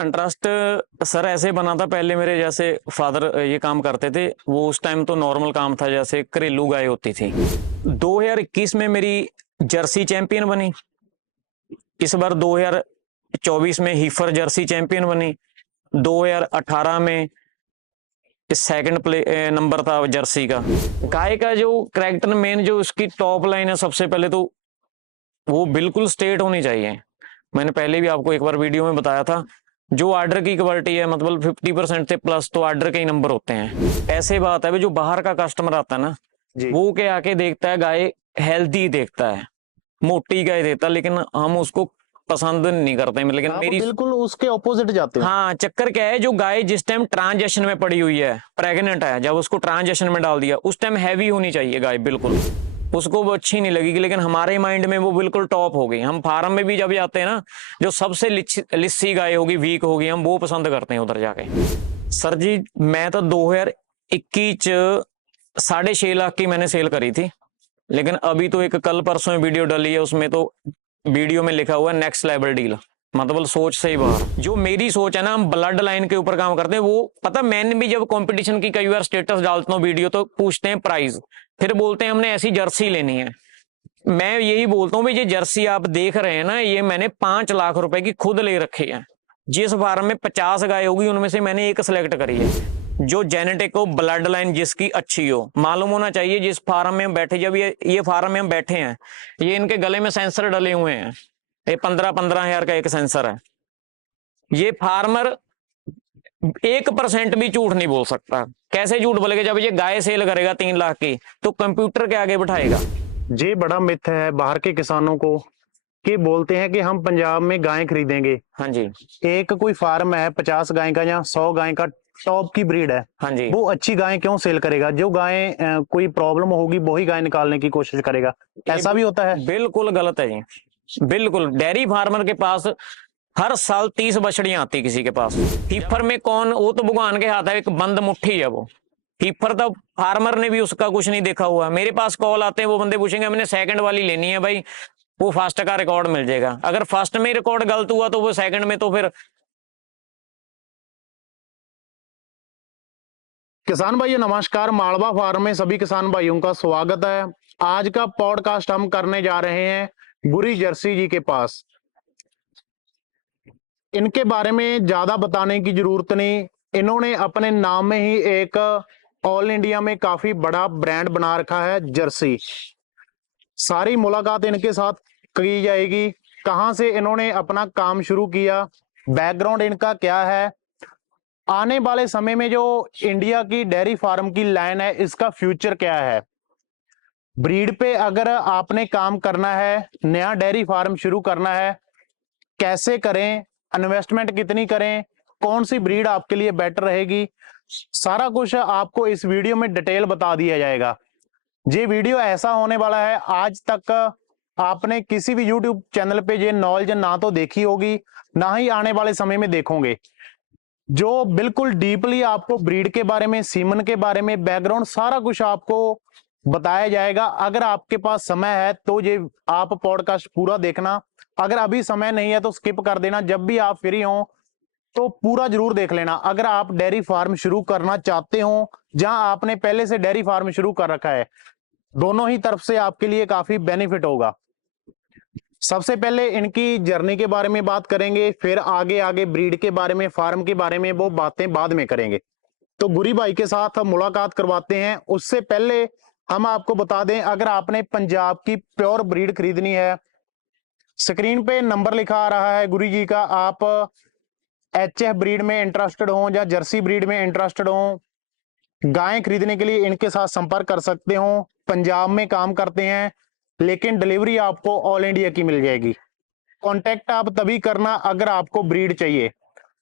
Interest sir ऐसे बना था, पहले मेरे जैसे फादर ये काम करते थे, वो उस टाइम तो नॉर्मल काम था, जैसे घरेलू गाय होती थी। 2021 में मेरी जर्सी चैंपियन बनी। इस बार 2024 में हीफर जर्सी चैंपियन बनी। 2018 में सेकंड प्ले नंबर था जर्सी का। गाय का जो कैरेक्टर मेन जो उसकी टॉप लाइन है, सबसे पहले तो वो बिल्कुल स्ट्रेट होनी चाहिए। मैंने पहले भी आपको एक बार वीडियो में बताया था, जो आर्डर की क्वालिटी है, मतलब 50% से प्लस तो आर्डर के ही नंबर होते हैं। ऐसे बात है, जो बाहर का कस्टमर आता है ना, वो के आके देखता है गाय हेल्दी देखता है, मोटी गाय देता, लेकिन हम उसको पसंद नहीं करते हैं। लेकिन मेरी बिल्कुल उसके ऑपोजिट जाते हैं। हाँ, चक्कर क्या है, जो गाय जिस टाइम ट्रांजेक्शन में पड़ी हुई है, प्रेग्नेंट है, जब उसको ट्रांजेक्शन में डाल दिया उस टाइम हैवी होनी चाहिए गाय, बिल्कुल उसको वो अच्छी नहीं लगेगी। लेकिन हमारे माइंड में वो बिल्कुल टॉप हो गई। हम फार्म में भी जब जाते हैं ना, जो सबसे लिस्सी गाय होगी, वीक होगी, हम वो पसंद करते हैं उधर जाके। सर जी, मैं तो 2021 6.5 लाख की मैंने सेल करी थी। लेकिन अभी तो एक कल परसों में वीडियो डाली है, उसमें तो वीडियो में लिखा हुआ है नेक्स्ट लेवल डील, मतलब सोच से ही बाहर। जो मेरी सोच है ना, हम ब्लड लाइन के ऊपर काम करते हैं। वो पता, मैंने भी जब कंपटीशन की कई बार स्टेटस डालता हूँ वीडियो, तो पूछते हैं प्राइस, फिर बोलते हैं हमने ऐसी जर्सी लेनी है। मैं यही बोलता हूँ, ये जर्सी आप देख रहे हैं ना, ये मैंने 5 लाख रुपए की खुद ले रखी है। जिस फार्म में 50 गाय होगी, उनमें से मैंने एक सिलेक्ट करी है जो जेनेटिक हो, ब्लड लाइन जिसकी अच्छी हो। मालूम होना चाहिए जिस फार्म में हम बैठे, जब ये फार्म में हम बैठे हैं, ये इनके गले में सेंसर डले हुए हैं। ये 15-15 हजार का एक सेंसर है। ये फार्मर 1% भी झूठ नहीं बोल सकता। कैसे झूठ बोलेगा? जब ये गाय सेल करेगा 3 लाख की, तो कंप्यूटर के आगे बैठाएगा। ये बड़ा मिथ है बाहर के किसानों को, कि बोलते हैं कि हम पंजाब में गायें खरीदेंगे। हाँ जी, एक कोई फार्म है 50 गाय का या 100 गाय का, टॉप की ब्रीड है, हाँ जी, वो अच्छी गाय क्यों सेल करेगा? जो गाय कोई प्रॉब्लम होगी वही गाय निकालने की कोशिश करेगा। ऐसा भी होता है? बिल्कुल गलत है जी, बिल्कुल। डेयरी फार्मर के पास हर साल 30 बछड़ियां आती किसी के पास। हीफर में कौन, वो तो भगवान के हाथ है, एक बंद मुट्ठी है वो। हीफर तो फार्मर ने भी उसका कुछ नहीं देखा हुआ। मेरे पास कॉल आते हैं, वो बंदे पूछेंगे हमने सेकंड वाली लेनी है भाई, वो फर्स्ट का रिकॉर्ड मिल जाएगा। अगर फर्स्ट में रिकॉर्ड गलत हुआ तो वो सेकंड में तो फिर। किसान भाइयों नमस्कार, मालवा फार्म में सभी किसान भाइयों का स्वागत है। आज का पॉडकास्ट हम करने जा रहे हैं गुरी जर्सी जी के पास। इनके बारे में ज्यादा बताने की जरूरत नहीं, इन्होंने अपने नाम में ही एक ऑल इंडिया में काफी बड़ा ब्रांड बना रखा है, जर्सी। सारी मुलाकात इनके साथ की जाएगी। कहां से इन्होंने अपना काम शुरू किया, बैकग्राउंड इनका क्या है, आने वाले समय में जो इंडिया की डेयरी फार्म की लाइन है, इसका फ्यूचर क्या है। ब्रीड पे अगर आपने काम करना है, नया डेयरी फार्म शुरू करना है, कैसे करें, इन्वेस्टमेंट कितनी करें, कौन सी ब्रीड आपके लिए बेटर रहेगी, सारा कुछ आपको इस वीडियो में डिटेल बता दिया जाएगा। ये वीडियो ऐसा होने वाला है, आज तक आपने किसी भी यूट्यूब चैनल पे ये नॉलेज ना तो देखी होगी, ना ही आने वाले समय में देखोगे। जो बिल्कुल डीपली आपको ब्रीड के बारे में, सीमन के बारे में, बैकग्राउंड सारा कुछ आपको बताया जाएगा। अगर आपके पास समय है तो ये आप पॉडकास्ट पूरा देखना, अगर अभी समय नहीं है तो स्किप कर देना। जब भी आप फ्री हो तो पूरा जरूर देख लेना। अगर आप डेयरी फार्म शुरू करना चाहते हो, जहां आपने पहले से डेयरी फार्म शुरू कर रखा है, दोनों ही तरफ से आपके लिए काफी बेनिफिट होगा। सबसे पहले इनकी जर्नी के बारे में बात करेंगे, फिर आगे आगे ब्रीड के बारे में, फार्म के बारे में, वो बातें बाद में करेंगे। तो गुरी भाई के साथ हम मुलाकात करवाते हैं। उससे पहले हम आपको बता दें, अगर आपने पंजाब की प्योर ब्रीड खरीदनी है, स्क्रीन पे नंबर लिखा आ रहा है गुरी जी का। आप HF ब्रीड में इंटरेस्टेड हो या जर्सी ब्रीड में इंटरेस्टेड हो, गायें खरीदने के लिए इनके साथ संपर्क कर सकते हो। पंजाब में काम करते हैं, लेकिन डिलीवरी आपको ऑल इंडिया की मिल जाएगी। कांटेक्ट आप तभी करना अगर आपको ब्रीड चाहिए।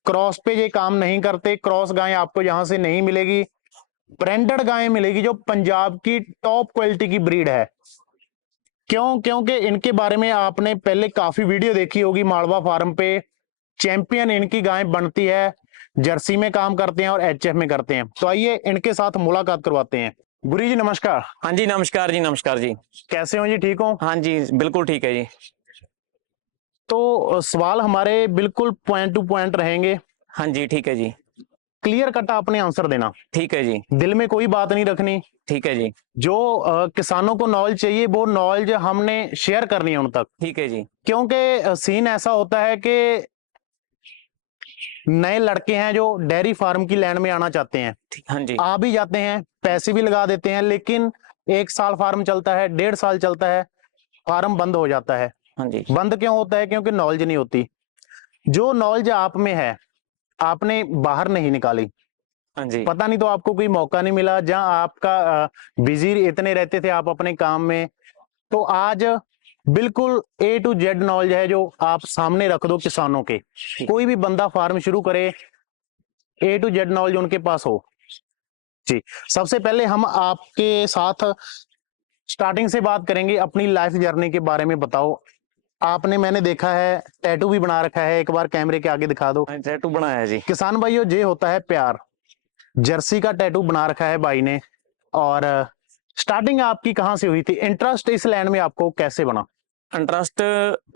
क्रॉस पे ये काम नहीं करते, क्रॉस गाय आपको यहां से नहीं मिलेगी। ब्रांडेड गाय मिलेगी जो पंजाब की टॉप क्वालिटी की ब्रीड है। क्यों? क्योंकि इनके बारे में आपने पहले काफी वीडियो देखी होगी। मालवा फार्म पे चैंपियन इनकी गाय बनती है, जर्सी में काम करते हैं और HF में करते हैं। तो आइए इनके साथ मुलाकात करवाते हैं। गुरी जी नमस्कार। हाँ जी, नमस्कार जी, नमस्कार जी। कैसे हो जी, ठीक हो? हाँ जी, बिल्कुल ठीक है जी। तो सवाल हमारे बिल्कुल पॉइंट टू पॉइंट रहेंगे, हाँ जी, ठीक है जी। क्लियर कट आपने आंसर देना, ठीक है जी। दिल में कोई बात नहीं रखनी। ठीक है जी। जो किसानों को नॉलेज चाहिए वो नॉलेज हमने शेयर करनी है उन तक, ठीक है जी। क्योंकि सीन ऐसा होता है कि नए लड़के हैं जो डेयरी फार्म की लाइन में आना चाहते हैं, हाँ जी। आ भी जाते हैं, पैसे भी लगा देते हैं, लेकिन 1 साल फार्म चलता है, 1.5 साल चलता है, फार्म बंद हो जाता है। हाँ जी। बंद क्यों होता है? क्योंकि नॉलेज नहीं होती। जो नॉलेज आप में है आपने बाहर नहीं निकाली, हाँ जी। पता नहीं तो आपको कोई मौका नहीं मिला, जहां आपका बिजी इतने रहते थे आप अपने काम में। तो आज बिल्कुल ए टू जेड नॉलेज है जो आप सामने रख दो किसानों के। कोई भी बंदा फार्म शुरू करे, ए टू जेड नॉलेज उनके पास हो। जी, सबसे पहले हम आपके साथ स्टार्टिंग से बात करेंगे, अपनी लाइफ जर्नी के बारे में बताओ। आपने, मैंने देखा है, टैटू भी बना रखा है, एक बार कैमरे के आगे दिखा दो। टैटू बनाया है जी। किसान भाइयों, ये होता है प्यार। जर्सी का टैटू बना रखा है भाई ने। और स्टार्टिंग आपकी कहाँ से हुई थी? इंटरेस्ट इस लैंड में आपको कैसे बना? इंटरेस्ट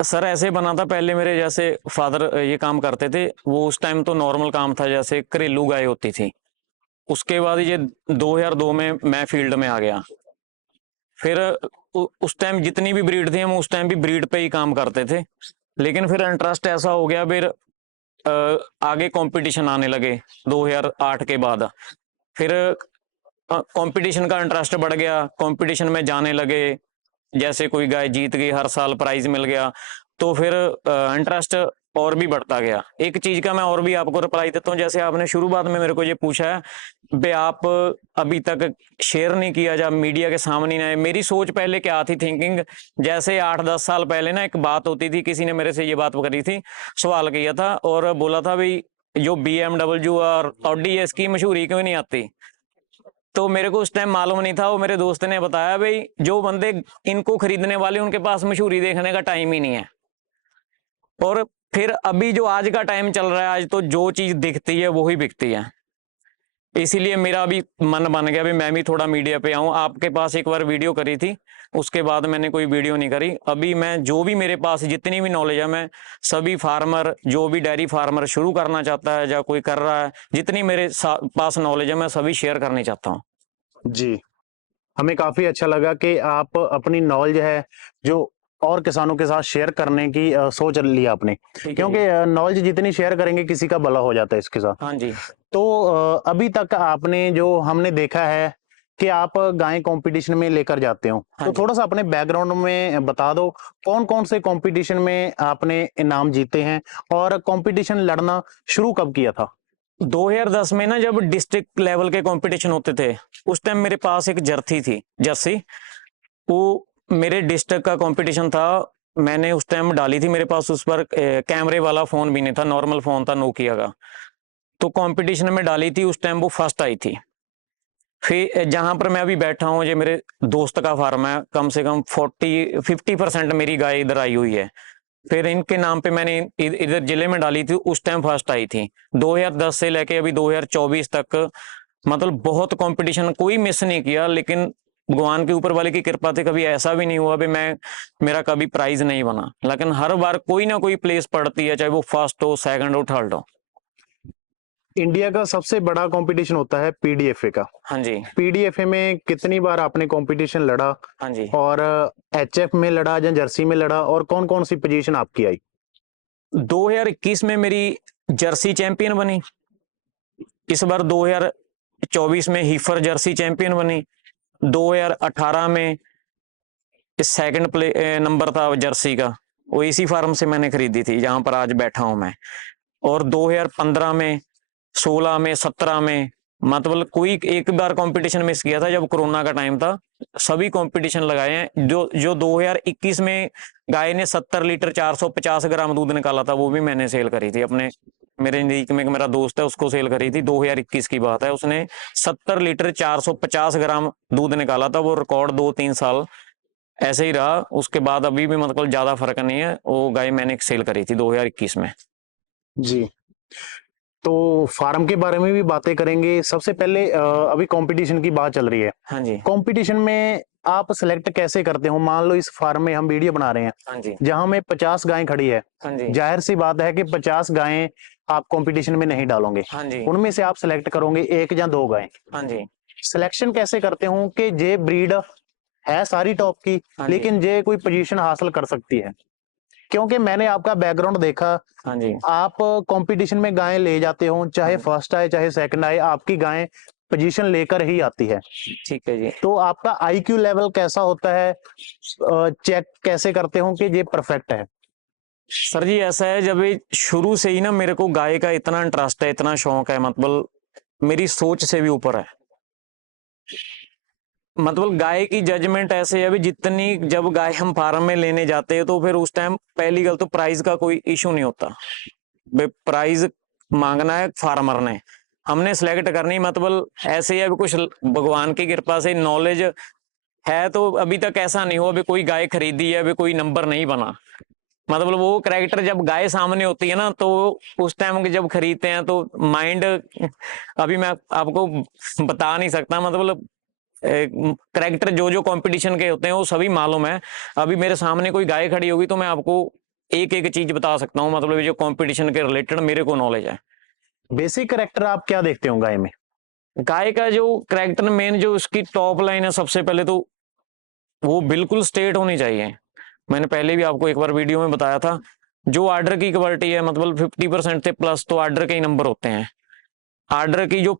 सर ऐसे बना था, पहले मेरे जैसे फादर ये काम करते थे, वो उस टाइम तो नॉर्मल काम था, जैसे घरेलू गाय होती थी। उसके बाद ये 2002 में मैं फील्ड में आ गया। फिर उस टाइम जितनी भी ब्रीड थी हम उस टाइम भी ब्रीड पे ही काम करते थे, लेकिन फिर इंटरेस्ट ऐसा हो गया, फिर आगे कंपटीशन आने लगे 2008 के बाद। फिर कंपटीशन का इंटरेस्ट बढ़ गया, कंपटीशन में जाने लगे, जैसे कोई गाय जीत गई, हर साल प्राइज मिल गया, तो फिर इंटरेस्ट और भी बढ़ता गया। एक चीज का मैं और भी आपको रिप्लाई देता हूँ, जैसे आपने शुरुआत में मेरे को ये पूछा है बे आप अभी तक शेयर नहीं किया, जब मीडिया के सामने नहीं आए। मेरी सोच पहले क्या थी, थिंकिंग, जैसे 8-10 साल पहले ना एक बात होती थी, किसी ने मेरे से ये बात करी थी, सवाल किया था और बोला था भाई जो BMW और ऑडी है इसकी मशहूरी क्यों नहीं आती। तो मेरे को उस टाइम मालूम नहीं था, वो मेरे दोस्त ने बताया भाई जो बंदे इनको खरीदने वाले उनके पास मशहूरी देखने का टाइम ही नहीं है। और फिर अभी जो आज का टाइम चल रहा है, आज तो जो चीज दिखती है वो ही बिकती है। इसीलिए मेरा भी मन बन गया भी मैं भी थोड़ा मीडिया पे आऊं। आपके पास एक बार वीडियो करी थी, उसके बाद मैंने कोई वीडियो नहीं करी। अभी मैं जो भी मेरे पास जितनी भी नॉलेज है, मैं सभी फार्मर, जो भी डेयरी फार्मर शुरू करना चाहता है या कोई कर रहा है, जितनी मेरे पास नॉलेज है मैं सभी शेयर करनी चाहता हूँ। जी, हमें काफी अच्छा लगा कि आप अपनी नॉलेज है जो और किसानों के साथ शेयर करने की सोच ली आपने, क्योंकि नॉलेज जितनी शेयर करेंगे किसी का भला हो जाता है इसके साथ। हाँ जी। तो अभी तक आपने, जो हमने देखा है कि आप गाय कंपटीशन में लेकर जाते हो, हाँ तो जी। थोड़ा सा अपने बैकग्राउंड में बता दो, कौन कौन से कंपटीशन में आपने इनाम जीते हैं और कंपटीशन लड़ना शुरू कब किया था? 2010 में ना जब डिस्ट्रिक्ट लेवल के कंपटीशन होते थे, उस टाइम मेरे पास एक जर्सी, वो मेरे डिस्ट्रिक्ट का कंपटीशन था, मैंने उस टाइम डाली थी। मेरे पास उस पर कैमरे वाला फोन भी नहीं था, नॉर्मल फोन था नोकिया का। तो कंपटीशन में डाली थी, उस टाइम वो फर्स्ट आई थी। फिर जहां पर मैं अभी बैठा हूँ, ये मेरे दोस्त का फार्म है, कम से कम 50% मेरी गाय इधर आई हुई है। फिर इनके नाम पे मैंने इधर जिले में डाली थी, उस टाइम फर्स्ट आई थी। 2010 से लेके अभी 2024 तक मतलब बहुत कंपटीशन कोई मिस नहीं किया, लेकिन भगवान के ऊपर वाले की कृपा से कभी ऐसा भी नहीं हुआ भी मेरा कभी प्राइज नहीं बना, लेकिन हर बार कोई ना कोई प्लेस पड़ती है, चाहे वो फर्स्ट हो, सेकंड हो, थर्ड हो। इंडिया का सबसे बड़ा कंपटीशन होता है पीडीएफए का। हाँ जी। पीडीएफए में कितनी बार आपने कंपटीशन लड़ा? हाँ जी। और एचएफ में लड़ा या जर्सी में लड़ा, और कौन कौन सी पोजीशन आपकी आई? 2021 में मेरी जर्सी चैंपियन बनी। इस बार 2024 में हीफर जर्सी चैंपियन बनी। 2018 में सेकंड नंबर था जर्सी का, वो इसी फार्म से मैंने खरीदी थी जहां पर आज बैठा हूं मैं। और 2015 में, 16 में, 17 में, मतलब कोई एक बार कंपटीशन मिस किया था जब कोरोना का टाइम था। सभी कंपटीशन लगाए हैं। जो 2021 में गाय ने 70 लीटर 450 ग्राम दूध निकाला था, वो भी मैंने सेल करी थी अपने, मेरे नजदीक में एक मेरा दोस्त है, उसको सेल करी थी। 2021 की बात है, उसने 70 लीटर 450 ग्राम दूध निकाला था। वो रिकॉर्ड 2-3 साल ऐसे ही रहा। उसके बाद अभी भी मतलब ज्यादा फर्क नहीं है। वो गाय मैंने सेल करी थी 2021 में। जी, तो फार्म के बारे में भी बातें करेंगे। सबसे पहले अभी कंपटीशन की बात चल रही है। हाँ जी। कंपटीशन में आप सिलेक्ट कैसे करते हो? मान लो इस फार्म में हम वीडियो बना रहे हैं, हाँ जी, जहां में 50 गायें खड़ी है, हाँ जी, जाहिर सी बात है कि 50 गायें आप कंपटीशन में नहीं डालोगे, हाँ जी, उनमें से आप सिलेक्ट करोगे एक या दो गायें। हाँ जी, सिलेक्शन कैसे करते हो कि ये ब्रीड है सारी टॉप की, हाँ जी, लेकिन ये कोई पोजीशन हासिल कर सकती है? क्योंकि मैंने आपका बैकग्राउंड देखा, हाँ जी, आप कंपटीशन में गायें ले जाते हो, चाहे हाँ, फर्स्ट आए चाहे सेकंड आए, आपकी गायें पोजीशन लेकर ही आती है। ठीक है जी। तो आपका आईक्यू लेवल कैसा होता है? चेक कैसे करते हो कि ये परफेक्ट है? सर जी ऐसा है, जब ये शुरू से ही ना मेरे को गाय का इतना इंटरेस्ट है, इतना शौक है, मतलब मेरी सोच से भी ऊपर है। मतलब गाय की जजमेंट ऐसे है, अभी जितनी जब गाय हम फार्म में लेने जाते हैं तो फिर उस टाइम पहली गल तो प्राइस का कोई इशू नहीं होता। भाई प्राइस मांगना है फार्मर ने, हमने सिलेक्ट करनी, मतलब ऐसे ही अभी कुछ भगवान की कृपा से नॉलेज है, तो अभी तक ऐसा नहीं हुआ अभी कोई गाय खरीदी है अभी कोई नंबर नहीं बना। मतलब वो कैरेक्टर जब गाय सामने होती है ना, तो उस टाइम जब खरीदते हैं तो माइंड, अभी मैं आपको बता नहीं सकता, मतलब करेक्टर जो जो कंपटीशन के होते हैं वो सभी मालूम है। अभी मेरे सामने कोई गाय खड़ी होगी तो मैं आपको एक एक चीज बता सकता हूँ, मतलब जो कंपटीशन के रिलेटेड मेरे को नॉलेज है। बेसिक कैरेक्टर आप क्या देखते हो गाय में? गाय का जो करेक्टर मेन जो उसकी टॉप लाइन है, सबसे पहले तो वो बिल्कुल स्ट्रेट होनी चाहिए। मैंने पहले भी आपको एक बार वीडियो में बताया था, जो आर्डर की क्वालिटी है, मतलब 50% से प्लस तो आर्डर के ही नंबर होते हैं। आर्डर की जो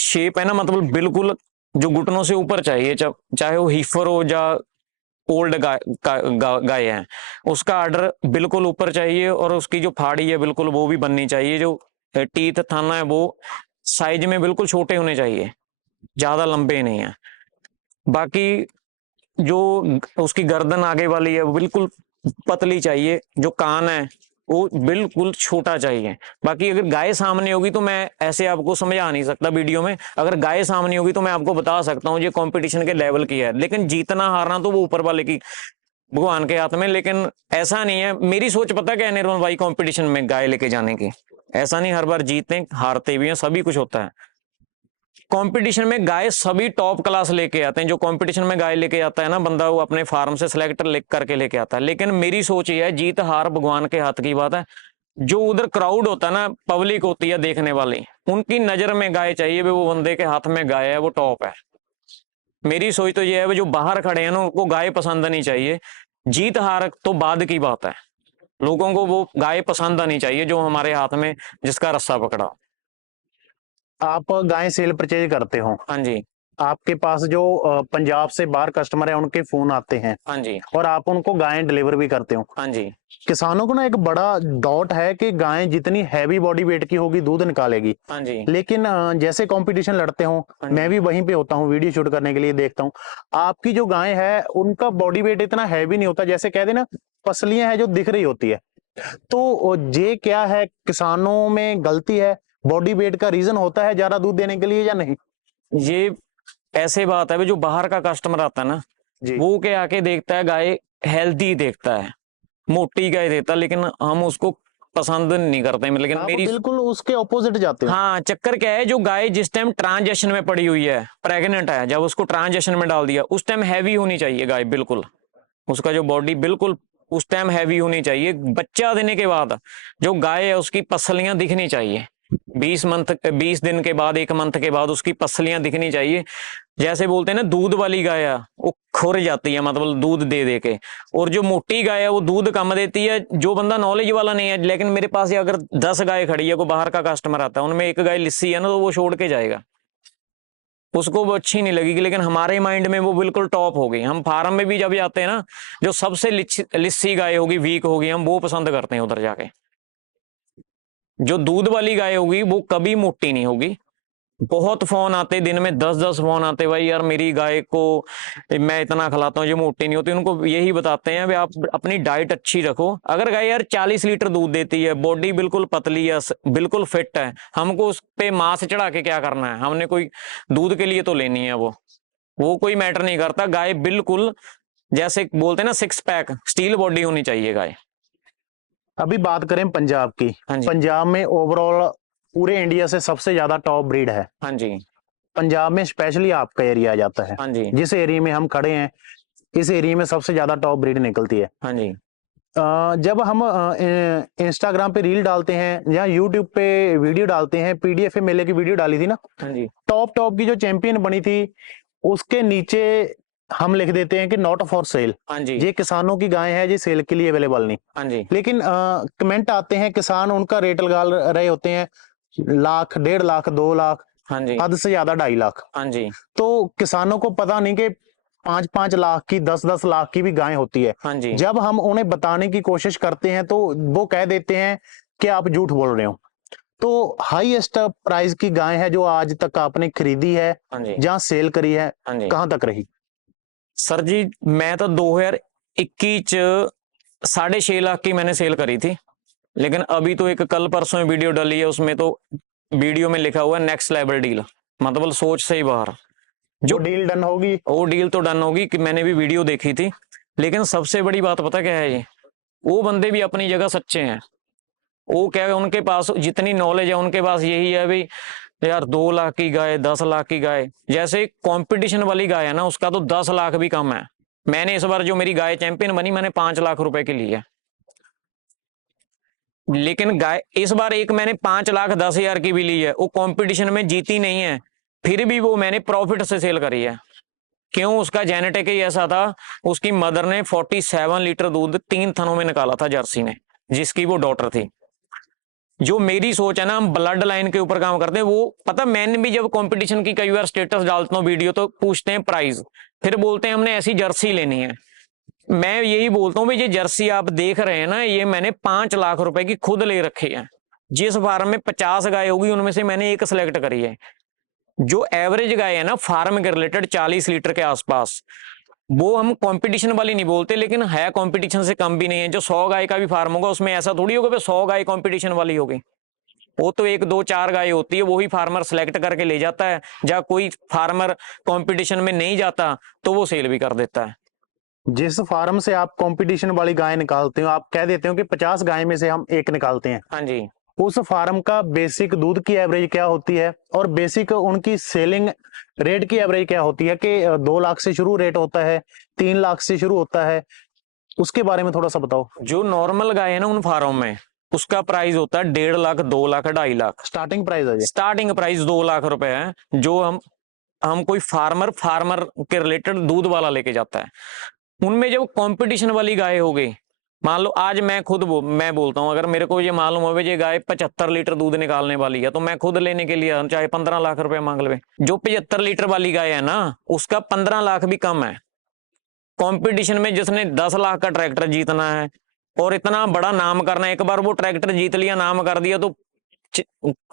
शेप है ना, मतलब बिल्कुल जो घुटनों से ऊपर चाहिए, चाहे वो हीफर हो या ओल्ड गाय है, उसका आर्डर बिल्कुल ऊपर चाहिए, और उसकी जो फाड़ी है बिल्कुल वो भी बननी चाहिए। जो टीथ थाना है वो साइज में बिल्कुल छोटे होने चाहिए, ज्यादा लंबे नहीं है। बाकी जो उसकी गर्दन आगे वाली है वो बिल्कुल पतली चाहिए, जो कान है वो बिल्कुल छोटा चाहिए। बाकी अगर गाय सामने होगी तो मैं ऐसे आपको समझा नहीं सकता वीडियो में, अगर गाय सामने होगी तो मैं आपको बता सकता हूँ ये कंपटीशन के लेवल की है, लेकिन जीतना हारना तो वो ऊपर वाले की, भगवान के हाथ में। लेकिन ऐसा नहीं है, मेरी सोच पता क्या है निर्मल भाई, कंपटीशन में गाय लेके जाने की, ऐसा नहीं हर बार जीतते हारते भी हैं, सभी कुछ होता है। कंपटीशन में गाय सभी टॉप क्लास लेके आते हैं, जो कंपटीशन में गाय लेके आता है ना बंदा, वो अपने फार्म से सिलेक्टर ले करके लेके आता है। लेकिन मेरी सोच ये है, जीत हार भगवान के हाथ की बात है। जो उधर क्राउड होता है ना, पब्लिक होती है देखने वाली, उनकी नजर में गाय चाहिए, वो बंदे के हाथ में गाय है वो टॉप है। मेरी सोच तो ये है, जो बाहर खड़े हैं ना उनको गाय पसंद नहीं चाहिए, जीत हार तो बाद की बात है। लोगों को वो गाय पसंद आनी चाहिए जो हमारे हाथ में जिसका रस्सा पकड़ा। आप गाय सेल परचेज करते हो, हाँ जी, आपके पास जो पंजाब से बाहर कस्टमर है उनके फोन आते हैं, हाँ जी, और आप उनको गायें डिलीवर भी करते हो। हाँ जी, किसानों को ना एक बड़ा डाउट है कि गायें जितनी हैवी बॉडी वेट की होगी दूध निकालेगी, हाँ जी, लेकिन जैसे कंपटीशन लड़ते हो, हाँ मैं जी, भी वहीं पे होता हूँ वीडियो शूट करने के लिए, देखता हूँ आपकी जो गाय है उनका बॉडी वेट इतना हैवी नहीं होता, जैसे कहते ना पसलियां हैं जो दिख रही होती है। तो ये क्या है, किसानों में गलती है? बॉडी वेट का रीजन होता है ज्यादा दूध देने के लिए या नहीं? ये ऐसे बात है, जो बाहर का कस्टमर आता है ना, जी। वो के आके देखता है गाय हेल्दी देखता है, मोटी गाय देता है, लेकिन हम उसको पसंद नहीं करते। लेकिन आप मेरी, बिल्कुल उसके ऑपोजिट जाते हो। हाँ चक्कर क्या है, जो गाय जिस टाइम ट्रांजेक्शन में पड़ी हुई है, प्रेग्नेंट है, जब उसको ट्रांजेक्शन में डाल दिया उस टाइम हैवी होनी चाहिए गाय बिल्कुल, उसका जो बॉडी बिल्कुल उस टाइम हैवी होनी चाहिए। बच्चा देने के बाद जो गाय है उसकी पसलियां दिखनी चाहिए, 20 दिन के बाद, 1 मंथ के बाद उसकी पसलियां दिखनी चाहिए। जैसे बोलते हैं ना दूध वाली गाय है वो खुर जाती है, मतलब दूध दे दे के, और जो मोटी गाय है वो दूध कम देती है। जो बंदा नॉलेज वाला नहीं है, लेकिन मेरे पास अगर 10 गाय खड़ी है, कोई बाहर का कस्टमर आता है, उनमें एक गाय लिस्सी है ना, तो वो छोड़ के जाएगा, उसको वो अच्छी नहीं लगेगी। लेकिन हमारे माइंड में वो बिल्कुल टॉप हो गई। हम फार्म में भी जब जाते हैं ना, जो सबसे लिस्सी गाय होगी, वीक होगी, हम वो पसंद करते हैं उधर जाके। जो दूध वाली गाय होगी वो कभी मोटी नहीं होगी। बहुत फोन आते, दिन में 10-10 फोन आते, भाई यार मेरी गाय को मैं इतना खिलाता हूँ जो मोटी नहीं होती। उनको यही बताते हैं, भाई आप अपनी डाइट अच्छी रखो। अगर गाय यार 40 लीटर दूध देती है, बॉडी बिल्कुल पतली है, बिल्कुल फिट है, हमको उस पे मांस चढ़ा के क्या करना है? हमने कोई दूध के लिए तो लेनी है, वो कोई मैटर नहीं करता। गाय बिल्कुल जैसे बोलते हैं ना 6 पैक स्टील बॉडी होनी चाहिए गाय। अभी बात करें पंजाब की, हाँ जी, पंजाब में ओवरऑल पूरे इंडिया से सबसे ज्यादा टॉप ब्रीड है। हाँ जी, पंजाब में स्पेशली आपका एरिया आ जाता है। हाँ जी। जिस एरिया में हम खड़े हैं, इस एरिया में सबसे ज्यादा टॉप ब्रीड निकलती है। हाँ जी। जब हम इंस्टाग्राम पे रील डालते हैं या यूट्यूब पे वीडियो डालते हैं, पीडीएफ मेले की वीडियो डाली थी ना, हाँ जी। टॉप की जो चैंपियन बनी थी उसके नीचे हम लिख देते हैं कि नॉट फॉर सेल। हाँ जी। ये किसानों की गाय है, ये सेल के लिए अवेलेबल नहीं। हाँ जी। लेकिन कमेंट आते हैं, किसान उनका रेट लगा रहे होते हैं, लाख, 1.5 लाख, 2 लाख, हाँ जी। हद से ज्यादा 2.5 लाख। हाँ जी। तो किसानों को पता नहीं कि 5-5 लाख की, 10-10 लाख की भी गाय होती है। हाँ जी। जब हम उन्हें बताने की कोशिश करते हैं तो वो कह देते हैं कि आप झूठ बोल रहे हो। तो हाईएस्ट प्राइस की गाय है जो आज तक आपने खरीदी है, हाँ जी। जहां सेल करी है, हाँ जी। कहां तक रही? सर जी, मैं तो 2021 च 6.5 लाख की मैंने सेल करी थी। लेकिन अभी तो एक कल परसों में वीडियो डाली है, उसमें तो वीडियो में लिखा हुआ है नेक्स्ट लेवल डील, मतलब सोच से ही बाहर। जो जो डील डन होगी, वो डील तो डन होगी कि मैंने भी वीडियो देखी थी। लेकिन सबसे बड़ी बात पता क्या है, ये वो बंदे भी अपनी जगह सच्चे हैं। वो क्या है, उनके पास जितनी नॉलेज है उनके पास यही है भाई यार, 2 लाख की गाय, 10 लाख की गाय, जैसे कंपटीशन वाली गाय है ना, उसका तो 10 लाख भी कम है। मैंने इस बार जो मेरी गाय चैंपियन बनी, मैंने 5 लाख रुपए की ली है। लेकिन गाय इस बार एक मैंने 5,10,000 की भी ली है, वो कंपटीशन में जीती नहीं है, फिर भी वो मैंने प्रॉफिट से सेल करी है। क्यों? उसका जेनेटिक ही ऐसा था, उसकी मदर ने 47 लीटर दूध 3 थनों में निकाला था जर्सी ने, जिसकी वो डॉटर थी। जो मेरी सोच है ना, हम ब्लड लाइन के ऊपर काम करते हैं। वो पता, मैंने भी जब कंपटीशन की कई बार स्टेटस डालता हूँ वीडियो, तो पूछते हैं प्राइस, फिर बोलते हैं हमने ऐसी जर्सी लेनी है। मैं यही बोलता हूँ भाई, ये जर्सी आप देख रहे हैं ना, ये मैंने 5 लाख रुपए की खुद ले रखी है। जिस फार्म में 50 गाय होगी, उनमें से मैंने एक सिलेक्ट करी है। जो एवरेज गाय है ना फार्म के रिलेटेड 40 लीटर के आसपास, वो हम कंपटीशन वाली नहीं बोलते, लेकिन है कंपटीशन से कम भी नहीं है। जो 100 गाय का भी फार्म होगा, उसमें ऐसा थोड़ी होगा 100 गाय कंपटीशन वाली होगी। वो तो 1, 2, 4 गाय होती है, वही फार्मर सेलेक्ट करके ले जाता है। जब कोई फार्मर कंपटीशन में नहीं जाता तो वो सेल भी कर देता है। जिस फार्म से आप कंपटीशन वाली गाय निकालते हो, आप कह देते हो कि 50 गाय में से हम एक निकालते हैं, हाँ जी। उस फार्म का बेसिक दूध की एवरेज क्या होती है और बेसिक उनकी सेलिंग रेट की एवरेज क्या होती है? कि 2 लाख से शुरू रेट होता है, 3 लाख से शुरू होता है, उसके बारे में थोड़ा सा बताओ। जो नॉर्मल गाय है ना उन फार्म में, उसका प्राइस होता है 1.5 लाख, 2 लाख, 2.5 लाख। स्टार्टिंग प्राइस है ये? स्टार्टिंग प्राइस 2 लाख रुपए है, जो हम कोई फार्मर के रिलेटेड दूध वाला लेके जाता है। उनमें जब कंपटीशन वाली गाय हो गई, मान लो आज मैं मैं बोलता हूं, अगर मेरे को ये मालूम हो ये गाय 75 लीटर दूध निकालने वाली है, तो मैं खुद लेने के लिए चाहे 15 लाख रुपए मांग ले। जो 75 लीटर वाली गाय है ना, उसका 15 लाख भी कम है। कंपटीशन में जिसने 10 लाख का ट्रैक्टर जीतना है और इतना बड़ा नाम करना है, एक बार वो ट्रैक्टर जीत लिया, नाम कर दिया, तो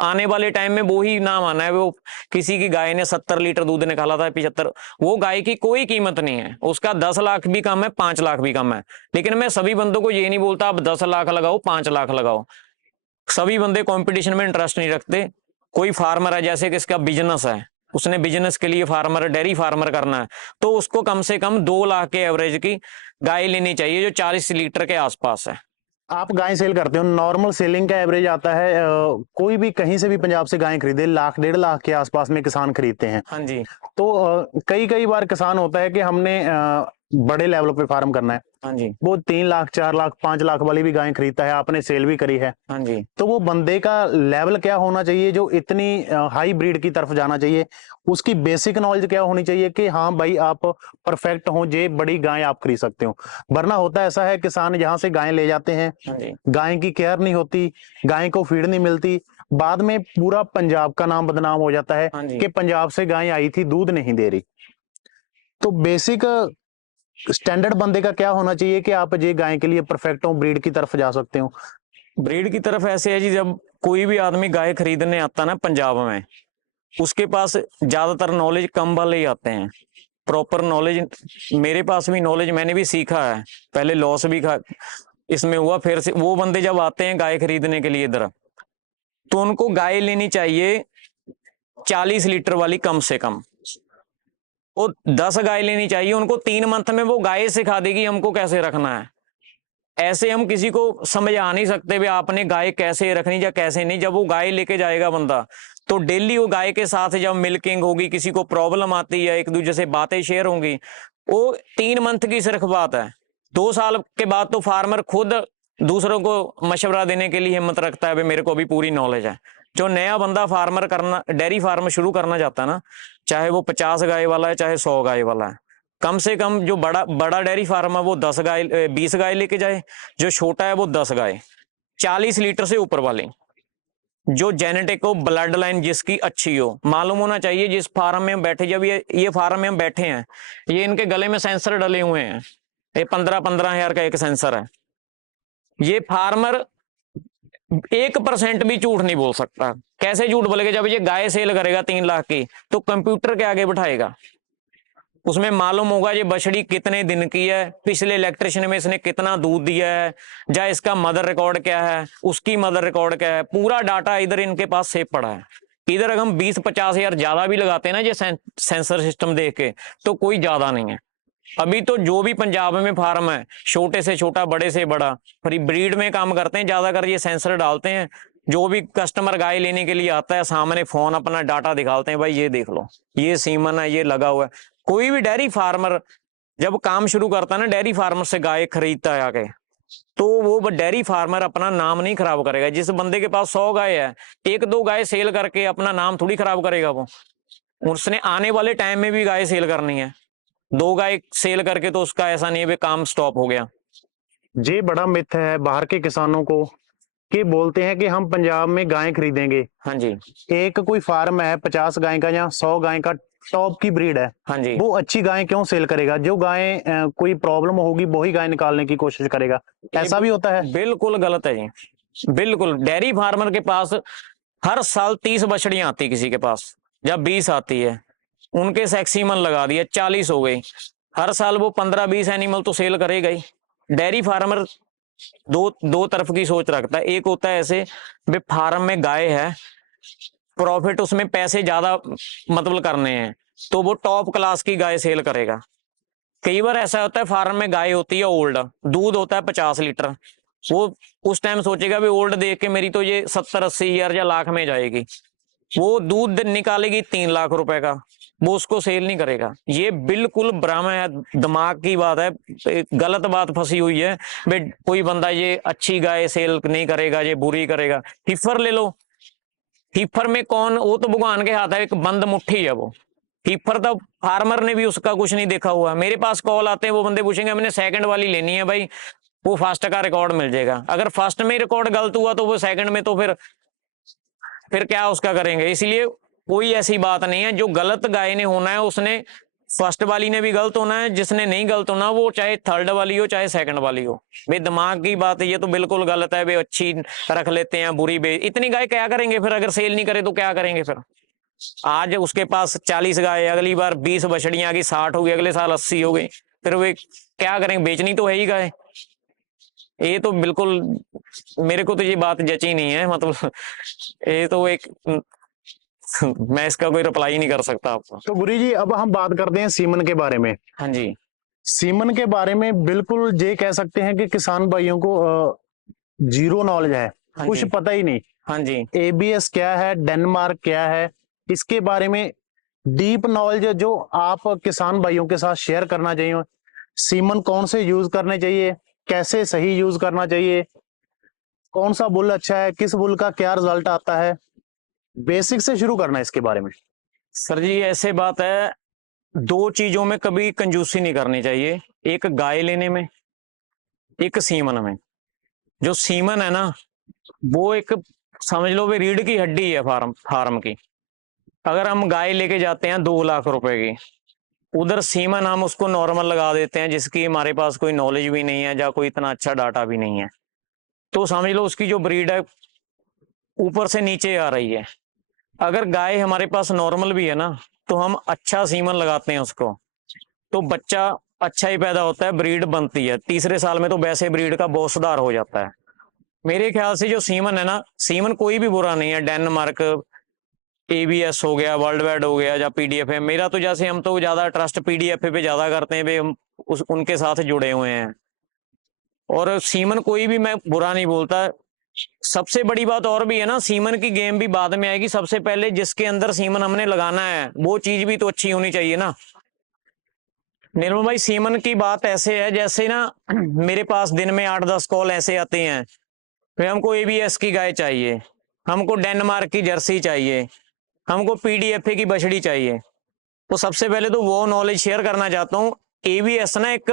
आने वाले टाइम में वो ही नाम आना है। वो किसी की गाय ने 70 लीटर दूध निकाला था, 75, वो गाय की कोई कीमत नहीं है। उसका 10 लाख भी कम है, 5 लाख भी कम है। लेकिन मैं सभी बंदों को ये नहीं बोलता आप 10 लाख लगाओ, 5 लाख लगाओ। सभी बंदे कंपटीशन में इंटरेस्ट नहीं रखते। कोई फार्मर है, जैसे कि इसका बिजनेस है, उसने बिजनेस के लिए फार्मर, डेयरी फार्मर करना है, तो उसको कम से कम 2 लाख के एवरेज की गाय लेनी चाहिए, जो 40 लीटर के आसपास है। आप गाय सेल करते हो, नॉर्मल सेलिंग का एवरेज आता है, कोई भी कहीं से भी पंजाब से गाय खरीदे, लाख, 1.5 लाख के आसपास में किसान खरीदते हैं। हाँ जी। तो कई बार किसान होता है कि हमने बड़े लेवल पे फार्म करना है, हाँ जी। वो 3 लाख, 4 लाख, 5 लाख वाली भी गाय खरीदता है, आपने सेल भी करी है। हाँ जी। तो वो बंदे का लेवल क्या होना चाहिए जो इतनी हाई ब्रीड की तरफ जाना चाहिए? उसकी बेसिक नॉलेज क्या होनी चाहिए कि हाँ भाई आप परफेक्ट हो, जे बड़ी गाय आप खरीद सकते हो? वरना होता ऐसा है, किसान यहाँ से गाय ले जाते हैं, हाँ जी। गाय की केयर नहीं होती, गाय को फीड नहीं मिलती, बाद में पूरा पंजाब का नाम बदनाम हो जाता है हाँ जी। कि पंजाब से गाय आई थी, दूध नहीं दे रही। तो बेसिक स्टैंडर्ड बंदे का क्या होना चाहिए कि आप ये गाय के लिए परफेक्ट हो, ब्रीड की तरफ जा सकते हो? ब्रीड की तरफ ऐसे है जी, जब कोई भी आदमी गाय खरीदने आता ना पंजाब में, उसके पास ज्यादातर नॉलेज कम वाले ही आते हैं। प्रॉपर नॉलेज मेरे पास भी नॉलेज, मैंने भी सीखा है, पहले लॉस भी इसमें हुआ, फिर से वो बंदे जब आते हैं गाय खरीदने के लिए इधर, तो उनको गाय लेनी चाहिए 40 लीटर वाली कम से कम, और 10 गाय लेनी चाहिए उनको। 3 मंथ में वो गाय सिखा देगी हमको कैसे रखना है। ऐसे हम किसी को समझा नहीं सकते भी आपने गाय कैसे रखनी या कैसे नहीं। जब वो गाय लेके जाएगा बंदा, तो डेली वो गाय के साथ जब मिल्किंग होगी, किसी को प्रॉब्लम आती है, एक दूसरे से बातें शेयर होंगी, वो 3 मंथ की सिर्फ बात है। 2 साल के बाद तो फार्मर खुद दूसरों को मशवरा देने के लिए हिम्मत रखता है, भाई मेरे को भी पूरी नॉलेज है। जो नया बंदा फार्मर करना, डेयरी फार्म शुरू करना चाहता है ना, चाहे वो 50 गाय वाला है चाहे 100 गाय वाला है, कम से कम जो बड़ा बड़ा डेयरी फार्म है वो 10 गाय 20 गाय लेके जाए, जो छोटा है वो 10 गाय, 40 लीटर से ऊपर वाली, जो जेनेटिक हो, ब्लड लाइन जिसकी अच्छी हो। मालूम होना चाहिए जिस फार्म में हम बैठे, जब ये फार्म में हम बैठे हैं, ये इनके गले में सेंसर डले हुए हैं, ये 15-15 हजार का एक सेंसर है। ये फार्मर 1% भी झूठ नहीं बोल सकता। कैसे झूठ बोलेगा? जब ये गाय सेल करेगा 3 लाख की, तो कंप्यूटर के आगे बिठाएगा, उसमें मालूम होगा ये बछड़ी कितने दिन की है, पिछले इलेक्ट्रिशियन में इसने कितना दूध दिया है, या इसका मदर रिकॉर्ड क्या है, उसकी मदर रिकॉर्ड क्या है, पूरा डाटा इधर इनके पास सेव पड़ा है। इधर अगर हम 20-50 हजार ज्यादा भी लगाते हैं ना ये सेंसर सिस्टम देख के, तो कोई ज्यादा नहीं है। अभी तो जो भी पंजाब में फार्म है, छोटे से छोटा बड़े से बड़ा, फ्री ब्रीड में काम करते हैं, ज्यादातर ये सेंसर डालते हैं। जो भी कस्टमर गाय लेने के लिए आता है, सामने फोन अपना डाटा दिखाते हैं, भाई ये देख लो, ये सीमन है, ये लगा हुआ है। कोई भी डेयरी फार्मर जब काम शुरू करता है ना, डेयरी फार्मर से गाय खरीदता है आके, तो वो डेयरी फार्मर अपना नाम नहीं खराब करेगा। जिस बंदे के पास 100 गाय है, 1-2 गाय सेल करके अपना नाम थोड़ी खराब करेगा वो। उसने आने वाले टाइम में भी गाय सेल करनी है। 2 गाय सेल करके तो उसका ऐसा नहीं है भी काम स्टॉप हो गया। ये बड़ा मिथ है बाहर के किसानों को, कि बोलते हैं कि हम पंजाब में गायें खरीदेंगे। हाँ जी, एक कोई फार्म है 50 गाय का या 100 गाय का, टॉप की ब्रीड है, हाँ जी, वो अच्छी गाय क्यों सेल करेगा? जो गाय कोई प्रॉब्लम होगी वही गाय निकालने की कोशिश करेगा। ऐसा भी होता है? बिल्कुल गलत है जी, बिल्कुल। डेयरी फार्मर के पास हर साल 30 बछड़ियां आती, किसी के पास जब 20 आती है, उनके सेक्सीमन लगा दिया, 40 हो गई। हर साल वो 15-20 एनिमल तो सेल करेगा ही। डेयरी फार्मर दो तरफ की सोच रखता है। एक होता है ऐसे, वे फार्म में गाय है, प्रॉफिट उसमें पैसे ज्यादा मतलब करने हैं, तो वो टॉप क्लास की गाय सेल करेगा। कई बार ऐसा होता है फार्म में गाय होती है ओल्ड, दूध होता है 50 लीटर, वो उस टाइम सोचेगा भी ओल्ड देख के मेरी तो ये 70-80 हजार या लाख में जाएगी, वो दूध निकालेगी 3 लाख रुपए का, वो उसको सेल नहीं करेगा। ये बिल्कुल भ्रम है, दिमाग की बात है, एक गलत बात फंसी हुई है। भाई कोई बंदा ये अच्छी गाय सेल नहीं करेगा, ये बुरी करेगा। हिफर ले लो, हिफर में कौन, वो तो भगवान के हाथ है, एक बंद मुट्ठी है वो। कीपर तो फार्मर ने भी उसका कुछ नहीं देखा हुआ। मेरे पास कॉल आते हैं, वो बंदे पूछेंगे हमने सेकंड वाली लेनी है भाई, वो फर्स्ट का रिकॉर्ड मिल जाएगा। अगर फर्स्ट में रिकॉर्ड गलत हुआ तो वो सेकंड में तो फिर क्या उसका करेंगे। इसलिए कोई ऐसी बात नहीं है, जो गलत गाय ने होना है उसने फर्स्ट वाली ने भी गलत होना है, जिसने नहीं गलत होना वो चाहे थर्ड वाली हो चाहे सेकंड वाली हो। भाई दिमाग की बात है, ये तो बिल्कुल गलत है। वे अच्छी रख लेते हैं, बुरी बे इतनी गाय क्या करेंगे फिर? अगर सेल नहीं करे तो क्या करेंगे फिर? आज उसके पास 40 गाय, अगली बार 20 बछड़ियां आ गई, 60 हो गई, अगले साल 80 हो गई, फिर वे क्या करेंगे? बेचनी तो है ही गाय। ये तो बिल्कुल मेरे को तो ये बात जची नहीं है, मतलब ये तो एक मैं इसका कोई रिप्लाई नहीं कर सकता आपको। तो गुरु जी अब हम बात करते हैं सीमन के बारे में। हाँ जी, सीमन के बारे में बिल्कुल ये कह सकते हैं कि किसान भाइयों को जीरो नॉलेज है, हाँ कुछ जी, पता ही नहीं। हाँ जी, एबीएस क्या है, डेनमार्क क्या है, इसके बारे में डीप नॉलेज जो आप किसान भाइयों के साथ शेयर करना चाहिए। सीमन कौन से यूज करने चाहिए, कैसे सही यूज करना चाहिए, कौन सा बुल अच्छा है, किस बुल का क्या रिजल्ट आता है, बेसिक से शुरू करना है इसके बारे में। सर जी ऐसे बात है, 2 चीजों में कभी कंजूसी नहीं करनी चाहिए, एक गाय लेने में, एक सीमन में। जो सीमन है ना, वो एक समझ लो भी रीढ़ की हड्डी है फार्म की। अगर हम गाय लेके जाते हैं 2 लाख रुपए की, उधर सीमन हम उसको नॉर्मल लगा देते हैं, जिसकी हमारे पास कोई नॉलेज भी नहीं है या कोई इतना अच्छा डाटा भी नहीं है, तो समझ लो उसकी जो ब्रीड है ऊपर से नीचे आ रही है। अगर गाय हमारे पास नॉर्मल भी है ना, तो हम अच्छा सीमन लगाते हैं उसको, तो बच्चा अच्छा ही पैदा होता है, ब्रीड बनती है। तीसरे साल में तो वैसे ब्रीड का बहुत सुधार हो जाता है। मेरे ख्याल से जो सीमन है ना, सीमन कोई भी बुरा नहीं है। डेनमार्क, एबीएस हो गया, वर्ल्ड वाइड हो गया, या पीडीएफ है। मेरा तो जैसे हम तो ज्यादा ट्रस्ट पीडीएफ पे ज्यादा करते हैं, हम उनके साथ जुड़े हुए हैं। और सीमन कोई भी मैं बुरा नहीं बोलता, सबसे बड़ी बात और भी है ना, सीमन की गेम भी बाद में आएगी। सबसे पहले जिसके अंदर सीमन हमने लगाना है वो चीज भी तो अच्छी होनी चाहिए ना। निर्मल भाई, सीमन की बात ऐसे है जैसे ना मेरे पास दिन में 8-10 कॉल ऐसे आते हैं, फिर हमको एबीएस की गाय चाहिए, हमको डेनमार्क की जर्सी चाहिए, हमको पीडीएफए की बछड़ी चाहिए। तो सबसे पहले तो वो नॉलेज शेयर करना चाहता हूँ। एबीएस ना एक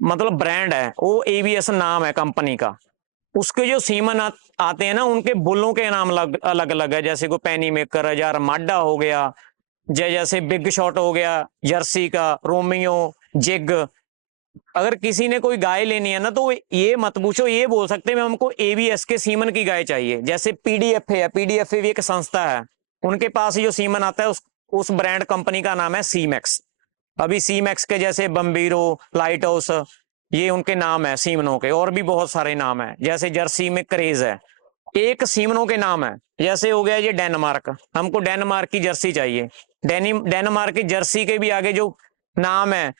मतलब ब्रांड है, वो एबीएस नाम है कंपनी का। उसके जो सीमन आते हैं ना, उनके बुलों के नाम अलग अलग है। जैसे को पैनी मेकर है, या रमाडा हो गया, जैसे बिग शॉट हो गया, जर्सी का, रोमियो, जिग। अगर किसी ने कोई गाय लेनी है ना, तो ये मत पूछो, ये बोल सकते हैं हमको एबीएस के सीमन की गाय चाहिए। जैसे पीडीएफए है, पीडीएफए भी एक संस्था है, उनके पास जो सीमन आता है उस ब्रांड कंपनी का नाम है सीमैक्स। अभी सीमैक्स के जैसे बम्बीरो, लाइट हाउस, ये उनके नाम है सीमनों के। और भी बहुत सारे नाम है, जैसे जर्सी में क्रेज है, एक सीमनों के नाम है। जैसे हो गया ये डेनमार्क, हमको डेनमार्क की जर्सी चाहिए। डेनमार्क की जर्सी के भी आगे जो नाम है,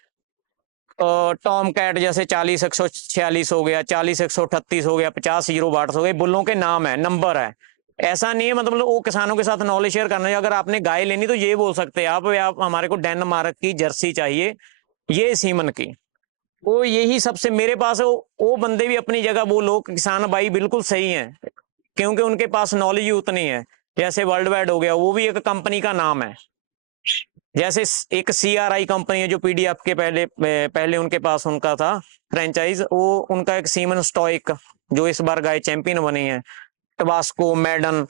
टॉम कैट जैसे 40-146 हो गया, 40-138 हो गया, 50-0 हो गए, बुल्लों के नाम है, नंबर है। ऐसा नहीं है मतलब वो किसानों के साथ नॉलेज शेयर करना है। अगर आपने गाय लेनी तो ये बोल सकते हैं आप हमारे को डेनमार्क की जर्सी चाहिए, ये सीमन की। वो यही सबसे मेरे पास है। वो बंदे भी अपनी जगह, वो लोग किसान भाई बिल्कुल सही हैं, क्योंकि उनके पास नॉलेज ही उतनी है। जैसे वर्ल्ड वाइड हो गया, वो भी एक कंपनी का नाम है। जैसे एक सीआरआई कंपनी है जो पीडीएफ के पहले उनके पास उनका था फ्रेंचाइज, वो उनका एक सीमन स्टॉइक, जो इस बार गाय चैंपियन बनी है, टबास्को, मैडन।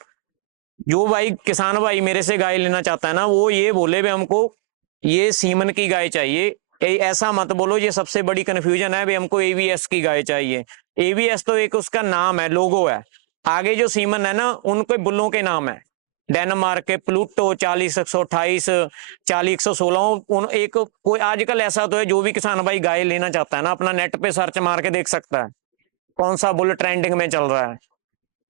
जो भाई किसान भाई मेरे से गाय लेना चाहता है ना, वो ये बोले भाई हमको ये सीमन की गाय चाहिए। ऐसा मत बोलो, ये सबसे बड़ी कंफ्यूजन है भाई हमको एवीएस की गाय चाहिए। एवीएस तो एक उसका नाम है, लोगो है। आगे जो सीमन है ना, उनके बुल्लों के नाम है। डेनमार्क के प्लूटो 40-128, 40-116। एक कोई आजकल ऐसा तो है, जो भी किसान भाई गाय लेना चाहता है ना, अपना नेट पे सर्च मार के देख सकता है कौन सा बुल ट्रेंडिंग में चल रहा है।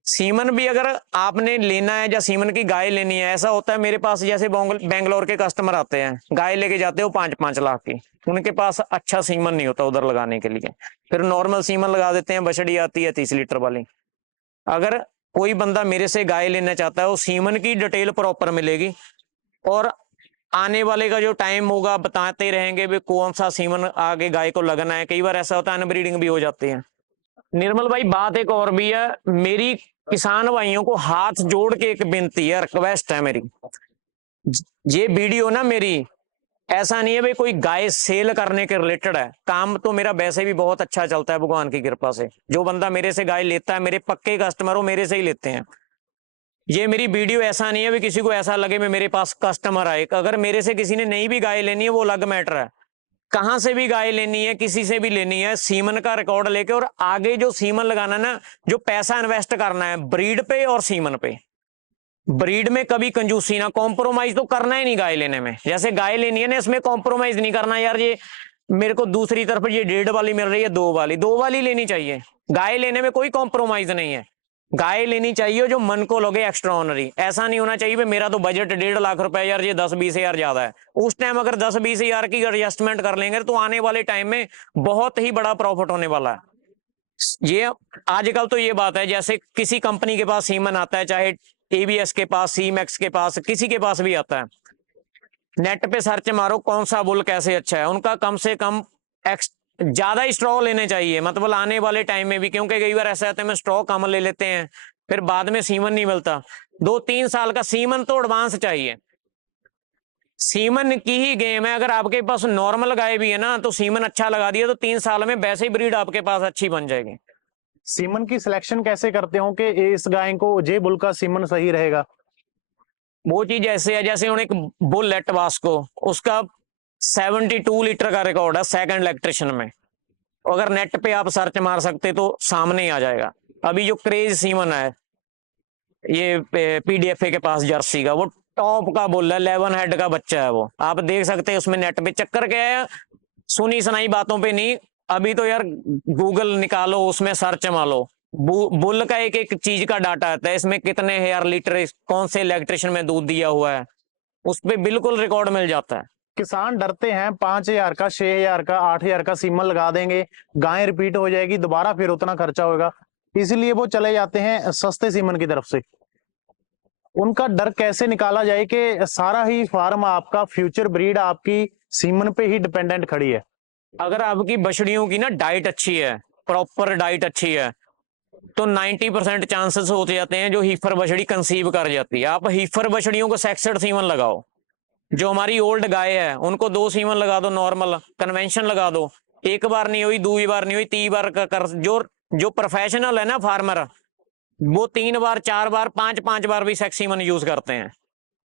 सीमन भी अगर आपने लेना है या सीमन की गाय लेनी है, ऐसा होता है मेरे पास जैसे बेंगलोर के कस्टमर आते हैं, गाय लेके जाते हो 5-5 लाख की, उनके पास अच्छा सीमन नहीं होता उधर लगाने के लिए, फिर नॉर्मल सीमन लगा देते हैं। बछड़ी आती है 30 लीटर वाली। अगर कोई बंदा मेरे से गाय लेना चाहता है, वो सीमन की डिटेल प्रॉपर मिलेगी, और आने वाले का जो टाइम होगा बताते रहेंगे भी कौन सा सीमन आगे गाय को लगना है। कई बार ऐसा होता है अनब्रीडिंग भी हो जाती है। निर्मल भाई, बात एक और भी है, मेरी किसान भाइयों को हाथ जोड़ के एक विनती है, रिक्वेस्ट है मेरी। ये वीडियो ना मेरी ऐसा नहीं है भाई कोई गाय सेल करने के रिलेटेड है, काम तो मेरा वैसे भी बहुत अच्छा चलता है भगवान की कृपा से। जो बंदा मेरे से गाय लेता है, मेरे पक्के कस्टमर हो, मेरे से ही लेते हैं। ये मेरी वीडियो ऐसा नहीं है भी किसी को ऐसा लगे मैं मेरे पास कस्टमर आए। अगर मेरे से किसी ने नहीं भी गाय लेनी है, वो अलग मैटर है। कहां से भी गाय लेनी है, किसी से भी लेनी है, सीमन का रिकॉर्ड लेके, और आगे जो सीमन लगाना ना, जो पैसा इन्वेस्ट करना है ब्रीड पे और सीमन पे। ब्रीड में कभी कंजूसी ना, कॉम्प्रोमाइज तो करना ही नहीं गाय लेने में। जैसे गाय लेनी है ना, इसमें कॉम्प्रोमाइज नहीं करना यार, ये मेरे को दूसरी तरफ ये 1.5 वाली मिल रही है, 2 वाली लेनी चाहिए। गाय लेने में कोई कॉम्प्रोमाइज नहीं है। गाय लेनी चाहिए जो मन को लगे एक्स्ट्रा ऑनरी। ऐसा नहीं होना चाहिए मेरा तो बजट 1.5 लाख रुपए, यार ये 10-20 हजार ज्यादा है। उस टाइम अगर 10-20 हजार की एडजस्टमेंट कर लेंगे तो आने वाले टाइम में बहुत ही बड़ा प्रॉफिट होने वाला है। ये आजकल तो ये बात है, जैसे किसी कंपनी के पास सीमन आता है, चाहे एबीएस के पास, सीमैक्स के पास, किसी के पास भी आता है, नेट पे सर्च मारो कौन सा बुल कैसे अच्छा है, उनका कम से कम ज्यादा स्ट्रॉ लेने चाहिए, मतलब आने वाले टाइम में भी। क्योंकि कई बार ऐसा होता है, मैं स्ट्रॉ कम ले लेते हैं, फिर बाद में सीमन नहीं मिलता। 2-3 साल का सीमन तो एडवांस चाहिए। सीमन की ही गेम है। अगर आपके पास नॉर्मल गाय भी है ना, तो सीमन अच्छा लगा दिया तो 3 साल में वैसे ही ब्रीड आपके पास अच्छी बन जाएगी। सीमन की सिलेक्शन कैसे करते हो कि इस गाय को जे बुल का सीमन सही रहेगा? वो चीज ऐसे है, जैसे उन्हें एक बुल है टबास्को, उसका 72 लीटर का रिकॉर्ड है सेकंड इलेक्ट्रिशियन में। अगर नेट पे आप सर्च मार सकते तो सामने ही आ जाएगा। अभी जो क्रेज सीमन है, ये पीडीएफए के पास जर्सी का, वो टॉप का बुल है, 11 हेड का बच्चा है। वो आप देख सकते हैं उसमें। नेट पे चक्कर क्या है, सुनी सुनाई बातों पे नहीं, अभी तो यार गूगल निकालो, उसमें सर्च मारो, बुल का एक एक चीज का डाटा आता है, इसमें कितने हजार लीटर कौन से इलेक्ट्रिशियन में दूध दिया हुआ है, उस पर बिल्कुल रिकॉर्ड मिल जाता है। किसान डरते हैं 5,000 का, 6,000 का, 8,000 का सीमन लगा देंगे, गाय रिपीट हो जाएगी, दोबारा फिर उतना खर्चा होगा। इसलिए वो चले जाते हैं सस्ते सीमन की तरफ से। उनका डर कैसे निकाला जाए कि सारा ही फार्म आपका, फ्यूचर ब्रीड आपकी सीमन पे ही डिपेंडेंट खड़ी है। अगर आपकी बछड़ियों की ना डाइट अच्छी है, प्रॉपर डाइट अच्छी है, तो 90% चांसेस होते जाते हैं जो हीफर बछड़ी कंसीव कर जाती है। आप हीफर बछड़ियों को सेक्सेड सीमन लगाओ। जो हमारी ओल्ड गाय है उनको 2 सीमन लगा दो, नॉर्मल कन्वेंशन लगा दो। एक बार नहीं हुई, 2 बार नहीं हुई, 3 बार कर जो जो प्रोफेशनल है ना फार्मर, वो 3 बार 4 बार 5 बार भी सेक्स सीमन यूज करते हैं।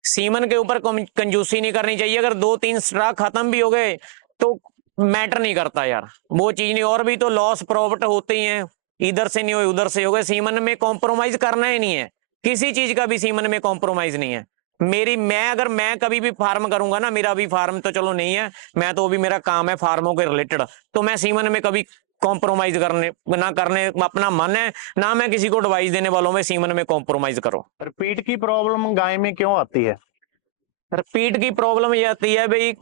सीमन के ऊपर कंजूसी नहीं करनी चाहिए। अगर 2-3 स्टॉक खत्म भी हो गए तो मैटर नहीं करता यार, वो चीज नहीं। और भी तो लॉस प्रॉफिट होते ही हैं, इधर से नहीं हुए उधर से हो गए। सीमन में कॉम्प्रोमाइज करना ही नहीं है, किसी चीज का भी सीमन में कॉम्प्रोमाइज नहीं है। अगर मैं कभी भी फार्म करूंगा ना, मेरा अभी फार्म तो चलो नहीं है, मैं तो अभी मेरा काम है फार्मों के रिलेटेड, तो मैं सीमन में कभी कॉम्प्रोमाइज करने अपना मन है ना। मैं किसी को एडवाइस देने वालों में सीमन में कॉम्प्रोमाइज करो। रिपीट की प्रॉब्लम गाय में क्यों आती है? रिपीट की प्रॉब्लम ये आती है भाई,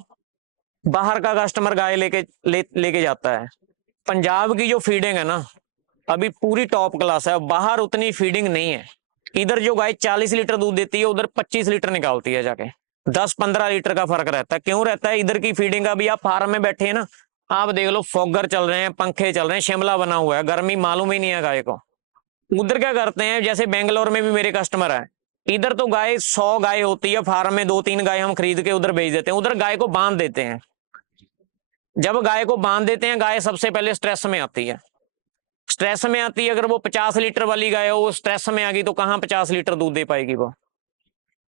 बाहर का कस्टमर गाय लेके जाता है। पंजाब की जो फीडिंग है ना अभी पूरी टॉप क्लास है, बाहर उतनी फीडिंग नहीं है। इधर जो गाय 40 लीटर दूध देती है उधर 25 लीटर निकालती है जाके, 10-15 लीटर का फर्क रहता है। क्यों रहता है? इधर की फीडिंग का भी, आप फार्म में बैठे हैं ना, आप देख लो, फॉगर चल रहे हैं, पंखे चल रहे हैं, शिमला बना हुआ है, गर्मी मालूम ही नहीं है गाय को। उधर क्या करते हैं, जैसे बेंगलोर में भी मेरे कस्टमर है, इधर तो गाय 100 गाय होती है फार्म में, 2-3 गाय हम खरीद के उधर भेज देते हैं। उधर गाय को बांध देते हैं। जब गाय को बांध देते हैं, गाय सबसे पहले स्ट्रेस में आती है। स्ट्रेस में आती है, अगर वो 50 लीटर वाली गाय हो, वो स्ट्रेस में आ गई तो कहाँ 50 लीटर दूध दे पाएगी वो।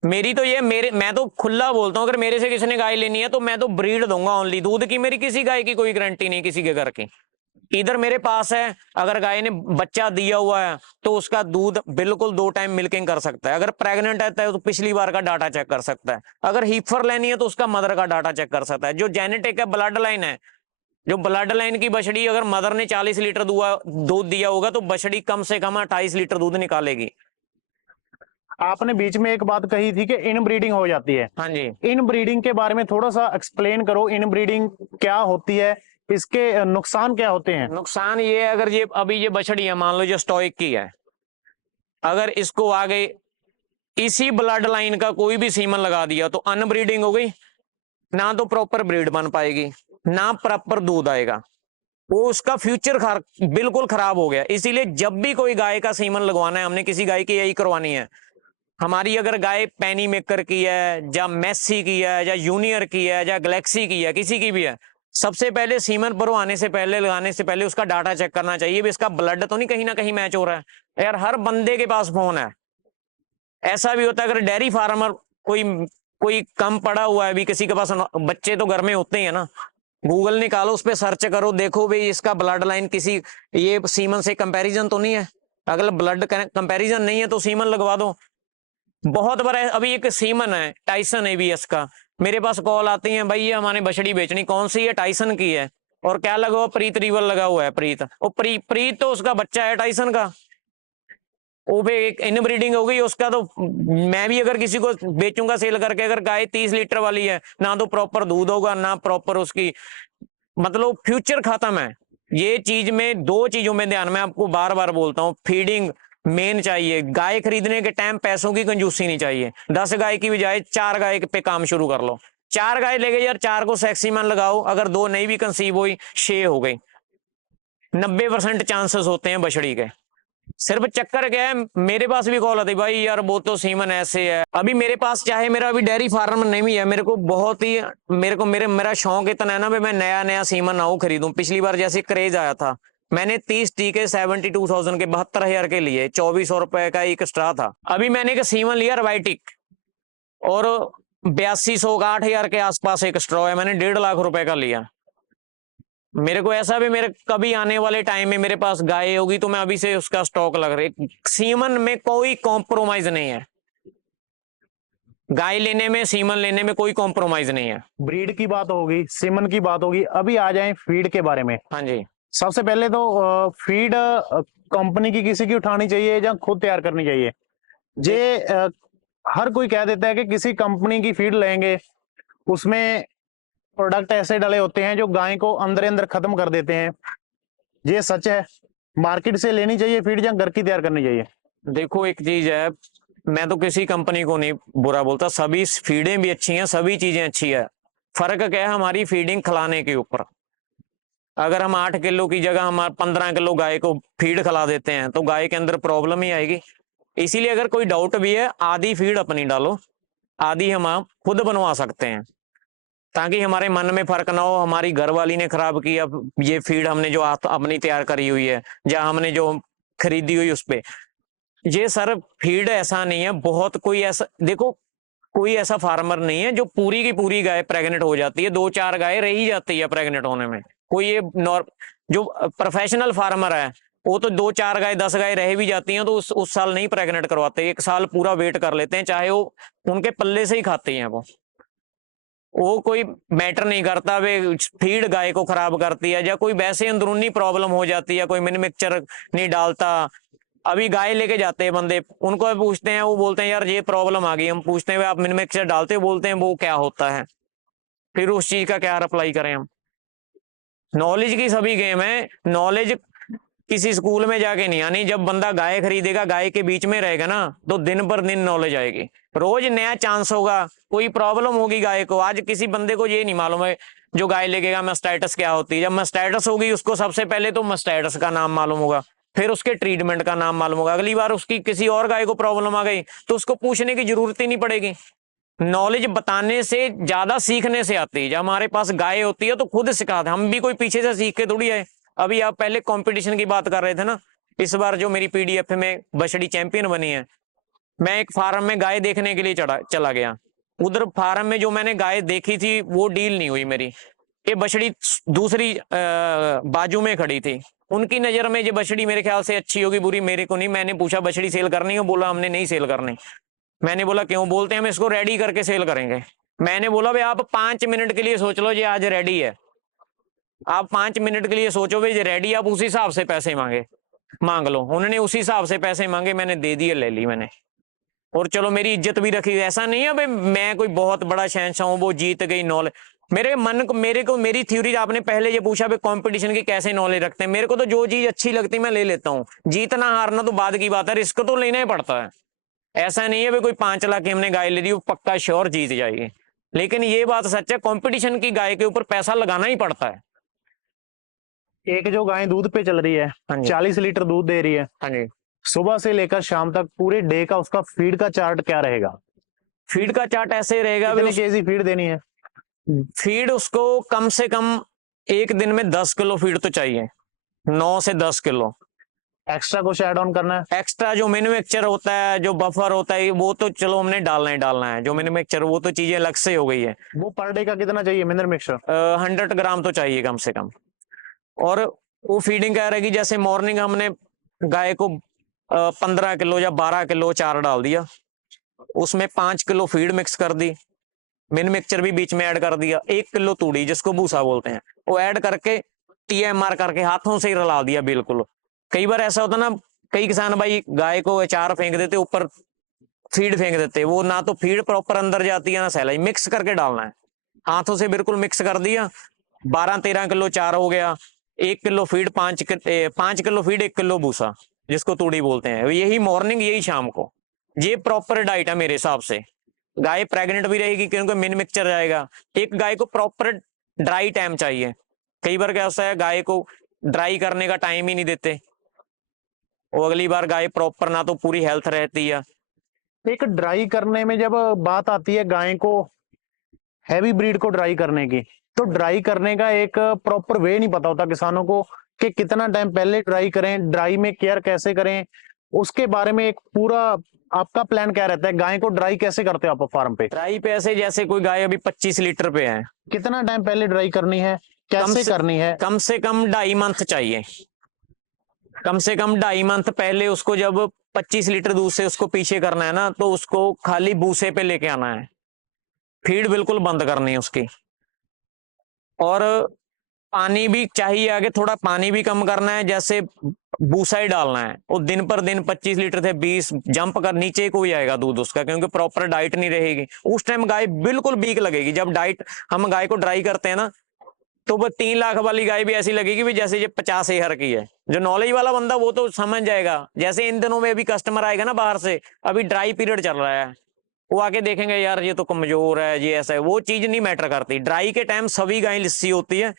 मेरी तो ये मैं तो खुला बोलता हूँ, अगर मेरे से किसी ने गाय लेनी है तो मैं तो ब्रीड दूंगा ओनली, दूध की मेरी किसी गाय की कोई गारंटी नहीं किसी के घर की। इधर मेरे पास है, अगर गाय ने बच्चा दिया हुआ है तो उसका दूध बिल्कुल 2 टाइम मिल्किंग कर सकता है। अगर प्रेग्नेंट है तो पिछली बार का डाटा चेक कर सकता है। अगर हीफर लेनी है तो उसका मदर का डाटा चेक कर सकता है। जो जेनेटिक है, ब्लड लाइन है, जो ब्लड लाइन की बछड़ी, अगर मदर ने 40 लीटर दूध दिया होगा तो बछड़ी कम से कम 28 लीटर दूध निकालेगी। आपने बीच में एक बात कही थी कि इन ब्रीडिंग हो जाती है। हाँ जी। इन ब्रीडिंग के बारे में थोड़ा सा एक्सप्लेन करो। इन ब्रीडिंग क्या होती है, इसके नुकसान क्या होते हैं? नुकसान ये है, अगर ये अभी ये बछड़ी है, मान लो जो स्टॉइक की है, अगर इसको आगे इसी ब्लड लाइन का कोई भी सीमन लगा दिया तो अनब्रीडिंग हो गई, ना तो प्रॉपर ब्रीड बन पाएगी, ना प्रॉपर दूध आएगा, वो उसका फ्यूचर बिल्कुल खराब हो गया। इसीलिए जब भी कोई गाय का सीमन लगवाना है, हमने किसी गाय की यही करवानी है। हमारी अगर गाय पैनी मेकर की है, या मैसी की है, या यूनियर की है, या गैलेक्सी की है, किसी की भी है, सबसे पहले सीमन भरवाने से पहले, लगाने से पहले उसका डाटा चेक करना चाहिए भी इसका ब्लड तो नहीं कहीं ना कहीं मैच हो रहा है। यार हर बंदे के पास फोन है। ऐसा भी होता है, अगर डेयरी फार्मर कोई कोई कम पड़ा हुआ है भी, किसी के पास बच्चे तो घर में होते ही है ना, गूगल निकालो, उस पर सर्च करो, देखो भाई इसका ब्लड लाइन किसी ये सीमन से कंपैरिजन तो नहीं है। अगर ब्लड कंपैरिजन नहीं है तो सीमन लगवा दो। बहुत बार अभी एक सीमन है टाइसन एबीएस का, मेरे पास कॉल आती है, भाई ये हमारे बछड़ी बेचनी, कौन सी है? टाइसन की है। और क्या लगा हुआ? प्रीत रिवर लगा हुआ है। प्रीत, और प्रीत तो उसका बच्चा है टाइसन का, वो भी एक इन ब्रीडिंग हो गई उसका। तो मैं भी अगर किसी को बेचूंगा सेल करके, अगर गाय 30 लीटर वाली है, ना तो प्रॉपर दूध होगा, ना प्रॉपर उसकी, मतलब फ्यूचर खत्म है। ये चीज में 2 चीजों में ध्यान में आपको बार बार बोलता हूँ, फीडिंग मेन चाहिए। गाय खरीदने के टाइम पैसों की कंजूसी नहीं चाहिए। 10 गाय की बजाय 4 गाय पे काम शुरू कर लो। 4 गाय ले गए यार, 4 को सेक्सीमन लगाओ, अगर 2 नहीं भी कंसीव हुई, 6 हो गई, 90% चांसेस होते हैं बछड़ी के। सिर्फ चक्कर क्या है, मेरे पास भी कॉल आती, भाई यार वो तो सीमन ऐसे है। अभी मेरे पास, चाहे मेरा अभी डेयरी फार्म नहीं है, मेरे को बहुत ही मेरा शौक इतना है ना, मैं नया नया सीमन आऊ खरीदूं। पिछली बार जैसे क्रेज आया था, मैंने 30 टीके 72,000 के 72,000 के लिए 2400 रुपए का एक स्ट्रा था। अभी मैंने एक सीमन लिया रवाइटिक, और 8200 का 8,000 के आसपास एक स्ट्रॉ है, मैंने 1.5 लाख रुपए का लिया। मेरे को ऐसा भी, मेरे कभी आने वाले टाइम में मेरे पास गाय होगी तो मैं अभी से उसका स्टॉक लग रही। सीमन में कोई कॉम्प्रोमाइज नहीं है, गाय लेने में, सीमन लेने में कोई कॉम्प्रोमाइज नहीं है। ब्रीड की बात होगी, सीमन की बात होगी, अभी आ जाएं फीड के बारे में। हाँ जी। सबसे पहले तो फीड कंपनी की किसी की उठानी चाहिए या खुद तैयार करनी चाहिए? हर कोई कह देता है कि किसी कंपनी की फीड लेंगे, उसमें प्रोडक्ट ऐसे डले होते हैं जो गाय को अंदर अंदर खत्म कर देते हैं। ये सच है? मार्केट से लेनी चाहिए फीड या घर की तैयार करनी चाहिए? देखो एक चीज है, मैं तो किसी कंपनी को नहीं बुरा बोलता, सभी फीडें भी अच्छी हैं, सभी चीजें अच्छी है। फर्क क्या है हमारी फीडिंग खिलाने के ऊपर। अगर हम 8 किलो की जगह हम 15 किलो गाय को फीड खिला देते हैं तो गाय के अंदर प्रॉब्लम ही आएगी। इसीलिए अगर कोई डाउट भी है, आधी फीड अपनी डालो, आधी हम आप खुद बनवा सकते हैं, ताकि हमारे मन में फर्क ना हो हमारी घरवाली ने खराब की, अब ये फीड हमने जो अपनी तैयार करी हुई है या हमने जो खरीदी हुई उस पे। ये सर फीड ऐसा नहीं है, बहुत कोई ऐसा देखो, कोई ऐसा फार्मर नहीं है जो पूरी की पूरी गाय प्रेग्नेंट हो जाती है, 2-4 गाय रह ही जाती है प्रेग्नेंट होने में। कोई ये जो प्रोफेशनल फार्मर है वो तो 2-4 गाय 10 गाय रह भी जाती हैं तो उस साल नहीं प्रेग्नेंट करवाते, एक साल पूरा वेट कर लेते हैं, चाहे वो उनके पल्ले से ही खाते हैं। वो कोई मैटर नहीं करता वे फीड गाय को खराब करती है या कोई वैसे अंदरूनी प्रॉब्लम हो जाती है, कोई मिन मिक्सचर नहीं डालता। अभी गाय लेके जाते हैं बंदे, उनको पूछते हैं, वो बोलते हैं यार ये प्रॉब्लम आ गई, हम पूछते हैं आप मिन मिक्सचर डालते हो, बोलते हैं वो क्या होता है, फिर उस चीज का क्या अप्लाई करें हम। नॉलेज की सभी गेम है, नॉलेज किसी स्कूल में जाके नहीं आनी। जब बंदा गाय खरीदेगा, गाय के बीच में रहेगा ना, तो दिन पर दिन नॉलेज आएगी, रोज नया चांस होगा, कोई प्रॉब्लम होगी गाय को। आज किसी बंदे को ये नहीं मालूम है जो गाय लेगेगा मास्टाइटिस क्या होती है, जब मास्टाइटिस होगी उसको सबसे पहले तो मास्टाइटिस का नाम मालूम होगा, फिर उसके ट्रीटमेंट का नाम मालूम होगा। अगली बार उसकी किसी और गाय को प्रॉब्लम आ गई तो उसको पूछने की जरूरत ही नहीं पड़ेगी। नॉलेज बताने से ज्यादा सीखने से आती है। जब हमारे पास गाय होती है तो खुद सिखाते, हम भी कोई पीछे से सीख के थोड़ी आए। अभी आप पहले कंपटीशन की बात कर रहे थे ना, इस बार जो मेरी पीडीएफ में बछड़ी चैंपियन बनी है, मैं एक फार्म में गाय देखने के लिए चला गया। उधर फार्म में जो मैंने गाय देखी थी वो डील नहीं हुई मेरी, ये बछड़ी दूसरी बाजू में खड़ी थी। उनकी नजर में ये बछड़ी मेरे ख्याल से अच्छी होगी, बुरी मेरे को नहीं। मैंने पूछा बछड़ी सेल करनी है, बोला हमने नहीं सेल करनी। मैंने बोला क्यों? बोलते हैं हम इसको रेडी करके सेल करेंगे। मैंने बोला भाई आप 5 मिनट के लिए सोच लो, ये आज रेडी है, आप 5 मिनट के लिए सोचो भाई ये रेडी, आप उसी हिसाब से पैसे मांग लो। उन्होंने उसी हिसाब से पैसे मांगे, मैंने दे दिए, ले ली मैंने, और चलो मेरी इज्जत भी रखी। ऐसा नहीं है भाई मैं कोई बहुत बड़ा शहंशाह हूं, वो जीत गई नॉलेज। मेरी थ्योरी, आपने पहले ये पूछा भाई कंपटीशन की कैसे नॉलेज रखते हैं, मेरे को तो जो चीज अच्छी लगती है मैं ले लेता हूँ। जीतना हारना तो बाद की बात है, रिस्क तो लेना ही पड़ता है। ऐसा नहीं है भाई कोई 5 लाख की हमने गाय ले ली वो पक्का श्योर जीत जाएगी, लेकिन ये बात सच है कंपटीशन की गाय के ऊपर पैसा लगाना ही पड़ता है। एक जो गाय दूध पे चल रही है, हाँ जी। 40 लीटर दूध दे रही है, हाँ जी। सुबह से लेकर शाम तक पूरे डे का उसका फीड का चार्ट क्या रहेगा? फीड का चार्ट ऐसे रहेगा, कितने केजी फीड देनी है? फीड उसको कम से कम एक दिन में 10 किलो फीड तो चाहिए, 9 से 10 किलो। एक्स्ट्रा कुछ ऐड ऑन करना है? एक्स्ट्रा जो मैन्युफैक्चर होता है, जो बफर होता है, वो तो चलो हमने डालना है। जो मैन्युफैक्चर वो तो चीजें अलग से हो गई है। वो पर डे का कितना चाहिए मिनरल मिक्सचर? 100 ग्राम तो चाहिए कम से कम। और वो फीडिंग क्या रहेगी, जैसे मॉर्निंग हमने गाय को 15 किलो या 12 किलो चारा डाल दिया, उसमें 5 किलो फीड मिक्स कर दी, मिन मिक्सचर भी बीच में ऐड कर दिया, 1 किलो तूड़ी जिसको भूसा बोलते हैं वो ऐड करके टीएमआर करके हाथों से ही रला दिया बिल्कुल। कई बार ऐसा होता ना, कई किसान भाई गाय को अचार फेंक देते, ऊपर फीड फेंक देते, वो ना तो फीड प्रॉपर अंदर जाती है ना सैलेज, मिक्स करके डालना है। हाथों से बिल्कुल मिक्स कर दिया, 12-13 किलो चार हो गया, 1 kilo feed, 5 kilo feed, 1 kilo भूसा जिसको तूड़ी बोलते हैं। यही मॉर्निंग यही शाम को, ये प्रॉपर डाइट है मेरे हिसाब से। गाय प्रेग्नेंट भी रहेगी क्योंकि मिन मिक्सचर जाएगा। एक गाय को प्रॉपर ड्राई टाइम चाहिए, कई बार क्या होता है गाय को ड्राई करने का टाइम ही नहीं देते, वो अगली बार गाय प्रॉपर ना तो पूरी हेल्थ रहती है। एक ड्राई करने में जब बात आती है गाय को, हैवी ब्रीड को ड्राई करने की, तो ड्राई करने का एक प्रॉपर वे नहीं पता होता किसानों को कि कितना टाइम पहले ड्राई करें, ड्राई में केयर कैसे करें, उसके बारे में एक पूरा आपका प्लान क्या रहता है? गाय को ड्राई कैसे करते हो आप फार्म पे? ड्राई पे ऐसे जैसे कोई गाय अभी 25 लीटर पे है, कितना टाइम पहले ड्राई करनी है, कैसे करनी है? कम से कम 2.5 मंथ चाहिए, कम से कम 2.5 मंथ पहले उसको। जब 25 लीटर दूध से उसको पीछे करना है ना, तो उसको खाली भूसे पे लेके आना है, फीड बिल्कुल बंद करनी है उसकी, और पानी भी चाहिए आगे, थोड़ा पानी भी कम करना है, जैसे भूसा ही डालना है। और दिन पर दिन 25 लीटर थे 20 जंप कर नीचे को ही आएगा दूध उसका, क्योंकि प्रॉपर डाइट नहीं रहेगी उस टाइम गाय बिल्कुल वीक लगेगी। जब डाइट हम गाय को ड्राई करते हैं ना, तो वो 3 लाख वाली गाय भी ऐसी लगेगी भी जैसे ये 50,000 की है। जो नॉलेज वाला बंदा वो तो समझ जाएगा। जैसे इन दिनों में अभी कस्टमर आएगा ना बाहर से, अभी ड्राई पीरियड चल रहा है, वो आके देखेंगे यार ये तो कमजोर है, ये ऐसा है, वो चीज नहीं मैटर करती। ड्राई के टाइम सभी गाय लिस्सी होती है।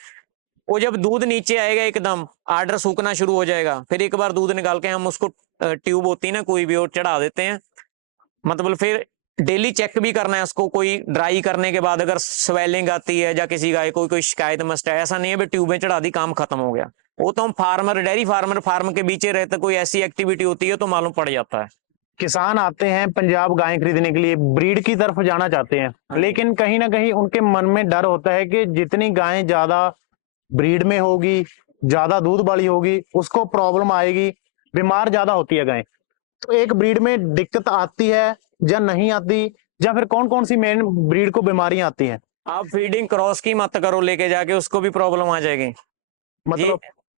वो जब दूध नीचे आएगा एकदम आर्डर सूखना शुरू हो जाएगा, फिर एक बार दूध निकाल के हम उसको ट्यूब होती है ना कोई भी, और चढ़ा देते हैं। मतलब फिर डेली चेक भी करना है उसको। कोई ड्राई करने के बाद अगर स्वेलिंग आती है या किसी गाय को कोई शिकायत मस्ट है, ऐसा नहीं है भी ट्यूबें चढ़ा दी काम खत्म हो गया। वो तो हम फार्मर, डेयरी फार्मर फार्म के बीच रहते, कोई ऐसी एक्टिविटी होती है तो मालूम पड़ जाता है। किसान आते हैं पंजाब गाय खरीदने के लिए, ब्रीड की तरफ जाना चाहते हैं, लेकिन कहीं ना कहीं उनके मन में डर होता है कि जितनी गायें ज्यादा ब्रीड में होगी, ज्यादा दूध वाली होगी, उसको प्रॉब्लम आएगी, बीमार ज्यादा होती है गाय। तो एक ब्रीड में दिक्कत आती है या नहीं आती, या फिर कौन कौन सी मेन ब्रीड को बीमारियां आती हैं? आप फीडिंग क्रॉस की मत करो लेके जाके, उसको भी प्रॉब्लम आ जाएगी। मतलब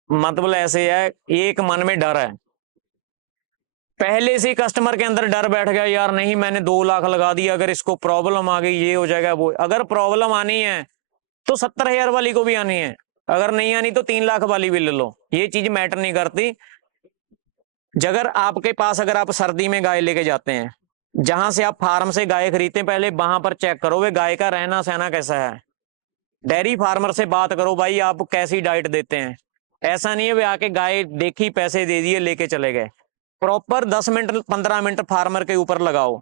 मतलब ऐसे है, एक मन में डर है, पहले से कस्टमर के अंदर डर बैठ गया, यार नहीं मैंने 2 लाख लगा दिया, अगर इसको प्रॉब्लम आ गई ये हो जाएगा वो। अगर प्रॉब्लम आनी है तो 70,000 वाली को भी आनी है, अगर नहीं आनी तो 3 लाख वाली भी ले लो, ये चीज मैटर नहीं करती। अगर आपके पास, अगर आप सर्दी में गाय लेके जाते हैं, जहां से आप फार्म से गाय खरीदते हैं, पहले वहां पर चेक करो वे गाय का रहना सहना कैसा है। डेयरी फार्मर से बात करो, भाई आप कैसी डाइट देते हैं। ऐसा नहीं है वे आके गाय देखी पैसे दे दिए लेके चले गए। प्रॉपर 10 मिनट 15 मिनट फार्मर के ऊपर लगाओ,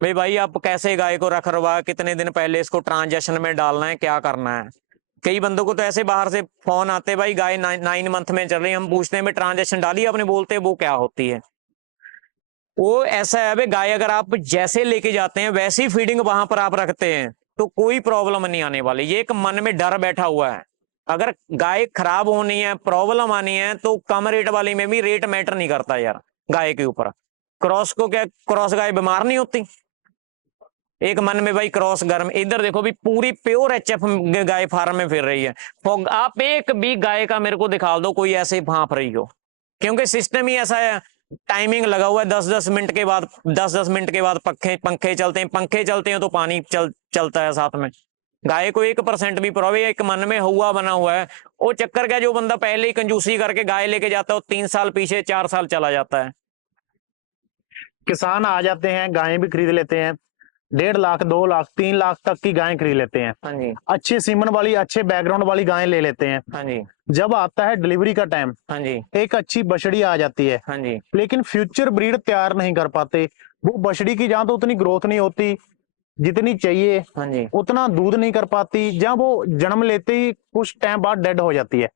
भाई आप कैसे गाय को रख रवा, कितने दिन पहले इसको ट्रांजेक्शन में डालना है, क्या करना है। कई बंदों को तो ऐसे बाहर से फोन आते, भाई गाय 9 मंथ में चल रही, हम पूछते हैं भाई ट्रांजेक्शन डाली आपने, बोलते हैं वो क्या होती है। वो ऐसा है भाई, गाय अगर आप जैसे लेके जाते हैं वैसी फीडिंग वहां पर आप रखते हैं तो कोई प्रॉब्लम नहीं आने वाली। ये एक मन में डर बैठा हुआ है। अगर गाय खराब होनी है, प्रॉब्लम आनी है, तो कम रेट वाली में भी रेट मैटर नहीं करता यार गाय के ऊपर। क्रॉस को क्या, क्रॉस गाय बीमार नहीं होती। एक मन में भाई क्रॉस गर्म, इधर देखो भी पूरी प्योर एचएफ गाय फार्म में फिर रही है। तो आप एक भी गाय का मेरे को दिखा दो कोई ऐसे भांप रही हो, क्योंकि सिस्टम ही ऐसा है, टाइमिंग लगा हुआ है। 10-10 मिनट के बाद, 10-10 मिनट के बाद पंखे चलते हैं, पंखे चलते हैं तो पानी चलता है साथ में। गाय को 1% भी प्रॉब्लम, एक मन में हुआ बना हुआ है। वो चक्कर क्या, जो बंदा पहले ही कंजूसी करके गाय लेके जाता है, 3 साल पीछे 4 साल चला जाता है। किसान आ जाते हैं, गायें भी खरीद लेते हैं, 1.5 लाख 2 लाख 3 लाख तक की गायें खरीद लेते हैं। हाँ जी, अच्छे सीमन वाली, अच्छे बैकग्राउंड वाली गायें ले लेते हैं। हाँ जी, जब आता है डिलीवरी का टाइम, हाँ जी, एक अच्छी बछड़ी आ जाती है, हाँ जी, लेकिन फ्यूचर ब्रीड तैयार नहीं कर पाते। वो बछड़ी की जहां तो उतनी ग्रोथ नहीं होती जितनी चाहिए, हाँ जी। उतना दूध नहीं कर पाती, जहां वो जन्म लेते ही कुछ टाइम बाद डेड हो जाती है।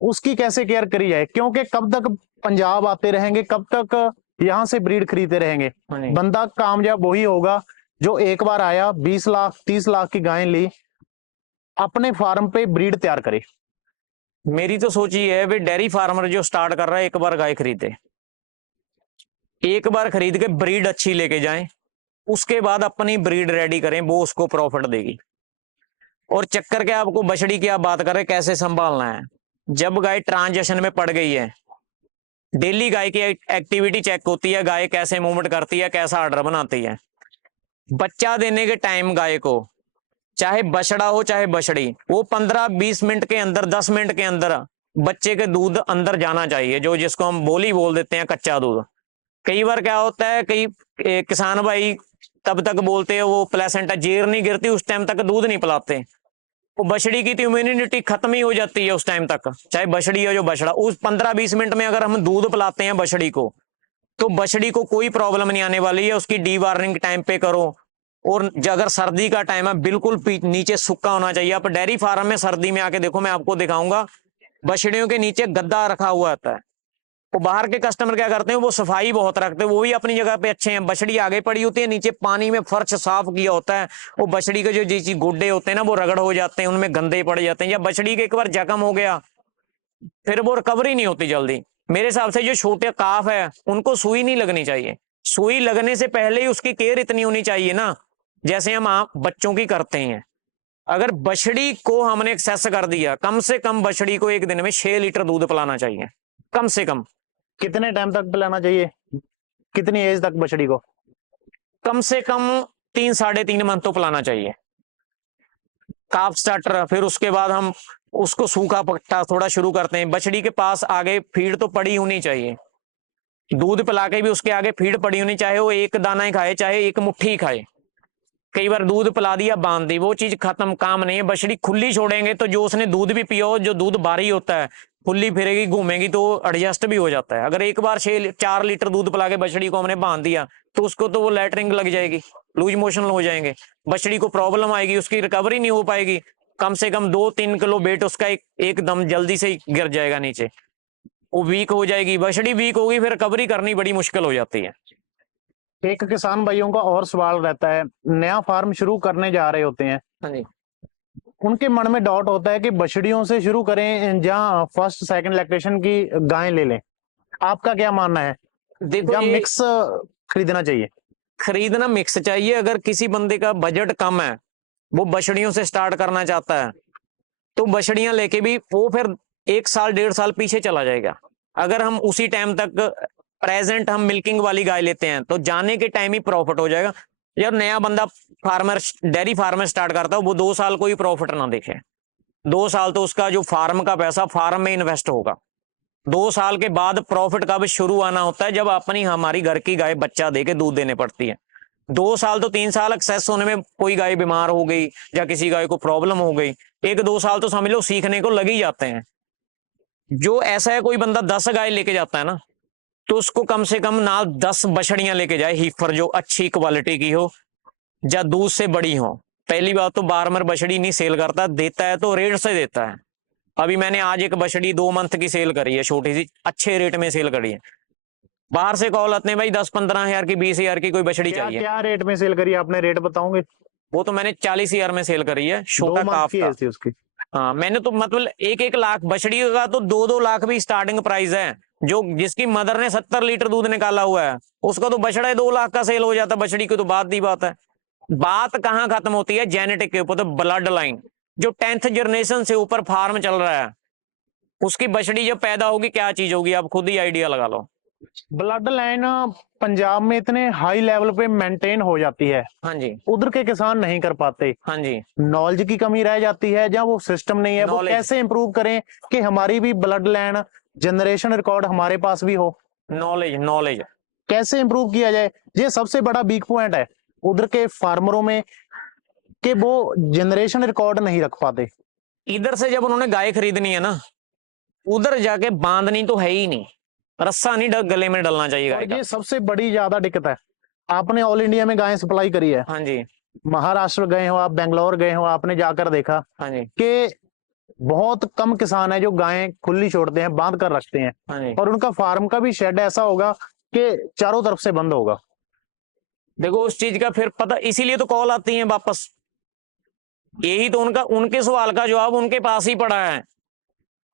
उसकी कैसे केयर करी जाए, क्योंकि कब तक पंजाब आते रहेंगे, कब तक यहाँ से ब्रीड खरीदते रहेंगे। हाँ जी। बंदा कामयाब वही होगा जो एक बार आया, 20 लाख 30 लाख की गायें ली, अपने फार्म पे ब्रीड तैयार करे। मेरी तो सोच ही है भाई, डेयरी फार्मर जो स्टार्ट कर रहा है, एक बार गाय खरीदे, एक बार खरीद के ब्रीड अच्छी लेके जाएं, उसके बाद अपनी ब्रीड रेडी करें, वो उसको प्रॉफिट देगी। और चक्कर के आपको बछड़ी की आप बात करें कैसे संभालना है, जब गाय ट्रांजेक्शन में पड़ गई है, डेली गाय की एक्टिविटी चेक होती है, गाय कैसे मूवमेंट करती है, कैसा ऑर्डर बनाती है। बच्चा देने के टाइम गाय को, चाहे बछड़ा हो चाहे बछड़ी, वो 15-20 मिनट के अंदर, 10 मिनट के अंदर बच्चे के दूध अंदर जाना चाहिए, जो जिसको हम बोली बोल देते हैं कच्चा दूध। कई बार क्या होता है, कई किसान भाई तब तक बोलते हैं वो प्लेसेंटा जेर नहीं गिरती उस टाइम तक दूध नहीं पिलाते। वो बछड़ी की तो इम्यूनिटी खत्म ही हो जाती है उस टाइम तक, चाहे बछड़ी हो जो बछड़ा। उस 15-20 मिनट में अगर हम दूध पिलाते हैं बछड़ी को, तो बछड़ी को कोई प्रॉब्लम नहीं आने वाली है। उसकी डी वार्निंग टाइम पे करो। और अगर सर्दी का टाइम है, बिल्कुल नीचे सूखा होना चाहिए। आप डेयरी फार्म में सर्दी में आके देखो, मैं आपको दिखाऊंगा, बछड़ियों के नीचे गद्दा रखा हुआ होता है। वो बाहर के कस्टमर क्या करते हैं, वो सफाई बहुत रखते हैं, वो भी अपनी जगह पे अच्छे हैं। बछड़ी आगे पड़ी होती है, नीचे पानी में फर्श साफ किया होता है। वो बछड़ी के जो जी गुड्डे होते हैं ना, वो रगड़ हो जाते हैं, उनमें गंदे पड़ जाते हैं। या बछड़ी के एक बार जख्म हो गया, फिर वो रिकवरी नहीं होती जल्दी। मेरे हिसाब से जो छोटे काफ है उनको सुई नहीं लगनी चाहिए। सुई लगने से पहले ही उसकी केयर इतनी होनी चाहिए ना, जैसे हम आप बच्चों की करते हैं। अगर बछड़ी को हमने एक्सेस कर दिया, कम से कम बछड़ी को एक दिन में 6 लीटर दूध पिलाना चाहिए, कम से कम। कितने टाइम तक पिलाना चाहिए, कितनी एज तक बछड़ी को? कम से कम 3-3.5 मंथ तो पिलाना चाहिए काफ स्टार्टर। फिर उसके बाद हम उसको सूखा पट्टा थोड़ा शुरू करते हैं। बछड़ी के पास आगे फीड तो पड़ी होनी चाहिए, दूध पिला के भी उसके आगे फीड पड़ी होनी, चाहे वो एक दाना ही खाए चाहे एक मुट्ठी ही खाए। कई बार दूध पिला दिया बांध दी, वो चीज खत्म, काम नहीं है। बछड़ी खुली छोड़ेंगे तो जो उसने दूध भी पिया हो, जो दूध बारी होता है, खुली फिरेगी घूमेगी तो एडजस्ट भी हो जाता है। अगर एक बार 4 लीटर दूध पिला के बछड़ी को हमने बांध दिया तो उसको तो वो लैटरिंग लग जाएगी, लूज मोशन हो जाएंगे, बछड़ी को प्रॉब्लम आएगी, उसकी रिकवरी नहीं हो पाएगी। कम से कम 2-3 किलो वेट उसका एकदम जल्दी से ही गिर जाएगा नीचे, वो वीक हो जाएगी। बछड़ी वीक होगी फिर रिकवरी करनी बड़ी मुश्किल हो जाती है। एक किसान भाइयों का और सवाल रहता है, नया फार्म शुरू करने जा रहे होते हैं, हाँ जी। उनके मन में डाउट होता है कि बछड़ियों से शुरू करें जहां फर्स्ट सेकंड लैक्टेशन की गायें ले लें। आपका क्या मानना है, देखो या ये मिक्स खरीदना चाहिए? खरीदना मिक्स चाहिए। अगर किसी बंदे का बजट कम है, वो बछड़ियों से स्टार्ट करना चाहता है, तो बछड़ियां लेके भी वो फिर 1 साल 1.5 साल पीछे चला जाएगा। अगर हम उसी टाइम तक प्रेजेंट हम मिल्किंग वाली गाय लेते हैं तो जाने के टाइम ही प्रॉफिट हो जाएगा। जब नया बंदा फार्मर डेयरी फार्मर स्टार्ट करता है, वो 2 साल कोई प्रॉफिट ना देखे। 2 साल तो उसका जो फार्म का पैसा फार्म में इन्वेस्ट होगा। 2 साल के बाद प्रॉफिट कब शुरू आना होता है, जब अपनी हमारी घर की गाय बच्चा दे के दूध देने पड़ती है। 2 साल तो 3 साल एक्सेस होने में, कोई गाय बीमार हो गई या किसी गाय को प्रॉब्लम हो गई, 1-2 साल तो समझ लो सीखने को लग ही जाते हैं। जो ऐसा है, कोई बंदा 10 गाय लेके जाता है ना, तो उसको कम से कम ना 10 बछड़ियां लेके जाए हीफर, जो अच्छी क्वालिटी की हो या दूध से बड़ी हो। पहली बात तो बारमर बछड़ी नहीं सेल करता, देता है तो रेट से देता है। अभी मैंने आज एक बछड़ी 2 मंथ की सेल करी है, छोटी सी, अच्छे रेट में सेल करी है। बाहर से कॉल आते हैं, भाई 10-15 हजार की, 20 हजार की कोई बछड़ी क्या चाहिए। क्या रेट में सेल करी आपने, रेट बताओगे? वो तो मैंने 40 हजार में सेल करी है, 2 छोटा मंथ काफ की का। एज थी उसकी। हाँ, मैंने तो मतलब 1-1 लाख बछड़ी का तो 2-2 लाख भी स्टार्टिंग प्राइस है। जो जिसकी मदर ने 70 लीटर दूध निकाला हुआ है, उसका तो बछड़ा 2 लाख का सेल हो जाता है। बछड़ी की तो बात ही बात है। बात कहाँ खत्म होती है, जेनेटिक के ऊपर, तो ब्लड लाइन। जो 10th जनरेशन से ऊपर फार्म चल रहा है, उसकी बछड़ी जब पैदा होगी क्या चीज होगी, आप खुद ही आइडिया लगा लो। ब्लड लाइन पंजाब में इतने हाई लेवल पे मेंटेन हो जाती है, हाँ जी, उधर के किसान नहीं कर पाते। हाँ जी। नॉलेज की कमी रह जाती है, जहाँ वो सिस्टम नहीं है। वो Knowledge। कैसे इंप्रूव करें कि हमारी भी ब्लड लाइन जनरेशन रिकॉर्ड हमारे पास भी हो? Knowledge, knowledge. कैसे इंप्रूव किया जाए? ये सबसे बड़ा वीक पॉइंट है उधर के फार्मरों में, कि वो जनरेशन रिकॉर्ड नहीं रख पाते। इधर से जब उन्होंने गाय खरीदनी है ना, उधर जाके बांधनी तो है ही नहीं, रस्सा नहीं गले में डलना चाहिए गाय और का। ये सबसे बड़ी ज्यादा दिक्कत है। आपने ऑल इंडिया में गायें सप्लाई करी है, हाँ जी, महाराष्ट्र गए हो आप, बेंगलोर गए हो, आपने जाकर देखा हाँ जी, कि बहुत कम किसान है जो गायें खुली छोड़ते हैं, बांध कर रखते हैं, हाँ जी। और उनका फार्म का भी शेड ऐसा होगा कि चारों तरफ से बंद होगा। देखो उस चीज का फिर पता, इसीलिए तो कॉल आती है वापस। यही तो उनका, उनके सवाल का जवाब उनके पास ही पड़ा है।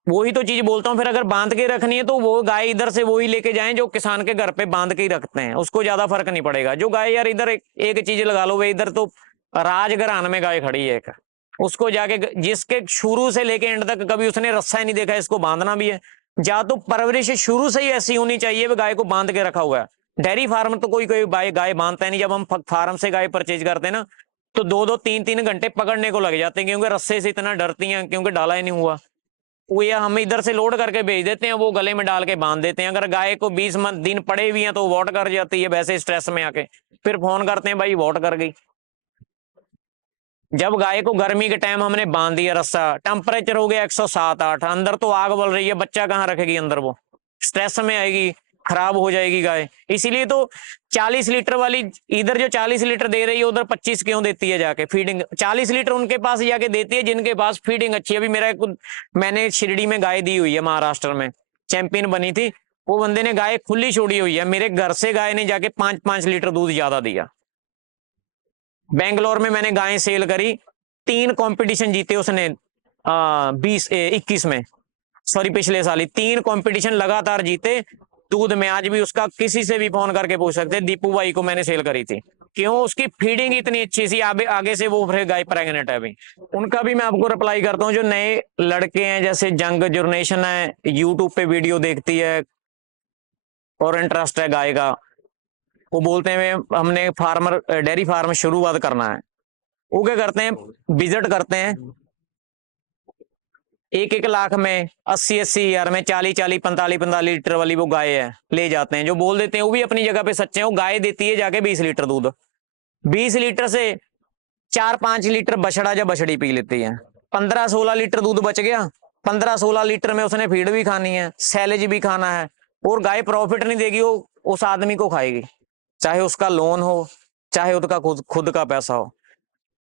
वही तो चीज बोलता हूँ, फिर अगर बांध के रखनी है तो वो गाय इधर से वही लेके जाएं जो किसान के घर पे बांध के ही रखते हैं, उसको ज्यादा फर्क नहीं पड़ेगा। जो गाय यार इधर एक चीज लगा लो, वे इधर तो राजघरान में गाय खड़ी है एक, उसको जाके जिसके शुरू से लेके एंड तक कभी उसने रस्सा ही नहीं देखा, इसको बांधना भी है। या तो परवरिश शुरू से ही ऐसी होनी चाहिए, वो गाय को बांध के रखा हुआ है। डेयरी फार्म तो कोई कोई गाय बांधता है नहीं। जब हम फार्म से गाय परचेज करते हैं ना, तो 2-2 3-3 घंटे पकड़ने को लग जाते हैं, क्योंकि रस्से से इतना डरती हैं, क्योंकि डाला ही नहीं हुआ। वो या हम इधर से लोड करके भेज देते हैं, वो गले में डाल के बांध देते हैं। अगर गाय को 20 दिन पड़े हुए हैं तो वॉट कर जाती है, वैसे स्ट्रेस में आके फिर फोन करते हैं, भाई वॉट कर गई। जब गाय को गर्मी के टाइम हमने बांध दिया रस्सा, टेम्परेचर हो गया 107-8, अंदर तो आग बल रही है, बच्चा कहाँ रखेगी अंदर, वो स्ट्रेस में आएगी, खराब हो जाएगी गाय। इसीलिए तो 40 लीटर वाली इधर जो 40 लीटर दे रही है, उधर 25 क्यों देती है जाके फीडिंग? 40 लीटर उनके पास जाके देती है जिनके पास फीडिंग अच्छी है। अभी मैंने शिरडी में गाय दी हुई है, महाराष्ट्र में चैंपियन बनी थी। वो बंदे ने गाय खुली छोड़ी हुई है, मेरे घर से गाय ने जाके 5-5 लीटर दूध ज्यादा दिया। बेंगलोर में मैंने गाय सेल करी, 3 कंपटीशन जीते उसने 21 में, सॉरी पिछले साल ही 3 कंपटीशन लगातार जीते दूध में। आज भी उसका किसी से भी फोन करके पूछ सकते, दीपू भाई को मैंने सेल करी थी। क्यों? उसकी फीडिंग इतनी अच्छी थी। आगे से वो फिर गाय प्रेग्नेंट है अभी। उनका भी मैं आपको रिप्लाई करता हूँ। जो नए लड़के हैं, जैसे यंग जनरेशन है, यूट्यूब पे वीडियो देखती है और इंटरेस्ट है गाय का, वो बोलते हैं हमने डेयरी फार्म शुरुआत करना है। वो क्या करते हैं, विजिट करते हैं, 1-1 लाख में, 80-80 हजार में, 40-40, 45-45 लीटर वाली वो गाय है ले जाते हैं। जो बोल देते हैं वो भी अपनी जगह पे सच्चे हैं। वो गाय देती है जाके 20 लीटर दूध, 20 लीटर से 4-5 लीटर बछड़ा या बछड़ी पी लेती है, 15-16 लीटर दूध बच गया। 15-16 लीटर में उसने फीड भी खानी है, सैलेज भी खाना है, और गाय प्रॉफिट नहीं देगी, वो उस आदमी को खाएगी, चाहे उसका लोन हो, चाहे उसका खुद का पैसा हो।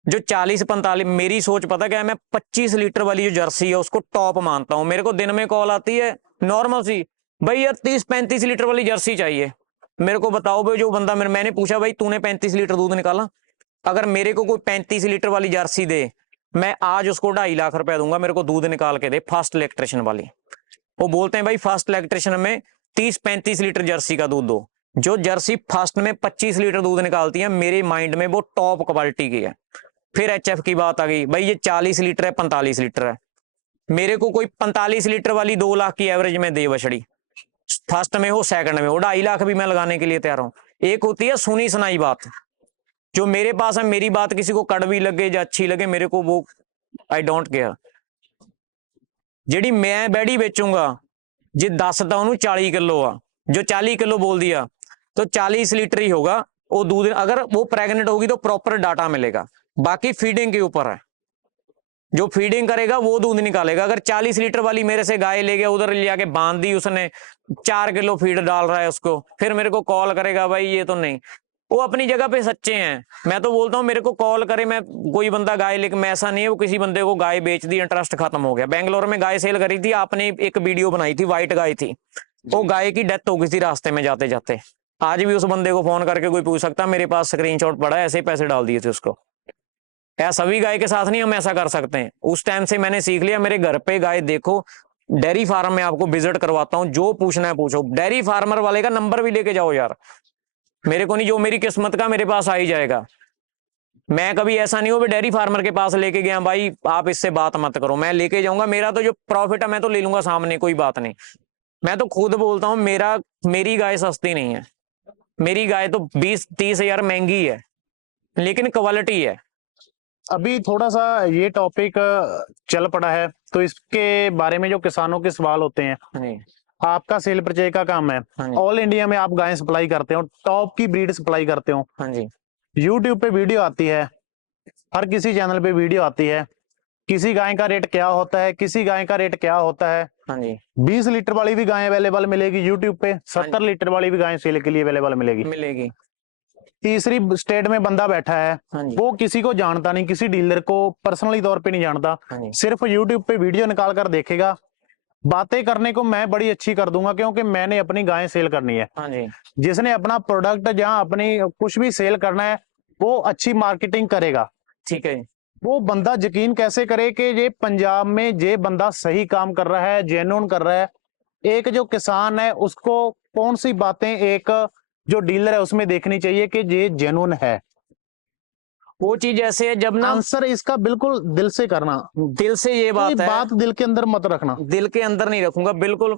जो 40-45, मेरी सोच पता क्या है, मैं 25 लीटर वाली जो जर्सी है उसको टॉप मानता हूं। मेरे को दिन में कॉल आती है नॉर्मल सी, भाई यार 30-35 लीटर वाली जर्सी चाहिए। मेरे को बताओ भाई, जो बंदा मैंने पूछा भाई तूने 35 लीटर दूध निकाला, अगर मेरे को कोई 35 लीटर वाली जर्सी दे, मैं आज उसको 2.5 लाख रुपए दूंगा, मेरे को दूध निकाल के दे फर्स्ट इलेक्ट्रिशियन वाली। वो बोलते हैं भाई फर्स्ट इलेक्ट्रिशियन में 30-35 लीटर जर्सी का दूध दो। जो जर्सी फर्स्ट में 25 लीटर दूध निकालती है, मेरे माइंड में वो टॉप क्वालिटी की है। फिर एचएफ की बात आ गई, भाई ये 40 लीटर है, 45 लीटर है, मेरे को कोई 45 लीटर वाली 2 लाख की एवरेज में दे बछड़ी, फर्स्ट में हो सेकंड में हो, 2.5 लाख भी मैं लगाने के लिए तैयार हूं। एक होती है सुनी सुनाई बात, जो मेरे पास है, मेरी बात किसी को कड़वी लगे या अच्छी लगे, मेरे को वो आई डोंट केयर। जेडी मैं बैडी बेचूंगा, जे 10 था ਉਹਨੂੰ 40 किलो आ, जो 40 किलो बोल दिया तो 40 लीटर ही होगा वो दूध। अगर वो प्रेग्नेंट होगी तो प्रॉपर डाटा मिलेगा, बाकी फीडिंग के ऊपर है, जो फीडिंग करेगा वो दूध निकालेगा। अगर 40 लीटर वाली मेरे से गाय ले गया, उधर ले जाके बांध दी उसने, 4 किलो फीड डाल रहा है उसको, फिर मेरे को कॉल करेगा भाई ये तो नहीं। वो अपनी जगह पे सच्चे हैं। मैं तो बोलता हूँ मेरे को कॉल करे, मैं कोई बंदा गाय लेके, मैं ऐसा नहीं है वो किसी बंदे को गाय बेच दी, इंटरेस्ट खत्म हो गया। बेंगलोर में गाय सेल करी थी, आपने एक वीडियो बनाई थी, व्हाइट गाय थी, वो गाय की डेथ हो गई थी रास्ते में जाते जाते। आज भी उस बंदे को फोन करके कोई पूछ सकता, मेरे पास स्क्रीनशॉट पड़ा है, ऐसे ही पैसे डाल दिए थे उसको। ऐसा सभी गाय के साथ नहीं हम ऐसा कर सकते हैं। उस टाइम से मैंने सीख लिया, मेरे घर पे गाय देखो, डेयरी फार्म में आपको विजिट करवाता हूँ, जो पूछना है पूछो। डेयरी फार्मर वाले का नंबर भी लेके जाओ यार, मेरे को नहीं, जो मेरी किस्मत का मेरे पास आ ही जाएगा। मैं कभी ऐसा नहीं हो डेयरी फार्मर के पास लेके गया भाई आप इससे बात मत करो, मैं लेके जाऊंगा, मेरा तो जो प्रॉफिट है मैं तो ले लूंगा सामने, कोई बात नहीं। मैं तो खुद बोलता हूँ मेरी गाय सस्ती नहीं है, मेरी गाय तो 20-30 हजार महंगी है, लेकिन क्वालिटी है। अभी थोड़ा सा ये टॉपिक चल पड़ा है, तो इसके बारे में जो किसानों के सवाल होते हैं, नहीं, आपका सेल परचेज का काम है, हाँ जी, ऑल इंडिया में आप गायें सप्लाई करते हो, टॉप की ब्रीड सप्लाई करते हो, हाँ जी, यूट्यूब पे वीडियो आती है, हर किसी चैनल पे वीडियो आती है, किसी गाय का रेट क्या होता है, किसी गाय का रेट क्या होता है। हाँ जी, 20 लीटर वाली भी गाय अवेलेबल मिलेगी यूट्यूब पे, 70 लीटर वाली भी गाय सेल के लिए अवेलेबल मिलेगी। मिलेगी। तीसरी स्टेट में बंदा बैठा है, हाँ जी, वो किसी को जानता नहीं, किसी डीलर को पर्सनली तौर पे नहीं जानता, हाँ जी, सिर्फ यूट्यूब पे वीडियो निकाल कर देखेगा। बातें करने को मैं बड़ी अच्छी कर दूंगा, क्योंकि मैंने अपनी गायें सेल करनी है। हाँ जी, जिसने अपना प्रोडक्ट, जहां अपनी कुछ भी सेल करना है, वो अच्छी मार्केटिंग करेगा। ठीक है, वो बंदा यकीन कैसे करे कि ये पंजाब में ये बंदा सही काम कर रहा है, जेन्युइन कर रहा है। एक जो किसान है उसको कौन सी बातें एक जो डीलर है उसमें देखनी चाहिए कि ये जेन्युइन है। वो चीज ऐसे है जब ना आंसर इसका बिल्कुल दिल से करना, दिल से, ये कोई बात है, बात दिल के अंदर मत रखना। दिल के अंदर नहीं रखूंगा बिल्कुल।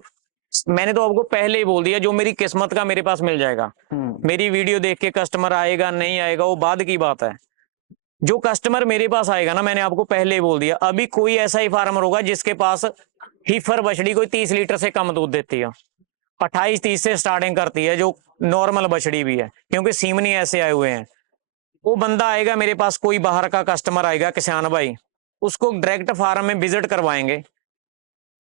मैंने तो आपको पहले ही बोल दिया, जो मेरी किस्मत का मेरे पास मिल जाएगा। मेरी वीडियो देख के कस्टमर आएगा नहीं आएगा वो बाद की बात है। जो कस्टमर मेरे पास आएगा ना, मैंने आपको पहले ही बोल दिया, अभी कोई ऐसा ही फार्मर होगा जिसके पास हीफर बछड़ी कोई 30 लीटर से कम दूध देती है, 28-30 से स्टार्टिंग करती है, जो नॉर्मल बछड़ी भी है, क्योंकि सीमनी ऐसे आए हुए हैं। वो बंदा आएगा मेरे पास, कोई बाहर का कस्टमर आएगा किसान भाई, उसको डायरेक्ट फार्म में विजिट करवाएंगे,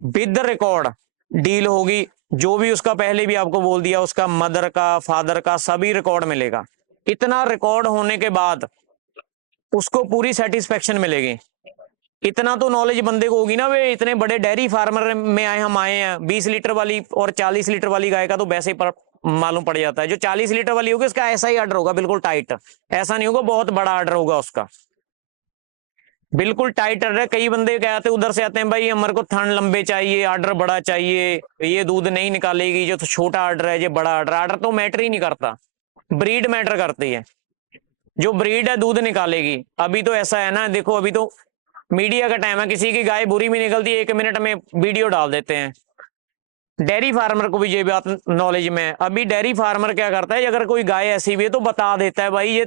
विद रिकॉर्ड डील होगी, जो भी उसका, पहले भी आपको बोल दिया, उसका मदर का, फादर का सभी रिकॉर्ड मिलेगा। इतना रिकॉर्ड होने के बाद उसको पूरी सेटिस्फेक्शन मिलेगी। इतना तो नॉलेज बंदे को होगी ना, वे इतने बड़े डेयरी फार्मर में हम आए हैं, 20 लीटर वाली और 40 लीटर वाली गाय का तो वैसे ही मालूम पड़ जाता है। जो 40 लीटर वाली होगी उसका ऐसा ही ऑर्डर होगा, बिल्कुल टाइट, ऐसा नहीं होगा बहुत बड़ा ऑर्डर होगा उसका, बिल्कुल टाइट ऑर्डर है। कई बंदे क्या आते उधर से आते हैं, भाई हमारे को थन लंबे चाहिए, ऑर्डर बड़ा चाहिए, ये दूध नहीं निकालेगी, जो तो छोटा ऑर्डर है, ये बड़ा ऑर्डर। ऑर्डर तो मैटर ही नहीं करता, ब्रीड मैटर करती है। जो ब्रीड है दूध निकालेगी। अभी तो ऐसा है ना, देखो अभी तो मीडिया का टाइम है, किसी की गाय बुरी भी निकलती है 1 मिनट में वीडियो डाल देते हैं। डेयरी फार्मर को भी ये बात नॉलेज में है। अभी डेयरी फार्मर क्या करता है, अगर कोई गाय ऐसी भी है तो बता देता है, भाई ये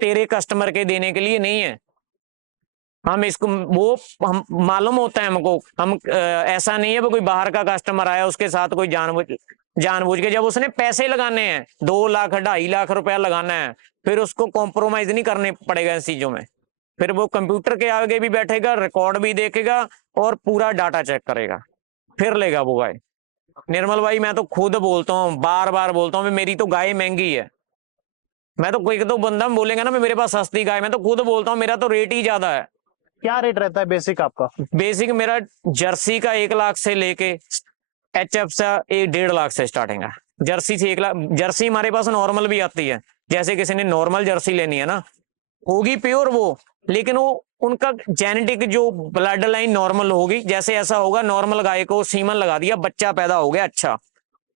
तेरे कस्टमर के देने के लिए नहीं है, हम इसको वो हम मालूम होता है हमको, हम ऐसा नहीं है वो कोई बाहर का कस्टमर आया उसके साथ कोई जानबूझ के, जब उसने पैसे लगाने हैं 2 लाख 2.5 लाख रुपया लगाना है, फिर उसको कॉम्प्रोमाइज नहीं करने पड़ेगा इन चीजों में। फिर वो कंप्यूटर के आगे भी बैठेगा, रिकॉर्ड भी देखेगा और पूरा डाटा चेक करेगा, फिर लेगा वो गाय। निर्मल भाई मैं तो खुद बोलता हूँ, बार बार बोलता हूँ, मेरी तो गाय महंगी है। मैं तो कोई तो बंदा बोलेगा ना मेरे पास सस्ती गाय, मैं तो खुद बोलता हूँ मेरा तो रेट ही ज्यादा है। क्या रेट रहता है बेसिक आपका? बेसिक मेरा जर्सी का 1 लाख से लेके HF से 1.5 लाख से स्टार्टिंग है। जर्सी से 1 लाख, जर्सी हमारे पास नॉर्मल भी आती है, जैसे किसी ने नॉर्मल जर्सी लेनी है ना, होगी प्योर वो, लेकिन वो उनका जेनेटिक जो ब्लड लाइन नॉर्मल होगी, जैसे ऐसा होगा नॉर्मल गाय को सीमन लगा दिया, बच्चा पैदा हो गया, अच्छा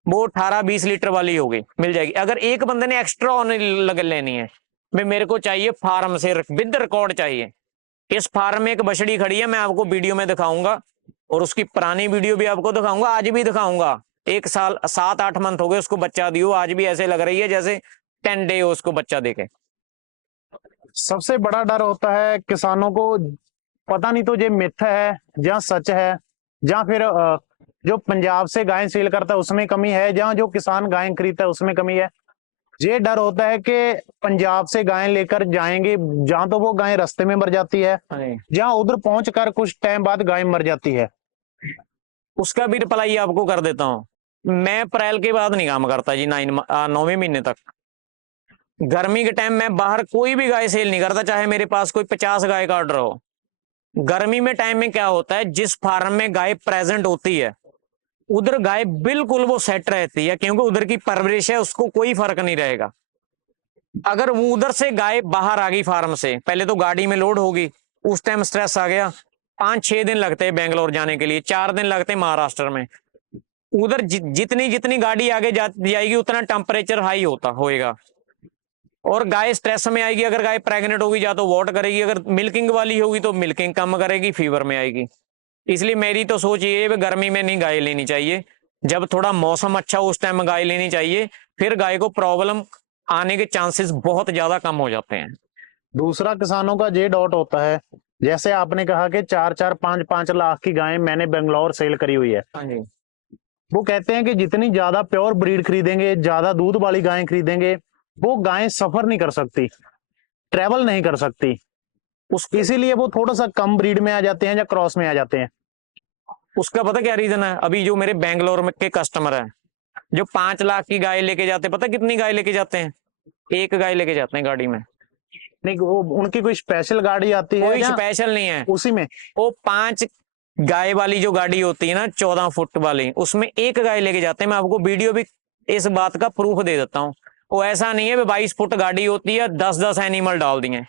वो 18-20 लीटर वाली होगी, मिल जाएगी। अगर एक बंदे ने एक्स्ट्रा ऑन लेनी है, मेरे को चाहिए फार्म से विद रिकॉर्ड चाहिए। इस फार्म में एक बछड़ी खड़ी है, मैं आपको वीडियो में दिखाऊंगा और उसकी पुरानी वीडियो भी आपको दिखाऊंगा, आज भी दिखाऊंगा। 1 साल 7-8 मंथ हो गए उसको बच्चा दियो, आज भी ऐसे लग रही है जैसे 10 डे हो उसको बच्चा देके। सबसे बड़ा डर होता है किसानों को, पता नहीं तो ये मिथ है या सच है, या फिर जो पंजाब से गाय सेल करता है उसमें कमी है, या जो किसान गाय खरीदता है उसमें कमी है। ये डर होता है कि पंजाब से गाय लेकर जाएंगे, जहां तो वो गाय रास्ते में मर जाती है, जहां उधर पहुंचकर कुछ टाइम बाद गाय मर जाती है। उसका भी रिप्लाई आपको कर देता हूं। मैं अप्रैल के बाद नहीं काम करता जी, 9वें महीने तक। गर्मी के टाइम में बाहर कोई भी गाय सेल नहीं करता, चाहे मेरे पास कोई 50 गाय का ऑर्डर हो। गर्मी में टाइम में क्या होता है, जिस फार्म में गाय प्रेजेंट होती है उधर गाय बिल्कुल वो सेट रहती है, क्योंकि उधर की परवरिश है, उसको कोई फर्क नहीं रहेगा। अगर वो उधर से गाय बाहर आ गई फार्म से, पहले तो गाड़ी में लोड होगी, उस टाइम स्ट्रेस आ गया, 5-6 दिन लगते हैं बेंगलोर जाने के लिए, 4 दिन लगते हैं महाराष्ट्र में। उधर जितनी जितनी गाड़ी आगे जाएगी उतना टेम्परेचर हाई होएगा, और गाय स्ट्रेस में आएगी। अगर गाय प्रेग्नेंट होगी या तो वॉट करेगी, अगर मिल्किंग वाली होगी तो मिल्किंग कम करेगी, फीवर में आएगी। इसलिए मेरी तो सोच ये है गर्मी में नहीं गाय लेनी चाहिए, जब थोड़ा मौसम अच्छा हो उस टाइम गाय लेनी चाहिए, फिर गाय को प्रॉब्लम आने के चांसेस बहुत ज्यादा कम हो जाते हैं। दूसरा किसानों का ये डाउट होता है, जैसे आपने कहा कि 4-4 5-5 लाख की गायें मैंने बेंगलोर सेल करी हुई है, हाँ जी। वो कहते हैं कि जितनी ज्यादा प्योर ब्रीड खरीदेंगे, ज्यादा दूध वाली गायें खरीदेंगे, वो गायें सफर नहीं कर सकती, ट्रेवल नहीं कर सकती, इसीलिए वो थोड़ा सा कम ब्रीड में आ जाते हैं या क्रॉस में आ जाते हैं। उसका पता क्या रीजन है? अभी जो मेरे बेंगलोर में के कस्टमर है जो 5 लाख की गाय लेके जाते हैं, पता कितनी गाय लेके जाते हैं? एक गाय लेके जाते हैं गाड़ी में। नहीं, वो उनकी कोई स्पेशल गाड़ी आती है? कोई स्पेशल नहीं है उसी में वो 5 गाय वाली जो गाड़ी होती है ना 14 फुट वाली, उसमें एक गाय लेके जाते हैं। मैं आपको वीडियो भी इस बात का प्रूफ दे देता हूँ। वो ऐसा नहीं है 22 फुट गाड़ी होती है, 10-10 एनिमल डाल दिए।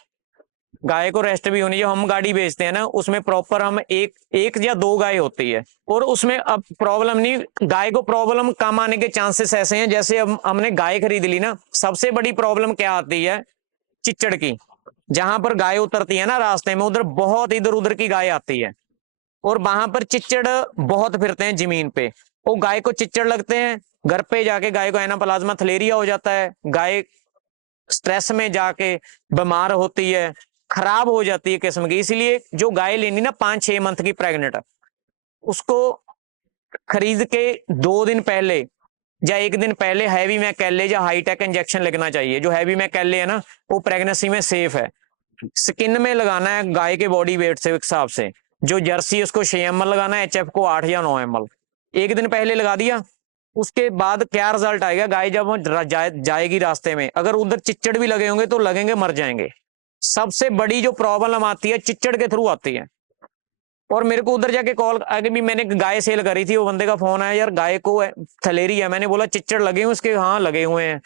गाय को रेस्ट भी होनी, जो हम गाड़ी बेचते हैं ना उसमें प्रॉपर हम एक या 2 गाय होती है, और उसमें अब प्रॉब्लम नहीं, गाय को प्रॉब्लम कम आने के चांसेस ऐसे हैं। जैसे हमने गाय खरीद ली ना, सबसे बड़ी प्रॉब्लम क्या आती है? चिच्चड़ की। जहां पर गाय उतरती है ना रास्ते में, उधर बहुत इधर उधर की गाय आती है, और वहां पर चिच्चड़ बहुत फिरते हैं जमीन पे। वो गाय को चिच्चड़ लगते हैं, घर पे जाके गाय को एनाप्लाज्मा थलेरिया हो जाता है, गाय स्ट्रेस में जाके बीमार होती है, खराब हो जाती है किस्म की। इसलिए जो गाय लेनी ना 5-6 मंथ की प्रेग्नेंट, उसको खरीद के 2 दिन पहले या 1 दिन पहले हैवी मैकेले या हाईटेक इंजेक्शन लगना चाहिए। जो हैवी मैकेले है ना वो प्रेगनेंसी में सेफ है, स्किन में लगाना है गाय के बॉडी वेट से हिसाब से। जो जर्सी है उसको 6 ml लगाना है, HF को 8 या 9 ml 1 दिन पहले लगा दिया। उसके बाद क्या रिजल्ट आएगा, गाय जब वो जाएगी रास्ते में, अगर उधर चिच्चड़ भी लगे होंगे तो लगेंगे, मर जाएंगे। सबसे बड़ी जो प्रॉब्लम आती है चिच्चड़ के थ्रू आती है। और मेरे को उधर जाके कॉल आगे भी, मैंने गाय सेल करी थी, वो बंदे का फोन आया, यार गाय को थलेरी है। मैंने बोला चिच्चड़ लगे हुए उसके? हाँ लगे हुए हैं।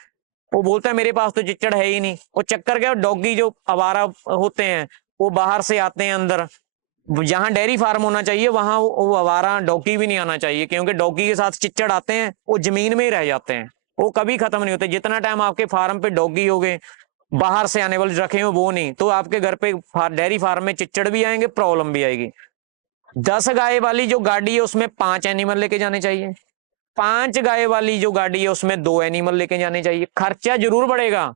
वो बोलता है मेरे पास तो चिच्चड़ है ही नहीं। वो चक्कर क्या, डॉगी जो आवारा होते हैं वो बाहर से आते हैं अंदर, जहां डेयरी फार्म होना चाहिए वहां वो आवारा डॉगी भी नहीं आना चाहिए, क्योंकि डॉगी के साथ चिच्चड़ आते हैं, वो जमीन में ही रह जाते हैं, वो कभी खत्म नहीं होते। जितना टाइम आपके फार्म पे डॉगी हो गए, बाहर से आने वाले रखे हो वो नहीं, तो आपके घर पे डेयरी फार्म में चिच्चड़ भी आएंगे, प्रॉब्लम भी आएगी। 10 गाय वाली जो गाड़ी है उसमें 5 एनिमल लेके जाने चाहिए। 5 गाय वाली जो गाड़ी है उसमें 2 एनिमल लेके जाने चाहिए। खर्चा जरूर बढ़ेगा,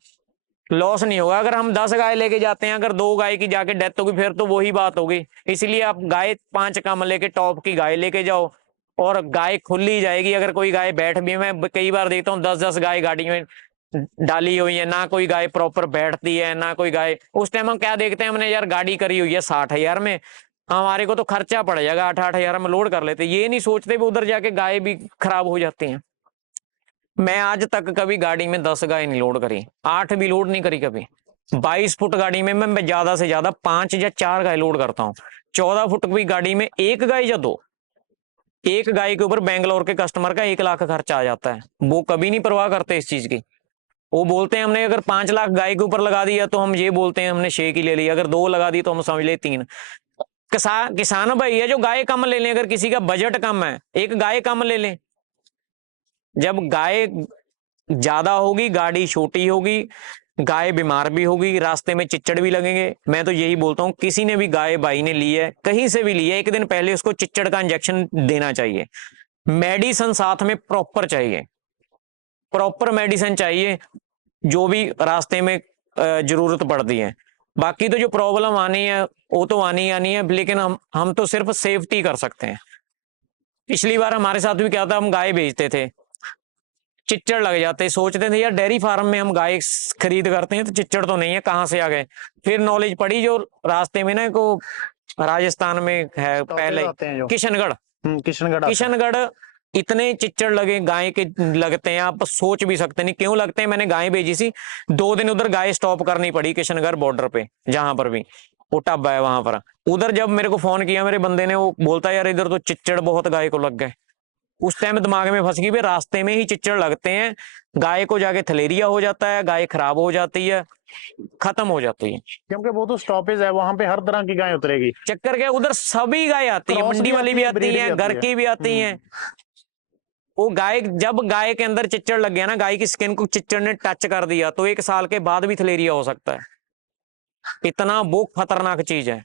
लॉस नहीं होगा। अगर हम 10 गाय लेके जाते हैं, अगर 2 गाय की जाके डेथ होगी फिर तो वही बात होगी। इसलिए आप गाय 5 कम लेके टॉप की गाय लेके जाओ और गाय खुली जाएगी। अगर कोई गाय बैठ भी, मैं कई बार देखता हूँ 10-10 गाय गाड़ी में डाली हुई है, ना कोई गाय प्रॉपर बैठती है ना कोई गाय। उस टाइम हम क्या देखते हैं, हमने यार गाड़ी करी हुई है 60,000 में, हमारे को तो खर्चा पड़ जाएगा, 8-8 हजार में लोड कर लेते। ये नहीं सोचते भी उधर जाके गाय भी खराब हो जाती हैं। मैं आज तक कभी गाड़ी में 10 गाय नहीं लोड करी, 8 भी लोड नहीं करी कभी। 22 फुट गाड़ी में मैं ज्यादा से ज्यादा 5 या 4 गाय लोड करता हूँ। 14 फुट की गाड़ी में 1 गाय या 2। एक गाय के ऊपर बेंगलोर के कस्टमर का 1 लाख खर्चा आ जाता है। वो कभी नहीं परवाह करते इस चीज की। वो बोलते हैं हमने अगर 5 लाख गाय के ऊपर लगा दिया तो हम ये बोलते हैं हमने 6 की ले ली, अगर 2 लगा दी तो हम समझ ले 3। किसान भाई है जो गाय कम ले लें, अगर किसी का बजट कम है एक गाय कम ले लें। जब गाय ज्यादा होगी, गाड़ी छोटी होगी, गाय बीमार भी होगी, रास्ते में चिच्चड़ भी लगेंगे। मैं तो यही बोलता हूँ, किसी ने भी गाय भाई ने ली है, कहीं से भी ली है, 1 दिन पहले उसको चिच्चड़ का इंजेक्शन देना चाहिए। मेडिसिन साथ में प्रॉपर चाहिए, प्रॉपर मेडिसिन चाहिए जो भी रास्ते में जरूरत पड़ती है। बाकी तो जो प्रॉब्लम आनी है वो तो आनी है, लेकिन हम तो सिर्फ सेफ्टी कर सकते हैं। पिछली बार हमारे साथ भी क्या था, हम गाय बेचते थे, चिच्चड़ लग जाते, सोचते थे यार डेयरी फार्म में हम गाय खरीद करते हैं तो चिच्चड़ तो नहीं है, कहाँ से आ गए। फिर नॉलेज पड़ी जो रास्ते में ना को राजस्थान में है पहले किशनगढ़, किशनगढ़ इतने चिच्चड़ लगे गाय के लगते हैं, आप सोच भी सकते नहीं क्यों लगते हैं। मैंने गाय भेजी सी, 2 दिन उधर गाय स्टॉप करनी पड़ी किशनगढ़ बॉर्डर पे, जहां पर भी वो टब है वहां पर। उधर जब मेरे को फोन किया मेरे बंदे ने, वो बोलता है यार इधर तो चिच्चड़ बहुत गाय को लग गए। उस टाइम दिमाग में फंस गई, रास्ते में ही चिच्चड़ लगते हैं, गाय को जाके थलेरिया हो जाता है, गाय खराब हो जाती है, खत्म हो जाती है। क्योंकि वो तो स्टॉपेज है, वहां पे हर तरह की गाय उतरेगी। चक्कर क्या, उधर सभी गाय आती है, मंडी वाली भी आती है, घर की भी आती है। वो गाय, जब गाय के अंदर चिच्चड़ लग गया ना, गाय की स्किन को चिच्चड़ ने टच कर दिया तो 1 साल के बाद भी थलेरिया हो सकता है। इतना वो खतरनाक चीज है।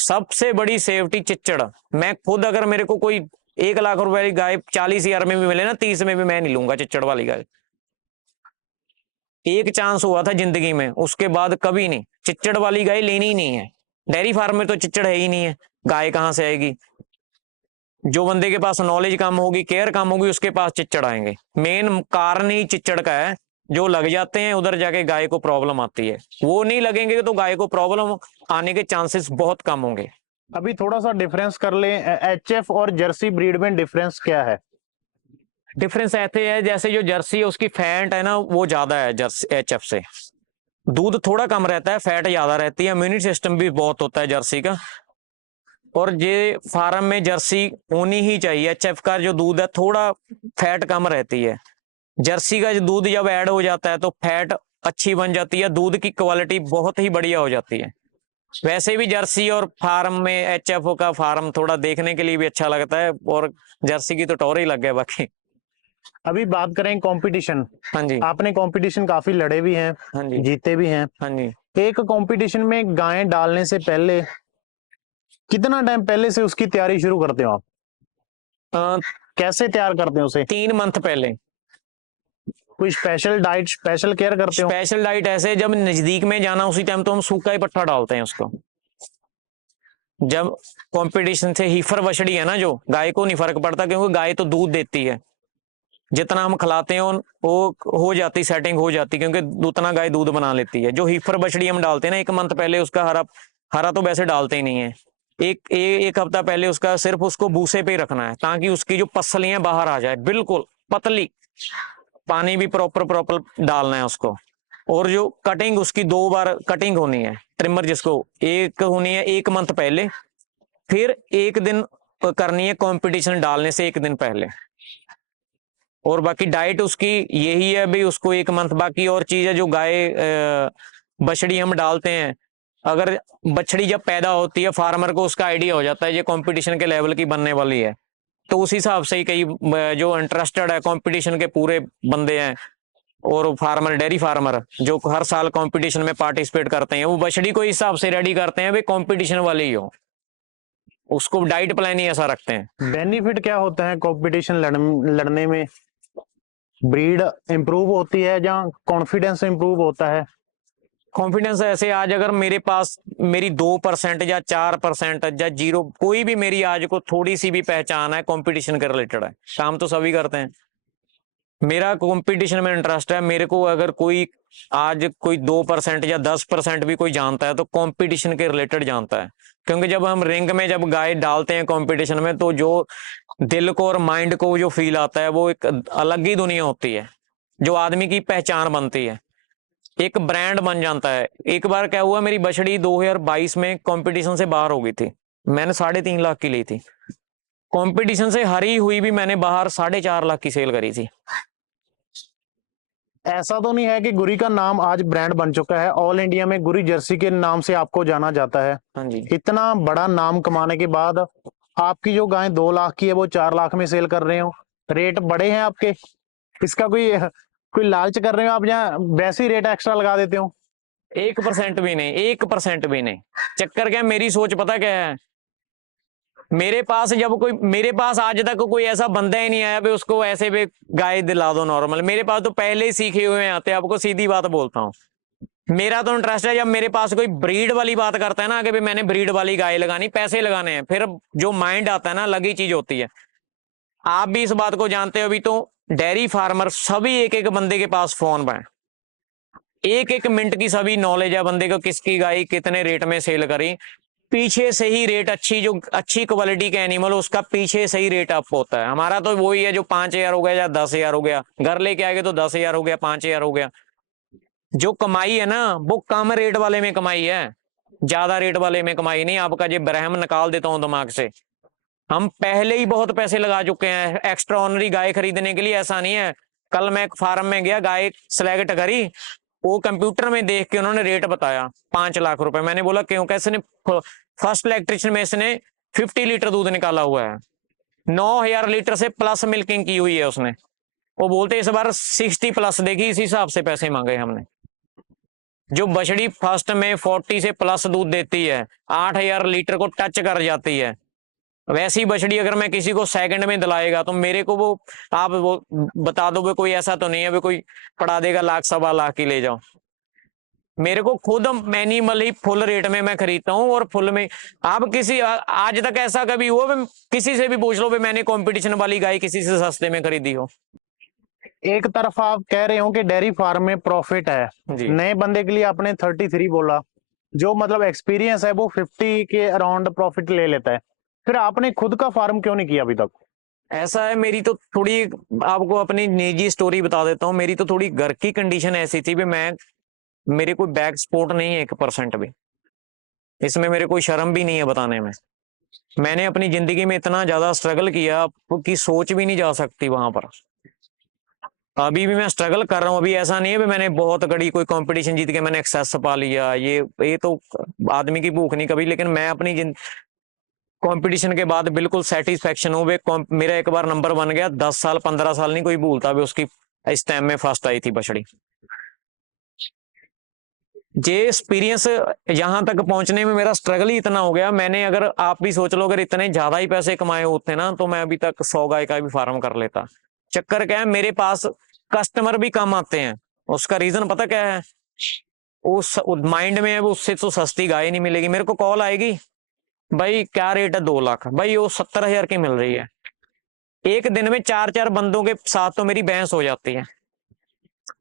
सबसे बड़ी सेफ्टी चिच्चड़। मैं खुद अगर मेरे को कोई 1 लाख रुपए वाली गाय 40,000 में भी मिले ना, 30 में भी मैं नहीं लूंगा चिच्चड़ वाली गाय। एक चांस हुआ था जिंदगी में, उसके बाद कभी नहीं। चिच्चड़ वाली गाय लेनी ही नहीं है। डेयरी फार्म में तो चिच्चड़ है ही नहीं है, गाय कहां से आएगी। जो बंदे के पास नॉलेज कम होगी, केयर कम होगी, उसके पास चिच्चड़ आएंगे। मेन कारण ही चिच्चड़ का है, जो लग जाते हैं उधर जाके गाय को प्रॉब्लम आती है। वो नहीं लगेंगे तो गाय को प्रॉब्लम आने के चांसेस बहुत कम होंगे। अभी थोड़ा सा डिफरेंस कर लें, एचएफ और जर्सी ब्रीड में डिफरेंस क्या है? डिफरेंस ऐसे है, जैसे जो जर्सी है उसकी फैट है ना वो ज्यादा है जर्सी एचएफ से, दूध थोड़ा कम रहता है, फैट ज्यादा रहती है, इम्यूनिटी सिस्टम भी बहुत होता है जर्सी का। और ये फार्म में जर्सी होनी ही चाहिए। एचएफ का जो दूध है थोड़ा फैट कम रहती है, जर्सी का जो दूध जब ऐड हो जाता है तो फैट अच्छी बन जाती है, दूध की क्वालिटी बहुत ही बढ़िया हो जाती है। वैसे भी जर्सी और फार्म में एचएफ का फार्म थोड़ा देखने के लिए भी अच्छा लगता है, और जर्सी की तो टोर ही लग गया बाकी। अभी बात करें कंपटीशन, हाँ जी, आपने कंपटीशन काफी लड़े भी हैं, हाँ जी, जीते भी हैं। हाँ जी। एक कंपटीशन में गायें डालने से पहले कितना टाइम पहले से उसकी तैयारी शुरू करते हो आप? कैसे तैयार करते हो उसे? 3 मंथ पहले। कोई स्पेशल डाइट, स्पेशल केयर करते हो? स्पेशल डाइट ऐसे, जब नजदीक में जाना उसी टाइम तो हम सूखा ही पट्टा डालते हैं उसको। जब कंपटीशन से हीफर बछड़ी है ना, जो गाय को नहीं फर्क पड़ता क्योंकि गाय तो दूध देती है, जितना हम खिलाते हैं वो हो जाती, सेटिंग हो जाती, क्योंकि उतना गाय दूध बना लेती है। जो हीफर बछड़ी हम डालते हैं ना 1 मंथ पहले, उसका हरा हरा तो वैसे डालते ही नहीं है, एक हफ्ता पहले उसका सिर्फ उसको भूसे पे ही रखना है, ताकि उसकी जो पसलियां बाहर आ जाए, बिल्कुल पतली। पानी भी प्रॉपर डालना है उसको। और जो कटिंग उसकी 2 बार कटिंग होनी है, ट्रिमर जिसको एक होनी है 1 मंथ पहले, फिर 1 दिन करनी है कंपटीशन डालने से 1 दिन पहले। और बाकी डाइट उसकी यही है भाई, उसको 1 मंथ। बाकी और चीज है जो गाय बछड़ी हम डालते हैं, अगर बछड़ी जब पैदा होती है फार्मर को उसका आइडिया हो जाता है ये कंपटीशन के लेवल की बनने वाली है, तो उस हिसाब से ही कई जो इंटरेस्टेड है कंपटीशन के पूरे बंदे हैं, और फार्मर, डेयरी फार्मर जो हर साल कंपटीशन में पार्टिसिपेट करते हैं, वो बछड़ी को हिसाब से रेडी करते हैं भाई कंपटीशन वाले ही हो, उसको डाइट प्लान ही ऐसा रखते हैं। बेनिफिट क्या होता है कंपटीशन लड़ने में? ब्रीड इंप्रूव होती है या कॉन्फिडेंस इंप्रूव होता है? कॉन्फिडेंस ऐसे आज अगर मेरे पास मेरी 2% या 4% या 0 कोई भी मेरी आज को थोड़ी सी भी पहचान है, कंपटीशन के रिलेटेड है। काम तो सभी करते हैं, मेरा कंपटीशन में इंटरेस्ट है। मेरे को अगर कोई आज कोई 2% या 10% भी कोई जानता है तो कंपटीशन के रिलेटेड जानता है, क्योंकि जब हम रिंग में जब गाय डालते हैं कंपटीशन में तो जो दिल को और माइंड को जो फील आता है वो एक अलग ही दुनिया होती है, जो आदमी की पहचान बनती है, एक ब्रांड बन जाता है। एक बार क्या हुआ, मेरी बछड़ी 2022 में कंपटीशन से बाहर हो गई थी, मैंने 3.5 लाख की ली थी। कंपटीशन से हरी हुई भी मैंने बाहर 4.5 लाख की सेल करी थी। ऐसा तो नहीं है कि गुरी का नाम आज ब्रांड बन चुका है, ऑल इंडिया में गुरी जर्सी के नाम से आपको जाना जाता है। हाँ जी। इतना बड़ा नाम कमाने के बाद आपकी जो गाय 2 लाख की है वो 4 लाख में सेल कर रहे हो, रेट बड़े हैं आपके, इसका कोई लालच कर रहे हो आप या वैसे ही रेट एक्स्ट्रा लगा देते हो? 1% भी नहीं, 1% भी नहीं। चक्कर क्या है, मेरी सोच पता क्या है, मेरे पास आज तक कोई ऐसा बंदा ही नहीं आया भी उसको ऐसे भी गाय दिला दो नॉर्मल। मेरे पास तो पहले ही सीखे हुए आते हैं, आपको सीधी बात बोलता हूँ। मेरा तो इंटरेस्ट है, जब मेरे पास कोई ब्रीड वाली बात करता है ना कि भाई मैंने ब्रीड वाली गाय लगानी, पैसे लगाने हैं, फिर जो माइंड आता है ना अलग ही चीज होती है। आप भी इस बात को जानते हो, अभी तो डेयरी फार्मर सभी एक एक बंदे के पास फोन है, एक एक मिनट की सभी नॉलेज है बंदे को, किसकी गाय कितने रेट में सेल करी, पीछे से ही रेट जो अच्छी क्वालिटी के एनिमल उसका पीछे से ही रेट अप होता है। हमारा तो वही है, जो 5,000 हो गया या 10,000 हो गया, घर लेके आएंगे तो 10,000 हो गया, 5,000 हो गया। जो कमाई है ना वो कम रेट वाले में कमाई है, ज्यादा रेट वाले में कमाई नहीं। आपका जो ब्रह्म निकाल देता हूं दिमाग से, हम पहले ही बहुत पैसे लगा चुके हैं एक्स्ट्रा ऑर्डिनरी गाय खरीदने के लिए। ऐसा नहीं है, कल मैं एक फार्म में गया, गाय सेलेक्ट करी, वो कंप्यूटर में देख के उन्होंने रेट बताया 5 लाख रुपए। मैंने बोला क्यों? कैसे? फर्स्ट इलेक्ट्रिशियन में इसने 50 लीटर दूध निकाला हुआ है, 9,000 लीटर से प्लस मिल्किंग की हुई है उसने। वो बोलते इस बार 60 प्लस देगी, इसी हिसाब से पैसे मांगे हमने। जो बछड़ी फर्स्ट में 40 से प्लस दूध देती है, 8,000 लीटर को टच कर जाती है, वैसी बछड़ी अगर मैं किसी को सेकंड में दिलाएगा तो मेरे को वो आप वो बता दो, कोई ऐसा तो नहीं है भी कोई पड़ा देगा 1 लाख 1.25 लाख की ले जाओ। मेरे को खुद मैनिमल ही फुल रेट में मैं खरीदता हूँ, और फुल में आप आज तक ऐसा कभी हुआ किसी से भी पूछ लो भी मैंने कंपटीशन वाली गाय किसी से सस्ते में खरीदी हो? एक तरफ आप कह रहे हो कि डेयरी फार्म में प्रॉफिट है, जी। नए बंदे के लिए आपने 33 बोला, जो मतलब एक्सपीरियंस है वो 50 के अराउंड प्रॉफिट ले लेता है, फिर आपने खुद का फार्म क्यों नहीं किया अभी तक? ऐसा है, मेरी तो थोड़ी आपको अपनी निजी स्टोरी बता देता हूँ। मेरी तो थोड़ी घर की कंडीशन ऐसी थी भी मेरे कोई बैक सपोर्ट नहीं है 1% भी, इसमें मेरे कोई शर्म भी नहीं है बताने में। मैंने अपनी जिंदगी में इतना ज्यादा स्ट्रगल किया कि सोच भी नहीं जा सकती वहां पर। अभी भी मैं स्ट्रगल कर रहा हूँ। अभी ऐसा नहीं है भी मैंने बहुत बड़ी कोई कंपटीशन जीत के मैंने एक्सेस पा लिया, ये तो आदमी की भूख नहीं कभी। लेकिन मैं अपनी कंपटीशन के बाद बिल्कुल सेटिस्फेक्शन हूँ। मेरा एक बार नंबर बन गया, 10 साल 15 साल नहीं कोई भूलता भी उसकी इस टाइम में फर्स्ट आई थी बछड़ी। ये एक्सपीरियंस यहां तक पहुंचने में मेरा स्ट्रगल ही इतना हो गया। मैंने अगर आप भी सोच लो, अगर इतने ज्यादा ही पैसे कमाए होते ना तो मैं अभी तक 100 गाय का भी फार्म कर लेता। चक्कर क्या है, मेरे पास कस्टमर भी कम आते हैं। उसका रीजन पता क्या है? उस माइंड में है वो उससे तो सस्ती गाय नहीं मिलेगी। मेरे को कॉल आएगी, भाई क्या रेट है? 2 लाख। भाई वो 70,000 की मिल रही है। एक दिन में 4-4 बंदों के साथ तो मेरी बहस हो जाती है।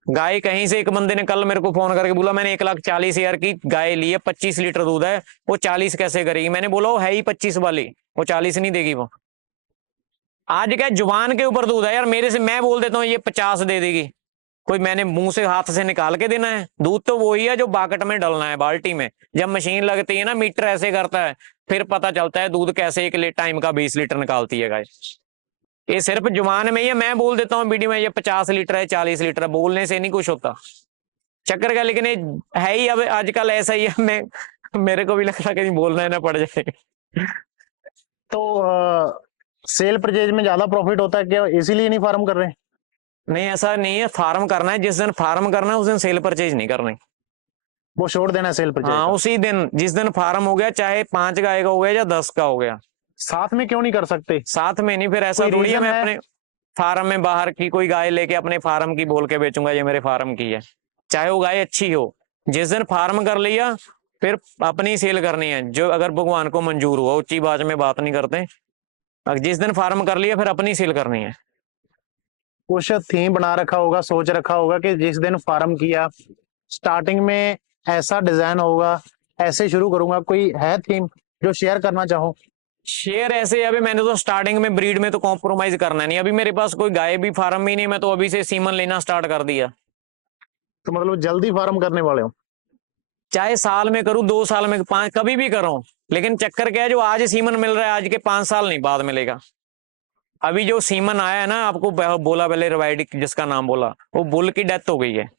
गाय कहीं से, एक बंदे ने कल मेरे को फोन करके बोला मैंने 1,40,000 की गाय ली है, 25 लीटर दूध है, वो 40 कैसे करेगी? मैंने बोला वो है ही 25 वाली, वो 40 नहीं देगी वो। आज क्या जुबान के ऊपर दूध है यार, मेरे से मैं बोल देता हूँ ये 50 दे देगी, कोई मैंने मुंह से हाथ से निकाल के देना है? दूध तो वही है जो बाकट में डलना है, बाल्टी में। जब मशीन लगती है ना, मीटर ऐसे करता है, फिर पता चलता है दूध कैसे एक टाइम का 20 लीटर निकालती है गाय। ये सिर्फ जुबान में ही है, मैं बोल देता हूँ वीडियो में ये 50 लीटर है, 40 लीटर है, बोलने से नहीं कुछ होता। चक्कर का लेकिन ये है ही अब आजकल ऐसा ही है। मेरे को भी लगता है कि बोलना है ना पड़ जाए। तो सेल परचेज में ज्यादा प्रॉफिट होता है क्या, इसीलिए नहीं फार्म कर रहे? नहीं, ऐसा नहीं है। फार्म करना है, जिस दिन फार्म करना है उस दिन सेल परचेज नहीं करनी। वो छोड़ देना सेल परचेज? हाँ, उसी दिन जिस दिन फार्म हो गया, चाहे 5 गाय का हो गया या 10 का हो गया। साथ में क्यों नहीं कर सकते? साथ में नहीं, फिर ऐसा थोड़ी है मैं अपने फार्म में बाहर की कोई गाय लेके अपने फार्म की बोल के बेचूंगा ये मेरे फार्म की है, चाहे वो गाय अच्छी हो। जिस दिन फार्म कर लिया फिर अपनी सेल करनी है, जो अगर भगवान को मंजूर हुआ, ऊंची बात में बात नहीं करते। जिस दिन फार्म कर लिया फिर अपनी सेल करनी है। कुछ थीम बना रखा होगा, सोच रखा होगा कि जिस दिन फार्म किया स्टार्टिंग में ऐसा डिजाइन होगा, ऐसे शुरू करूंगा, कोई है थीम जो शेयर करना चाहो? शेयर ऐसे अभी मैंने तो स्टार्टिंग में ब्रीड में तो कॉम्प्रोमाइज करना नहीं, अभी मेरे पास कोई गाय भी फार्म में नहीं, मैं तो अभी से सीमन लेना स्टार्ट कर दिया। तो मतलब जल्दी फार्म करने वाले हो? चाहे साल में करूं, 2 साल में, 5, कभी भी करूं, लेकिन चक्कर क्या है, जो आज सीमन मिल रहा है आज के 5 साल नहीं बाद मिलेगा। अभी जो सीमन आया है ना, आपको बोला पहले रवाइडिक जिसका नाम बोला, वो बुल की डेथ हो गई है।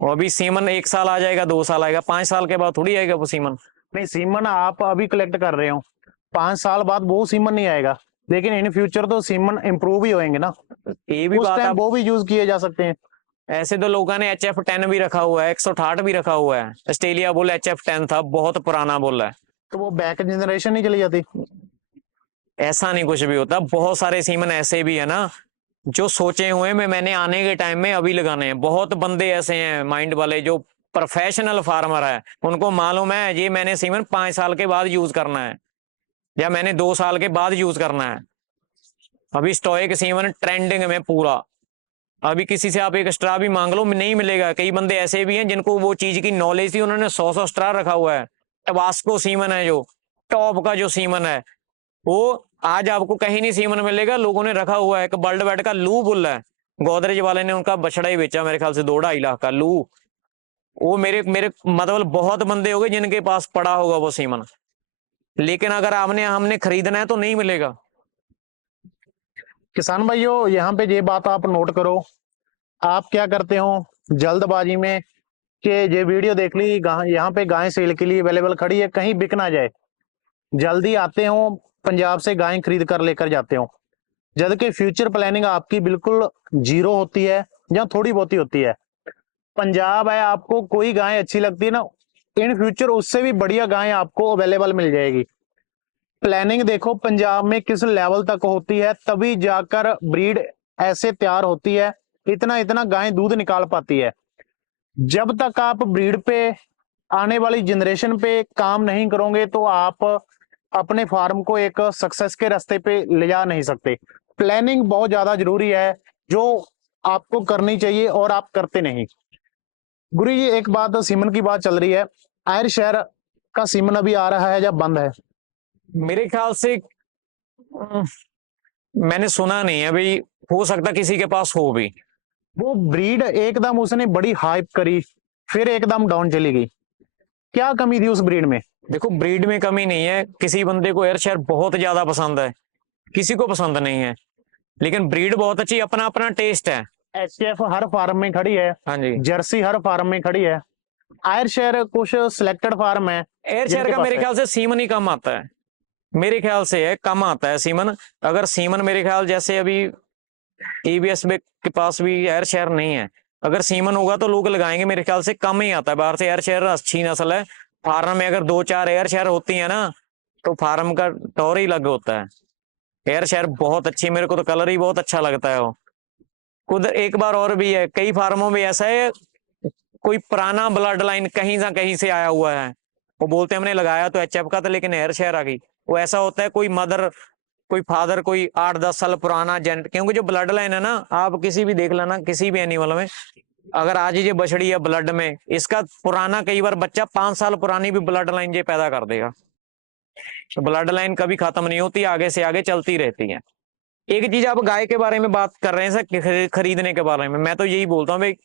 वो अभी सीमन 1 साल आ जाएगा, 2 साल आएगा, 5 साल के बाद थोड़ी आएगा वो सीमन। नहीं, सीमन आप अभी कलेक्ट कर रहे हो, 5 साल बाद वो सीमन नहीं आएगा, लेकिन इन फ्यूचर तो सीमन इंप्रूव ही होएंगे ना, ये भी उस बात टाइम आप, वो भी यूज किए जा सकते हैं। ऐसे तो लोगों ने HF10 भी रखा हुआ है, 168 भी रखा हुआ है। ऑस्ट्रेलिया बुल HF10 था, बहुत पुराना बुल है। तो वो बैक जनरेशन नहीं चली जाती? ऐसा नहीं कुछ भी होता, बहुत सारे सीमन ऐसे भी है ना जो सोचे हुए में मैंने आने के टाइम में अभी लगाने हैं। बहुत बंदे ऐसे हैं माइंड वाले जो प्रोफेशनल फार्मर है, उनको मालूम है ये मैंने सीमन 5 साल के बाद यूज करना है या मैंने 2 साल के बाद यूज करना है। अभी स्टोइक सीमन ट्रेंडिंग में पूरा, अभी किसी से आप एक स्ट्रा भी मांग लो नहीं मिलेगा। कई बंदे ऐसे भी हैं जिनको वो चीज की नॉलेज थी, उन्होंने 100 स्ट्रा रखा हुआ है। टबास्को सीमन है जो टॉप का जो सीमन है, वो आज आपको कहीं नहीं सीमन मिलेगा, लोगों ने रखा हुआ है। एक वर्ल्ड वाइड का लू बुल है, गोदरेज वाले ने उनका बछड़ा ही बेचा मेरे ख्याल से 2-2.5 लाख का लू। वो मेरे मेरे मतलब बहुत बंदे हो गए जिनके पास पड़ा होगा वो सीमन, लेकिन अगर आपने हमने खरीदना है तो नहीं मिलेगा। किसान भाइयों, यहाँ पे ये बात आप नोट करो, आप क्या करते हो जल्दबाजी में कि ये वीडियो देख ली, यहाँ पे गाय सेल के लिए अवेलेबल खड़ी है, कहीं बिक ना जाए, जल्दी आते हो पंजाब से गाय खरीद कर लेकर जाते हो, जबकि फ्यूचर प्लानिंग आपकी बिल्कुल जीरो होती है या थोड़ी बहुत ही होती है। पंजाब है, आपको कोई गाय अच्छी लगती है ना, इन फ्यूचर उससे भी बढ़िया गाय आपको अवेलेबल मिल जाएगी। प्लानिंग देखो पंजाब में किस लेवल तक होती है, तभी जाकर ब्रीड ऐसे तैयार होती है, इतना इतना गाय दूध निकाल पाती है। जब तक आप ब्रीड पे, आने वाली जनरेशन पे काम नहीं करोगे तो आप अपने फार्म को एक सक्सेस के रास्ते पे ले जा नहीं सकते। प्लानिंग बहुत ज्यादा जरूरी है, जो आपको करनी चाहिए और आप करते नहीं। गुरु जी, एक बात, सीमन की बात चल रही है, आयरशहर का सीमन अभी आ रहा है या बंद है? मेरे ख्याल से मैंने सुना नहीं है, अभी हो सकता किसी के पास हो भी। वो ब्रीड एकदम उसने बड़ी हाइप करी, फिर एकदम डाउन चली गई, क्या कमी थी उस ब्रीड में? देखो ब्रीड में कमी नहीं है, किसी बंदे को एयरशेयर बहुत ज्यादा पसंद है, किसी को पसंद नहीं है, लेकिन ब्रीड बहुत अच्छी, अपना अपना टेस्ट है। एचएफ हर फार्म में खड़ी है, हाँ जी, जर्सी हर फार्म में खड़ी है, आयरशेयर कुछ सिलेक्टेड फार्म है एयरशेयर जिनके का पास मेरे है। ख्याल से सीमन ही कम आता है, मेरे ख्याल से है कम आता है सीमन। अगर सीमन मेरे ख्याल जैसे अभी EBS के पास भी एयरशेयर नहीं है, अगर सीमन होगा तो लोग लगाएंगे, मेरे ख्याल से कम ही आता है बाहर से। एयरशेयर अच्छी नस्ल है, फार्म में अगर 2-4 एयरशेयर होती है ना तो फार्म का टौर ही अलग होता है। एयरशेयर बहुत अच्छी, मेरे को तो कलर ही बहुत अच्छा लगता है वो। खुद एक बार और भी है, कई फार्मों में ऐसा है कोई पुराना ब्लड लाइन कहीं ना कहीं से आया हुआ है, वो बोलते हैं हमने लगाया तो HF का था लेकिन एयरशेयर आ गई। वो ऐसा होता है कोई मदर कोई फादर कोई 8-10 साल पुराना जेनेट, क्योंकि जो ब्लड लाइन है ना, आप किसी भी देख लेना किसी भी एनिमल में, अगर आज ये बछड़ी है ब्लड में, इसका पुराना कई बार बच्चा 5 साल पुरानी भी ब्लड लाइन ये पैदा कर देगा। तो ब्लड लाइन कभी खत्म नहीं होती, आगे से आगे चलती रहती है। एक चीज आप गाय के बारे में बात कर रहे हैं सर, खरीदने के बारे में, मैं तो यही बोलता हूँ भाई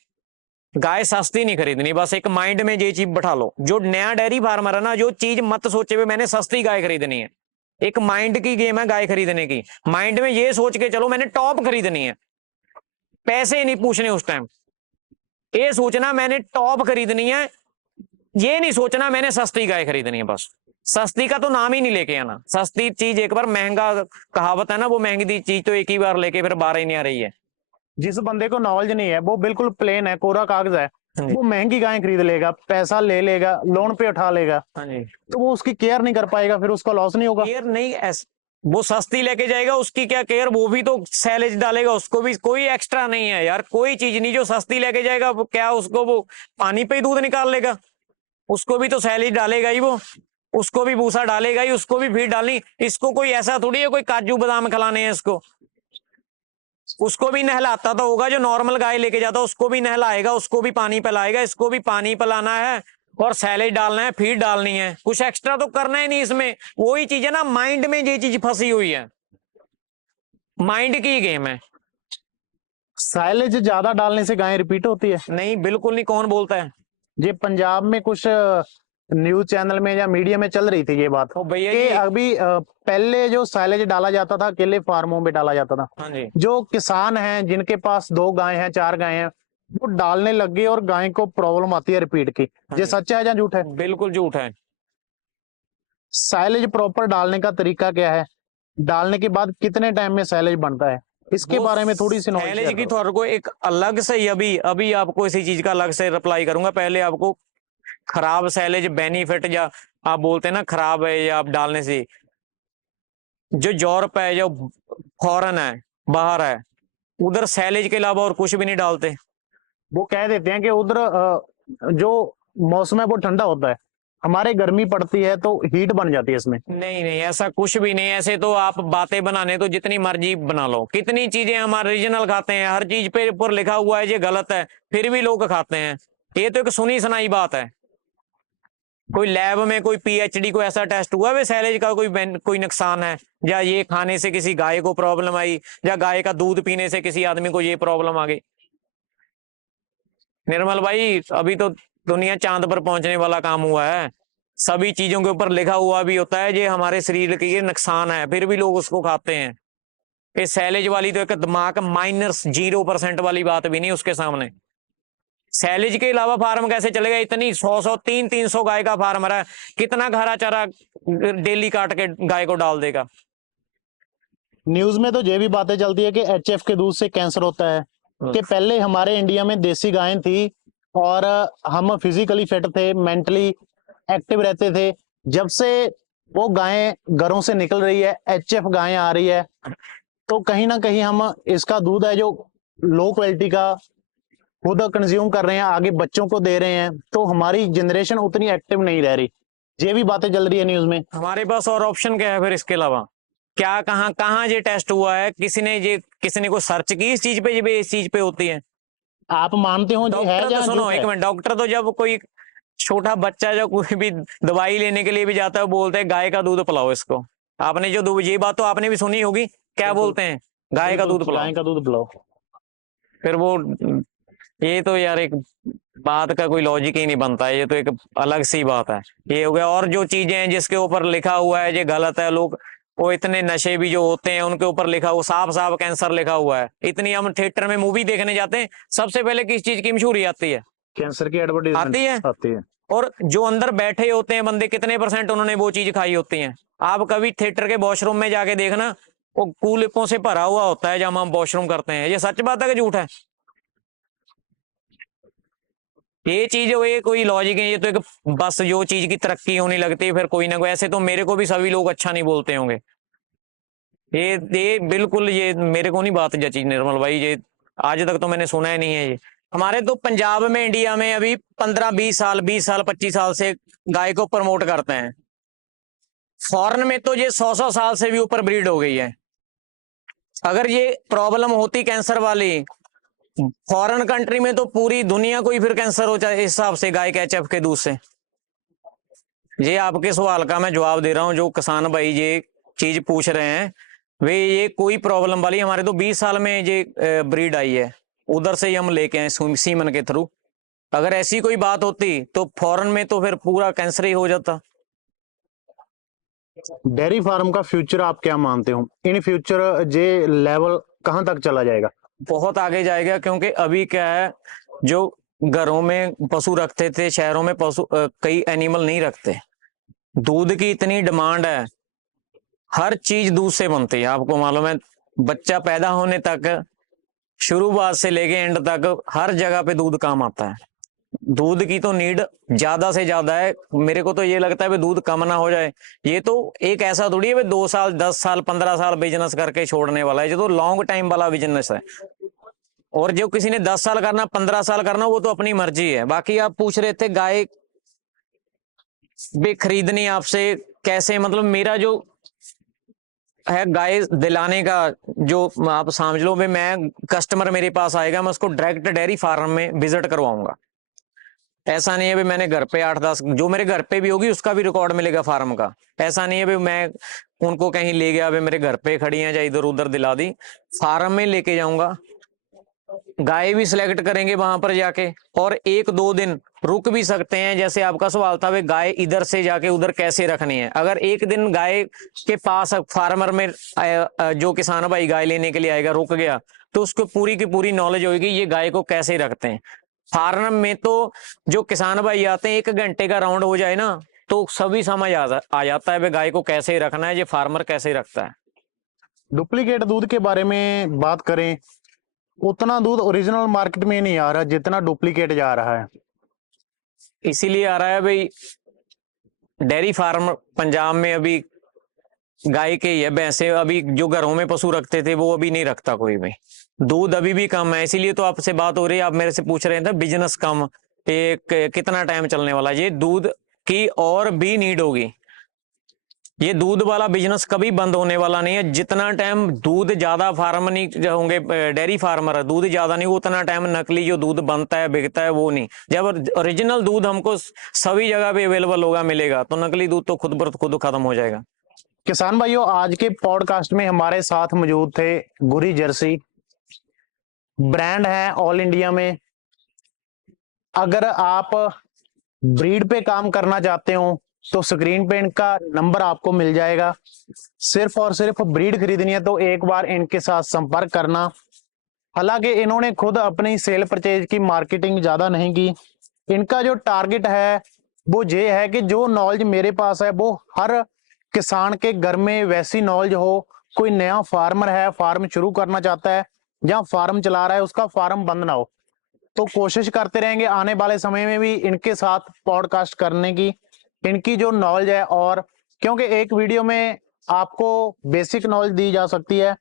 गाय सस्ती नहीं खरीदनी, बस एक माइंड में ये चीज बैठा लो। जो नया डेयरी फार्मर है ना, जो चीज मत सोचे हुए मैंने सस्ती गाय खरीदनी है, एक माइंड की गेम है गाय खरीदने की। माइंड में ये सोच के चलो मैंने टॉप खरीदनी है, पैसे नहीं पूछने उस टाइम, ये सोचना मैंने टॉप खरीदनी है, ये नहीं सोचना मैंने सस्ती गाय खरीदनी है। बस सस्ती का तो नाम ही नहीं लेके आना, सस्ती चीज एक बार, महंगा कहावत है ना, वो महंगी चीज तो एक ही बार लेके फिर बार ही नहीं आ रही है। जिस बंदे को नॉलेज नहीं है, वो बिल्कुल प्लेन है, कोरा कागज है, हाँ जी, वो महंगी गाय खरीद लेगा, पैसा ले लेगा, लोन पे उठा लेगा, हाँ जी। तो वो उसकी केयर नहीं कर पाएगा, फिर उसका लॉस नहीं होगा? केयर नहीं वो सस्ती लेके जाएगा, उसकी क्या केयर, वो भी तो सैलेज डालेगा, उसको भी कोई एक्स्ट्रा नहीं है यार, कोई चीज नहीं। जो सस्ती लेके जाएगा वो क्या, उसको वो पानी पे ही दूध निकाल लेगा, उसको भी तो सैलेज डालेगा ही वो, उसको भी भूसा डालेगा ही, उसको भी फीड डालनी। इसको कोई ऐसा थोड़ी है कोई काजू बादाम खिलाने हैं इसको, उसको भी नहलाता तो होगा, जो नॉर्मल गाय लेके जाता है उसको भी नहलाएगा, उसको भी पानी पिलाएगा, इसको भी पानी पिलाना है और सैलेड डालना है, फीड डालनी है, कुछ एक्स्ट्रा तो करना ही नहीं इसमें। वही चीज है ना, माइंड में ये चीज फंसी हुई है, माइंड की गेम है। साइलेज ज्यादा डालने से गायें रिपीट होती है? नहीं बिल्कुल नहीं, कौन बोलता है? ये पंजाब में कुछ न्यूज चैनल में या मीडिया में चल रही थी ये बात ओ भैया कि जी, अभी पहले जो साइलेज डाला जाता था अकेले फार्मों में डाला जाता था, हाँ जी, जो किसान हैं जिनके पास 2 गाय हैं 4 गाय हैं वो डालने लग गए और गाय को प्रॉब्लम आती है रिपीट की। हाँ ये जी। सच है या झूठ है? बिल्कुल झूठ है। साइलेज प्रॉपर डालने का तरीका क्या है? डालने के बाद कितने टाइम में साइलेज बनता है? इसके वो बारे में थोड़ी सी नॉलेज सैलेज शेयर की करो। थोड़ा को एक अलग से ही अभी अभी आपको इसी चीज का अलग से रिप्लाई करूंगा। पहले आपको खराब सैलेज बेनिफिट, या आप बोलते हैं ना खराब है या आप डालने से, जो यूरोप है, जो फॉरेन है, बाहर है, उधर सैलेज के अलावा और कुछ भी नहीं डालते। वो कह देते हैं कि उधर जो मौसम है वो ठंडा होता है, हमारे गर्मी पड़ती है तो हीट बन जाती है इसमें। नहीं नहीं, ऐसा कुछ भी नहीं। ऐसे तो आप बातें बनाने तो जितनी मर्जी बना लो, कितनी चीजें हमारे रीजनल खाते हैं, हर चीज पे ऊपर लिखा हुआ है ये गलत है, फिर भी लोग खाते हैं। ये तो एक सुनी सुनाई बात है। कोई लैब में कोई पीएचडी को ऐसा टेस्ट हुआ वे सैलेज का कोई नुकसान है, या ये खाने से किसी गाय को प्रॉब्लम आई, या गाय का दूध पीने से किसी आदमी को ये प्रॉब्लम आ गई? निर्मल भाई, अभी तो दुनिया चांद पर पहुंचने वाला काम हुआ है, सभी चीजों के ऊपर लिखा हुआ भी होता है ये हमारे शरीर के ये नुकसान है, फिर भी लोग उसको खाते हैं। ये सैलेज वाली तो एक दिमाग माइनस 0% वाली बात भी नहीं उसके सामने। सैलेज के अलावा फार्म कैसे चलेगा? इतनी 100 300 गाय का फार्म है, कितना हरा चारा डेली काट के गाय को डाल देगा? न्यूज में तो ये भी बातें चलती है कि एचएफ के दूध से कैंसर होता है, कि पहले हमारे इंडिया में देसी गायें थी और हम फिजिकली फिट थे, मेंटली एक्टिव रहते थे। जब से वो गायें घरों से निकल रही है, एचएफ गायें आ रही है, तो कहीं ना कहीं हम इसका दूध है जो लो क्वालिटी का खुद कंज्यूम कर रहे हैं, आगे बच्चों को दे रहे हैं, तो हमारी जनरेशन उतनी एक्टिव नहीं रह रही। ये भी बातें चल रही है न्यूज में। हमारे पास और ऑप्शन क्या है फिर इसके अलावा? क्या कहाँ कहाँ ये टेस्ट हुआ है? किसी ने कोई सर्च की इस चीज पे, ये भी इस चीज पे होती है? आप मानते हो जी है डॉक्टर तो या सुनो झूठ एक है? मिनट, डॉक्टर तो जब कोई छोटा बच्चा जो कोई भी दवाई लेने के लिए भी जाता है, वो बोलते हैं गाय का दूध पिलाओ इसको। आपने जो ये बात तो आपने भी सुनी होगी, क्या बिल्कुल, बोलते हैं? गाय का दूध पिलाओ। गाय का दूध पिलाओ। फिर वो, ये तो यार एक बात का कोई लॉजिक ही नहीं बनता है, ये तो एक अलग सी बात है। ये हो गया। और जो चीजें हैं जिसके ऊपर लिखा हुआ है ये गलत है, लोग वो इतने नशे भी जो होते हैं उनके ऊपर लिखा हुआ साफ साफ कैंसर लिखा हुआ है। इतनी हम थिएटर में मूवी देखने जाते हैं, सबसे पहले किस चीज की मशहूरी आती है? कैंसर की एडवर्टाइजमेंट आती है। आती है। और जो अंदर बैठे होते हैं बंदे, कितने % उन्होंने वो चीज खाई होती है? आप कभी थिएटर के वॉशरूम में जाके देखना, वो कूलिपों से भरा हुआ होता है जब हम वॉशरूम करते हैं। ये सच बात है कि झूठ है? ये चीज ये कोई लॉजिक है? ये तो एक बस जो चीज की तरक्की होने लगती है फिर कोई ना कोई, ऐसे तो मेरे को भी सभी लोग अच्छा नहीं बोलते होंगे। ये बिल्कुल ये मेरे को नहीं बात जची निर्मल भाई, ये आज तक तो मैंने सुना ही नहीं है। ये हमारे तो पंजाब में, इंडिया में अभी 15-20 साल 20 साल 25 साल से गाय को प्रमोट करते हैं। फॉरेन में तो ये 100 साल से भी ऊपर ब्रीड हो गई है। अगर ये प्रॉब्लम होती कैंसर वाली फॉरेन कंट्री में, तो पूरी दुनिया को ही फिर कैंसर हो जाए इस हिसाब से गाय के एचएफ के दूध से। ये आपके सवाल का मैं जवाब दे रहा हूं, जो किसान भाई ये चीज पूछ रहे हैं वे, ये कोई प्रॉब्लम वाली हमारे तो 20 साल में ये ब्रीड आई है, उधर से ही हम लेके आए सीमन के थ्रू। अगर ऐसी कोई बात होती तो फॉरेन में तो फिर पूरा कैंसर ही हो जाता। डेयरी फार्म का फ्यूचर आप क्या मानते हो? इन फ्यूचर ये लेवल कहां तक चला जाएगा? बहुत आगे जाएगा, क्योंकि अभी क्या है, जो घरों में पशु रखते थे, शहरों में पशु कई एनिमल नहीं रखते। दूध की इतनी डिमांड है, हर चीज दूध से बनती है, आपको मालूम है। बच्चा पैदा होने तक, शुरुआत से लेके एंड तक, हर जगह पे दूध काम आता है। दूध की तो नीड ज्यादा से ज्यादा है। मेरे को तो ये लगता है भाई दूध कम ना हो जाए। ये तो एक ऐसा थोड़ी है भाई 2 साल 10 साल 15 साल बिजनेस करके छोड़ने वाला है, ये तो लॉन्ग टाइम वाला बिजनेस है। और जो किसी ने 10 साल करना 15 साल करना वो तो अपनी मर्जी है। बाकी आप पूछ रहे थे गाय भी खरीदनी आपसे कैसे, मतलब मेरा जो है गाय दिलाने का, जो आप समझ लो भाई मैं कस्टमर मेरे पास आएगा मैं उसको डायरेक्ट डेयरी फार्म में विजिट करवाऊंगा। ऐसा नहीं है भाई मैंने घर पे 8-10 जो मेरे घर पे भी होगी उसका भी रिकॉर्ड मिलेगा फार्म का। ऐसा नहीं है भाई मैं उनको कहीं ले गया भाई मेरे घर पे खड़ी हैं या इधर उधर दिला दी, फार्म में लेके जाऊंगा। गाय भी सिलेक्ट करेंगे वहां पर जाके, और 1-2 दिन रुक भी सकते हैं। जैसे आपका सवाल था भाई गाय इधर से जाके उधर कैसे रखनी है, अगर एक दिन गाय के पास फार्मर में जो किसान भाई गाय लेने के लिए आएगा रुक गया तो उसको पूरी की पूरी नॉलेज होगी ये गाय को कैसे रखते हैं। फार्म में तो जो किसान भाई आते हैं 1 घंटे का राउंड हो जाए ना तो सभी समझ आ जाता है भाई गाय को कैसे रखना है, ये फार्मर कैसे रखता है। डुप्लीकेट दूध के बारे में बात करें, उतना दूध ओरिजिनल मार्केट में नहीं आ रहा जितना डुप्लीकेट जा रहा है। इसीलिए आ रहा है भाई डेयरी फार्म पंजाब में अभी गाय के ही है, भैंसे अभी जो घरों में पशु रखते थे वो अभी नहीं रखता कोई भी। दूध अभी भी कम है, इसीलिए तो आपसे बात हो रही है। आप मेरे से पूछ रहे थे बिजनेस कम एक कितना टाइम चलने वाला, ये दूध की और भी नीड होगी। ये दूध वाला बिजनेस कभी बंद होने वाला नहीं है। जितना टाइम दूध ज्यादा फार्म नहीं होंगे डेयरी फार्मर दूध ज्यादा नहीं, उतना टाइम नकली जो दूध बनता है बिकता है वो नहीं। जब ओरिजिनल दूध हमको सभी जगह पे अवेलेबल होगा मिलेगा तो नकली दूध तो खुद ब खुद खत्म हो जाएगा। किसान भाइयों, आज के पॉडकास्ट में हमारे साथ मौजूद थे गुरी जर्सी, ब्रांड है ऑल इंडिया में। अगर आप ब्रीड पे काम करना चाहते हो तो स्क्रीन पे इनका नंबर आपको मिल जाएगा। सिर्फ और सिर्फ ब्रीड खरीदनी है तो एक बार इनके साथ संपर्क करना। हालांकि इन्होंने खुद अपनी सेल परचेज की मार्केटिंग ज्यादा नहीं की। इनका जो टारगेट है वो ये है कि जो नॉलेज मेरे पास है वो हर किसान के घर में वैसी नॉलेज हो। कोई नया फार्मर है, फार्म शुरू करना चाहता है या फार्म चला रहा है, उसका फार्म बंद ना हो। तो कोशिश करते रहेंगे आने वाले समय में भी इनके साथ पॉडकास्ट करने की। इनकी जो नॉलेज है, और क्योंकि एक वीडियो में आपको बेसिक नॉलेज दी जा सकती है,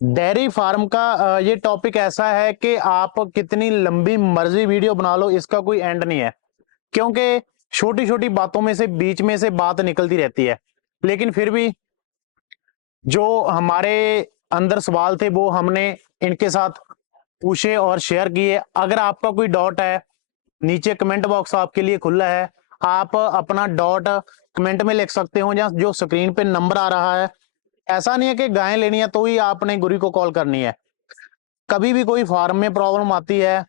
डेयरी फार्म का ये टॉपिक ऐसा है कि आप कितनी लंबी मर्जी वीडियो बना लो इसका कोई एंड नहीं है, क्योंकि छोटी छोटी बातों में से बीच में से बात निकलती रहती है। लेकिन फिर भी जो हमारे अंदर सवाल थे वो हमने इनके साथ पूछे और शेयर किए। अगर आपका कोई डाउट है नीचे कमेंट बॉक्स आपके लिए खुला है, आप अपना डाउट कमेंट में लिख सकते हो या जो स्क्रीन पे नंबर आ रहा है। ऐसा नहीं है कि गाय लेनी है तो ही आपने गुरी को कॉल करनी है। कभी भी कोई फार्म में प्रॉब्लम आती है,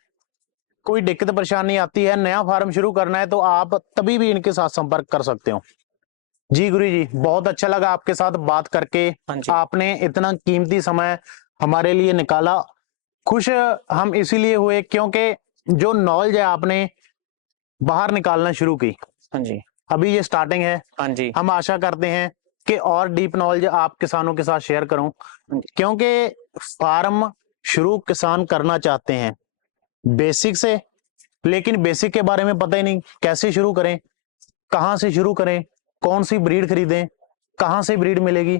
कोई दिक्कत परेशानी आती है, नया फार्म शुरू करना है तो आप तभी भी इनके साथ संपर्क कर सकते हो। जी गुरु जी, बहुत अच्छा लगा आपके साथ बात करके। आपने इतना कीमती समय हमारे लिए निकाला। खुश हम इसीलिए हुए क्योंकि जो नॉलेज है आपने बाहर निकालना शुरू की। हाँ जी, अभी ये स्टार्टिंग है। हाँ जी, हम आशा करते हैं कि और डीप नॉलेज आप किसानों के साथ शेयर करूं, क्योंकि फार्म शुरू किसान करना चाहते हैं बेसिक से, लेकिन बेसिक के बारे में पता ही नहीं, कैसे शुरू करें, कहां से शुरू करें, कौन सी ब्रीड खरीदें, कहां से ब्रीड मिलेगी।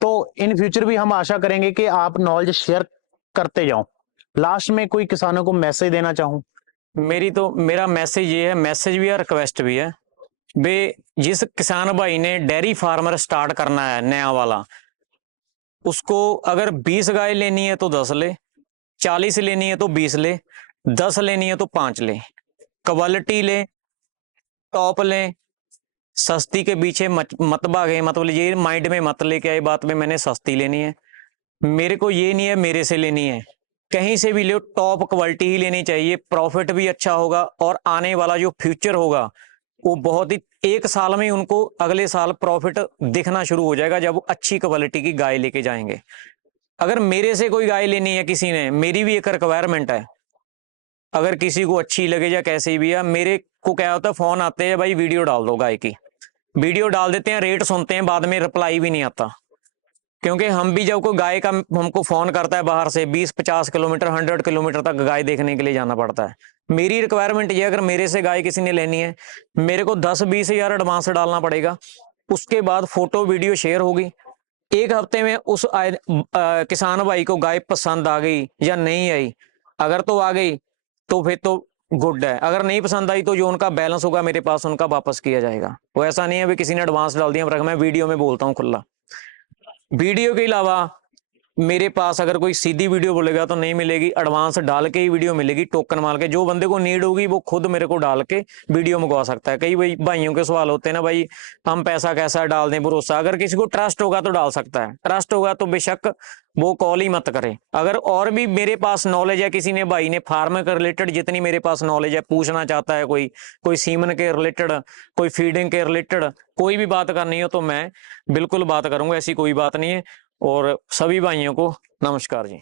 तो इन फ्यूचर भी हम आशा करेंगे कि आप नॉलेज शेयर करते जाओ। लास्ट में कोई किसानों को मैसेज देना चाहूं। मेरा मैसेज ये है, मैसेज भी है रिक्वेस्ट भी है। बे जिस किसान भाई ने डेयरी फार्मर स्टार्ट करना है नया वाला, उसको अगर 20 गाय लेनी है तो 10 ले, 40 लेनी है तो 20 ले, 10 लेनी है तो 5 ले। क्वालिटी ले, टॉप ले, सस्ती के पीछे मत भागे। मतलब ये माइंड में मत लेके आए बात में मैंने सस्ती लेनी है, मेरे को ये नहीं है मेरे से लेनी है। कहीं से भी लो, टॉप क्वालिटी ही लेनी चाहिए। प्रॉफिट भी अच्छा होगा और आने वाला जो फ्यूचर होगा वो बहुत ही 1 साल में उनको अगले साल प्रॉफिट दिखना शुरू हो जाएगा जब वो अच्छी क्वालिटी की गाय लेके जाएंगे। अगर मेरे से कोई गाय लेनी है किसी ने, मेरी भी एक रिक्वायरमेंट है, अगर किसी को अच्छी लगे या कैसी भी है, मेरे को क्या होता है फोन आते हैं भाई वीडियो डाल दो गाय की, वीडियो डाल देते हैं, रेट सुनते हैं, बाद में रिप्लाई भी नहीं आता। क्योंकि हम भी जब कोई गाय का हमको फोन करता है बाहर से 20-50 किलोमीटर 100 किलोमीटर तक गाय देखने के लिए जाना पड़ता है। मेरी रिक्वायरमेंट ये, अगर मेरे से गाय किसी ने लेनी है, मेरे को 10-20 हज़ार एडवांस डालना पड़ेगा। उसके बाद फोटो वीडियो शेयर होगी। एक हफ्ते में उस किसान भाई को गाय पसंद आ गई या नहीं आई, अगर तो आ गई तो फिर तो गुड है, अगर नहीं पसंद आई तो जो उनका बैलेंस होगा मेरे पास उनका वापस किया जाएगा। वो ऐसा नहीं है भी किसी ने एडवांस डाल दिया। मैं वीडियो में बोलता हूँ खुला। वीडियो के अलावा मेरे पास अगर कोई सीधी वीडियो बोलेगा तो नहीं मिलेगी, एडवांस डाल के ही वीडियो मिलेगी, टोकन मार के। जो बंदे को नीड होगी वो खुद मेरे को डाल के वीडियो मंगवा सकता है। कई भाइयों के सवाल होते हैं ना, भाई हम पैसा कैसा डाल दें, भरोसा। अगर किसी को ट्रस्ट होगा तो डाल सकता है, ट्रस्ट होगा तो बेशक वो कॉल ही मत करे। अगर और भी मेरे पास नॉलेज है, किसी ने भाई ने फार्म के रिलेटेड जितनी मेरे पास नॉलेज है पूछना चाहता है, कोई सीमन के रिलेटेड, कोई फीडिंग के रिलेटेड कोई भी बात करनी हो तो मैं बिल्कुल बात करूंगा, ऐसी कोई बात नहीं है। और सभी भाइयों को नमस्कार जी।